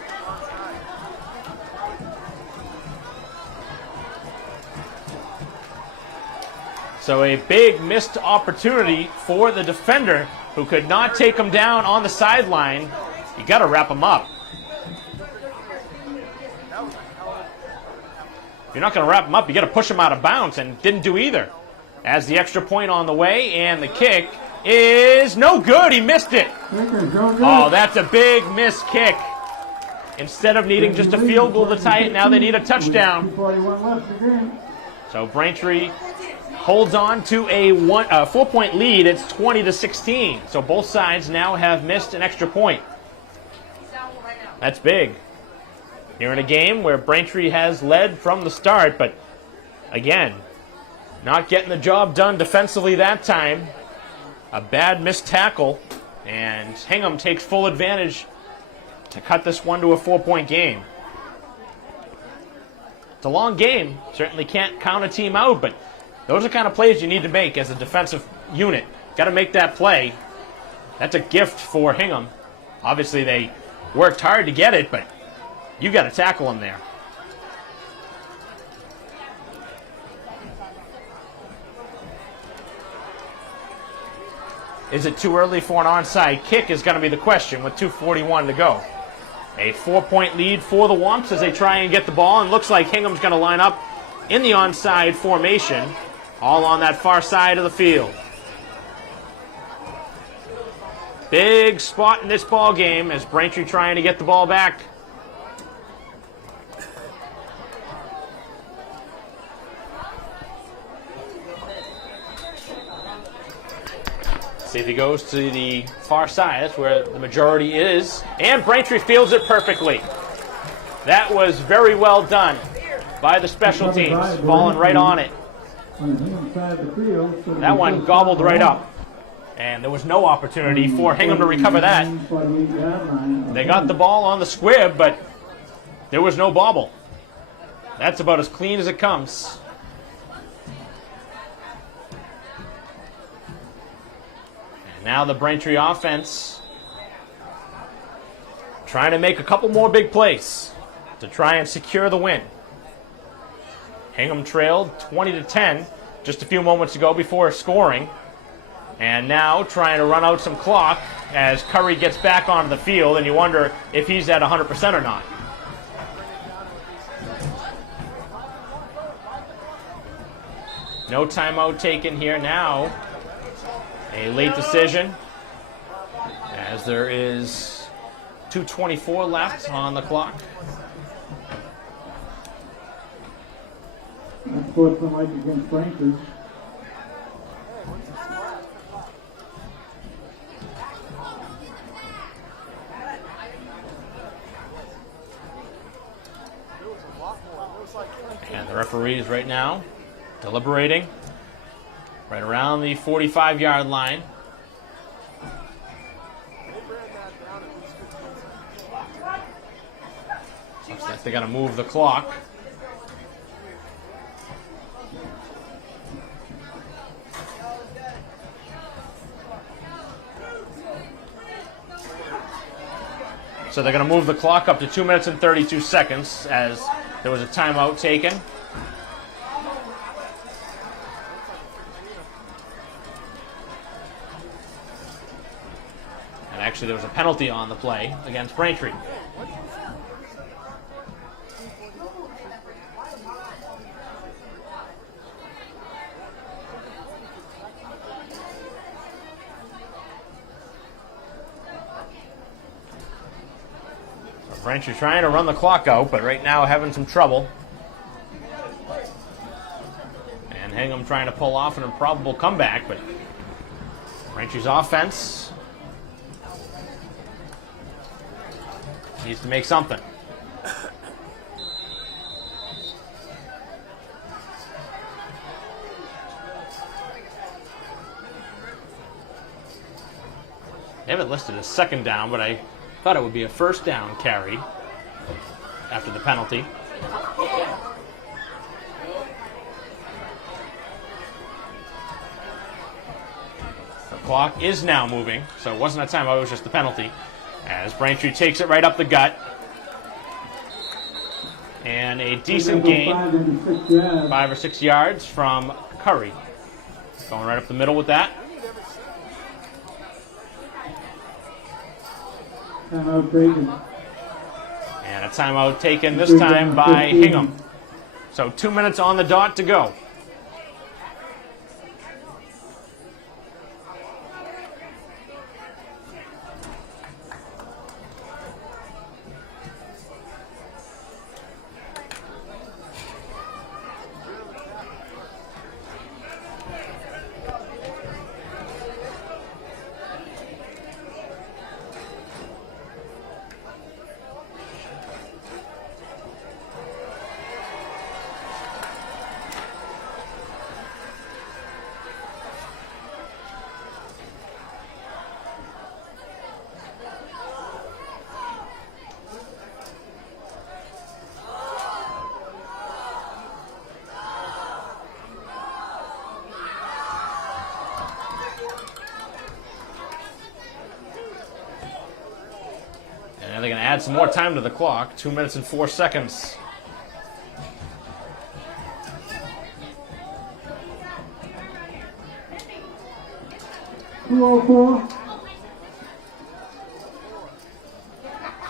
So a big missed opportunity for the defender who could not take him down on the sideline. You got to wrap him up. If you're not going to wrap him up, you got to push him out of bounds, and didn't do either. As the extra point on the way, and the kick is no good. He missed it. Oh, that's a big missed kick. Instead of needing just a field goal to tie it, now they need a touchdown. So Braintree holds on to a 4-point lead. It's 20-16. So both sides now have missed an extra point. That's big. You're in a game where Braintree has led from the start, but again, not getting the job done defensively that time. A bad missed tackle, and Hingham takes full advantage to cut this one to a 4-point game. It's a long game. Certainly can't count a team out, but those are the kind of plays you need to make as a defensive unit. Got to make that play. That's a gift for Hingham. Obviously, they worked hard to get it, but you got to tackle them there. Is it too early for an onside kick is going to be the question with 2:41 to go. A 4-point lead for the Womps as they try and get the ball, and looks like Hingham's going to line up in the onside formation, all on that far side of the field. Big spot in this ball game as Braintree trying to get the ball back. See if he goes to the far side. That's where the majority is. And Braintree fields it perfectly. That was very well done by the special teams, falling right on it. That one gobbled right up. And there was no opportunity for Hingham to recover that. They got the ball on the squib, but there was no bobble. That's about as clean as it comes. And now the Braintree offense trying to make a couple more big plays to try and secure the win. Hingham trailed 20-10 just a few moments ago before scoring. And now trying to run out some clock as Curry gets back onto the field, and you wonder if he's at 100% or not. No timeout taken here now. A late decision as there is 2:24 left on the clock. Unsportsmanlike against Braintree. And the referees right now deliberating right around the 45-yard line. Looks like they're going to move the clock. So they're going to move the clock up to 2 minutes and 32 seconds as there was a timeout taken. And actually there was a penalty on the play against Braintree. Braintree trying to run the clock out, but right now having some trouble. And Hingham trying to pull off an improbable comeback, but Braintree's offense needs to make something. They have it listed as second down, but I thought it would be a first down carry after the penalty. The clock is now moving, so it wasn't a timeout, it was just the penalty. As Braintree takes it right up the gut. And a decent gain, 5 or 6 yards from Curry. Going right up the middle with that. Timeout taken. And a timeout taken this time by Hingham. So 2 minutes on the dot to go. And they're going to add some more time to the clock. 2 minutes and 4 seconds. .204.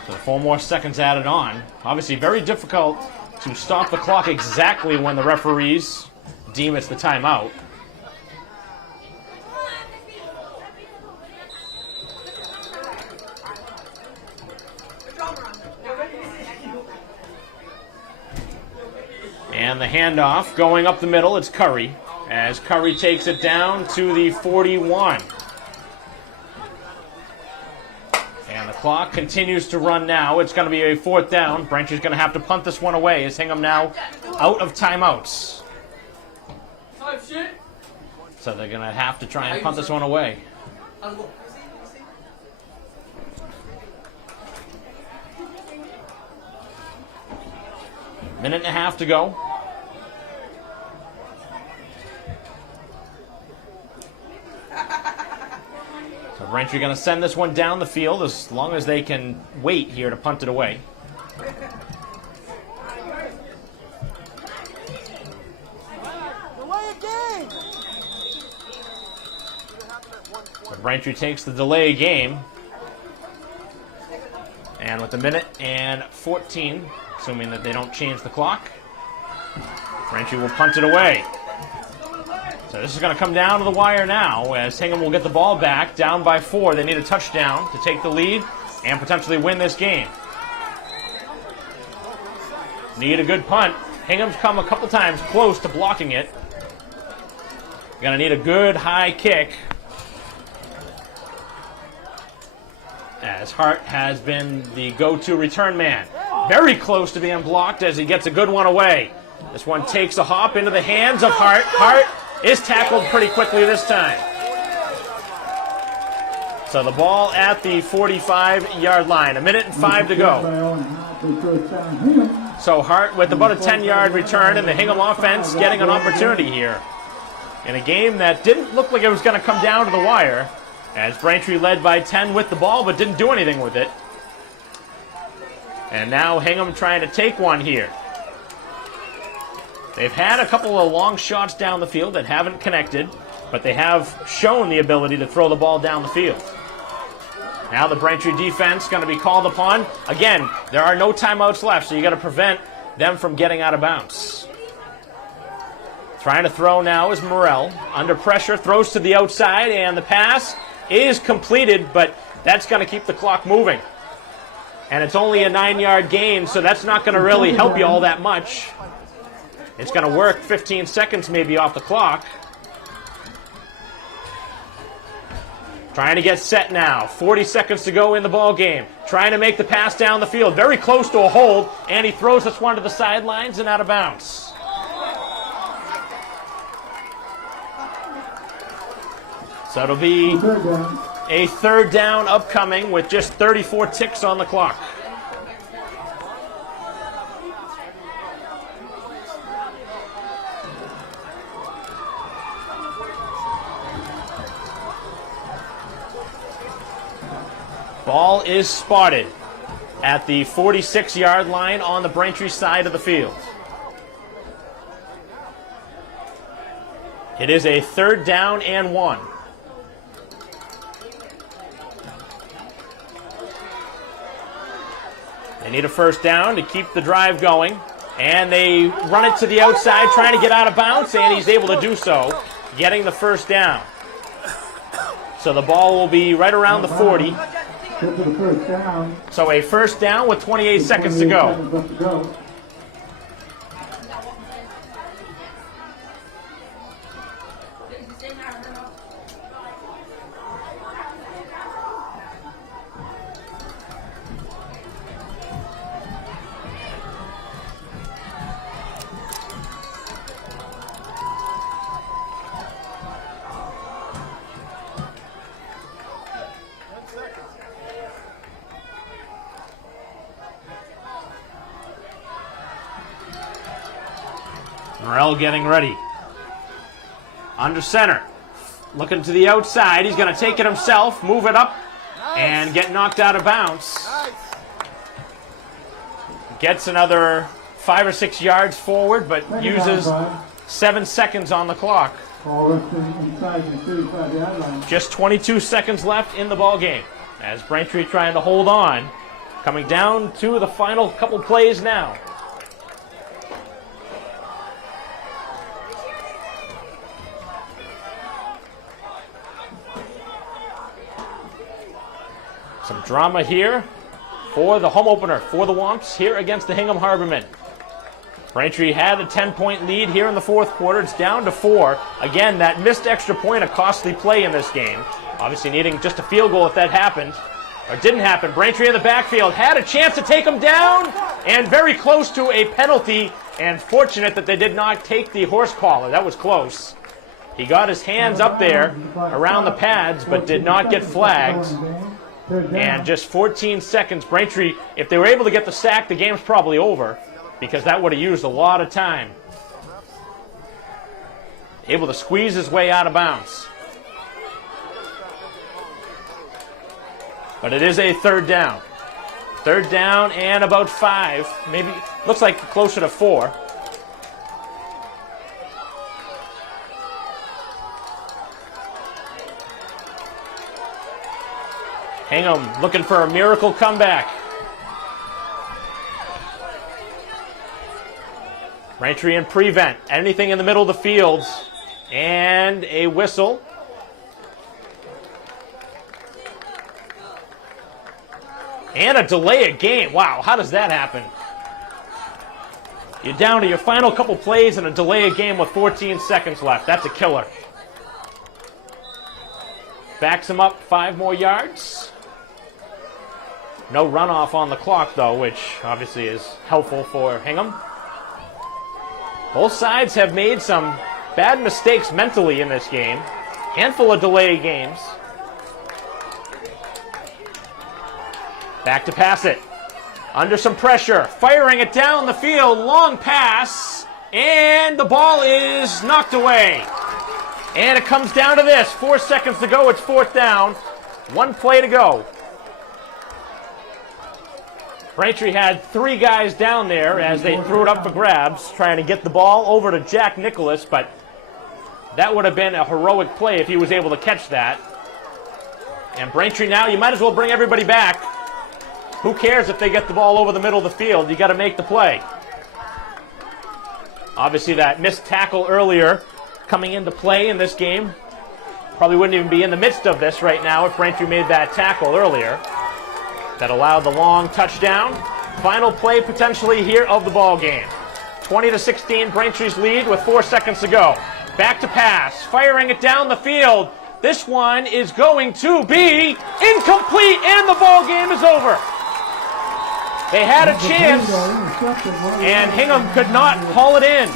So 4 more seconds added on. Obviously very difficult to stop the clock exactly when the referees deem it's the timeout. And the handoff going up the middle, it's Curry, as Curry takes it down to the 41. And the clock continues to run now. It's going to be a fourth down. Braintree's going to have to punt this one away as Hingham now out of timeouts. So they're going to have to try and punt this one away. Minute and a half to go. So Braintree going to send this one down the field as long as they can wait here to punt it away. So Braintree takes the delay game. And with a minute and 14, assuming that they don't change the clock, Braintree will punt it away. So this is going to come down to the wire now as Hingham will get the ball back, down by 4. They need a touchdown to take the lead and potentially win this game. Need a good punt. Hingham's come a couple times close to blocking it. Going to need a good high kick, as Hart has been the go-to return man. Very close to being blocked as he gets a good one away. This one takes a hop into the hands of Hart. Hart is tackled pretty quickly this time. So the ball at the 45-yard line. 1:05 to go. So Hart with about a 10-yard return, and the Hingham offense getting an opportunity here in a game that didn't look like it was going to come down to the wire, as Braintree led by 10 with the ball but didn't do anything with it. And now Hingham trying to take one here. They've had a couple of long shots down the field that haven't connected, but they have shown the ability to throw the ball down the field. Now the Braintree defense going to be called upon. Again, there are no timeouts left, so you got to prevent them from getting out of bounds. Trying to throw now is Morrell. Under pressure, throws to the outside, and the pass is completed, but that's going to keep the clock moving. And it's only a 9-yard gain, so that's not going to really help you all that much. It's going to work 15 seconds maybe off the clock. Trying to get set now. 40 seconds to go in the ball game. Trying to make the pass down the field. Very close to a hold, and he throws this one to the sidelines and out of bounds. So it'll be a third down upcoming with just 34 ticks on the clock. Ball is spotted at the 46-yard line on the Braintree side of the field. It is a 3rd down and 1. They need a first down to keep the drive going, and they run it to the outside trying to get out of bounds, and he's able to do so, getting the first down. So the ball will be right around the 40. So a first down with 28 seconds to go. Morrell getting ready. Under center. Looking to the outside. He's going to take it himself, move it up, and get knocked out of bounds. Gets another 5 or 6 yards forward, but uses 7 seconds on the clock. Just 22 seconds left in the ball game as Braintree trying to hold on. Coming down to the final couple plays now. Some drama here for the home opener for the Womps here against the Hingham Harbormen. Braintree had a 10-point lead here in the 4th quarter. It's down to 4. Again, that missed extra point, a costly play in this game. Obviously needing just a field goal if that happened. Or didn't happen. Braintree in the backfield had a chance to take him down and very close to a penalty, and fortunate that they did not take the horse collar. That was close. He got his hands up there around the pads, but did not get flagged. And just 14 seconds. Braintree, if they were able to get the sack, the game's probably over, because that would have used a lot of time. Able to squeeze his way out of bounds. But it is a third down. Third down and about 5. Maybe, looks like closer to 4. Hingham looking for a miracle comeback. Braintree in prevent. Anything in the middle of the field. And a whistle. And a delay of game. Wow, how does that happen? You're down to your final couple plays and a delay of game with 14 seconds left. That's a killer. Backs him up 5 more yards. No runoff on the clock, though, which obviously is helpful for Hingham. Both sides have made some bad mistakes mentally in this game. Handful of delay games. Back to pass it. Under some pressure. Firing it down the field. Long pass. And the ball is knocked away. And it comes down to this. 4 seconds to go. It's 4th down. 1 play to go. Braintree had 3 guys down there as they threw it up for grabs, trying to get the ball over to Jack Nicholas, but that would have been a heroic play if he was able to catch that. And Braintree now, you might as well bring everybody back. Who cares if they get the ball over the middle of the field? You got to make the play. Obviously that missed tackle earlier coming into play in this game. Probably wouldn't even be in the midst of this right now if Braintree made that tackle earlier. That allowed the long touchdown. Final play potentially here of the ball game. 20-16, Braintree's lead with 4 seconds to go. Back to pass, firing it down the field. This one is going to be incomplete, and the ball game is over. They had a chance, and Hingham could not haul it in.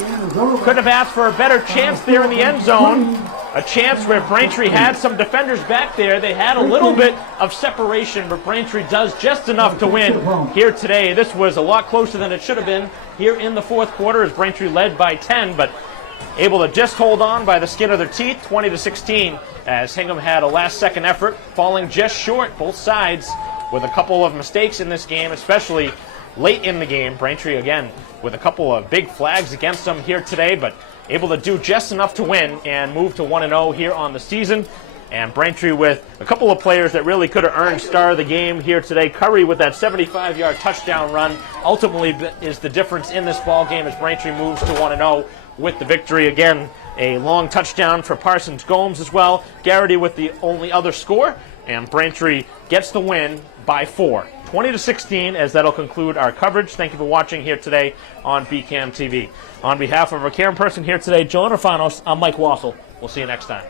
Couldn't have asked for a better chance there in the end zone. A chance where Braintree had some defenders back there. They had a little bit of separation, but Braintree does just enough to win here today. This was a lot closer than it should have been here in the 4th quarter as Braintree led by 10, but able to just hold on by the skin of their teeth, 20-16, as Hingham had a last-second effort, falling just short, both sides, with a couple of mistakes in this game, especially late in the game. Braintree, again, with a couple of big flags against them here today, but able to do just enough to win and move to 1-0 here on the season. And Braintree with a couple of players that really could have earned star of the game here today. Curry with that 75-yard touchdown run ultimately is the difference in this ball game as Braintree moves to 1-0 with the victory. Again, a long touchdown for Parsons Gomes as well. Garrity with the only other score, and Braintree gets the win by 4. 20-16, as that'll conclude our coverage. Thank you for watching here today on BCAM TV. On behalf of our camera person here today, Joe Nerfanos, I'm Mike Wassel. We'll see you next time.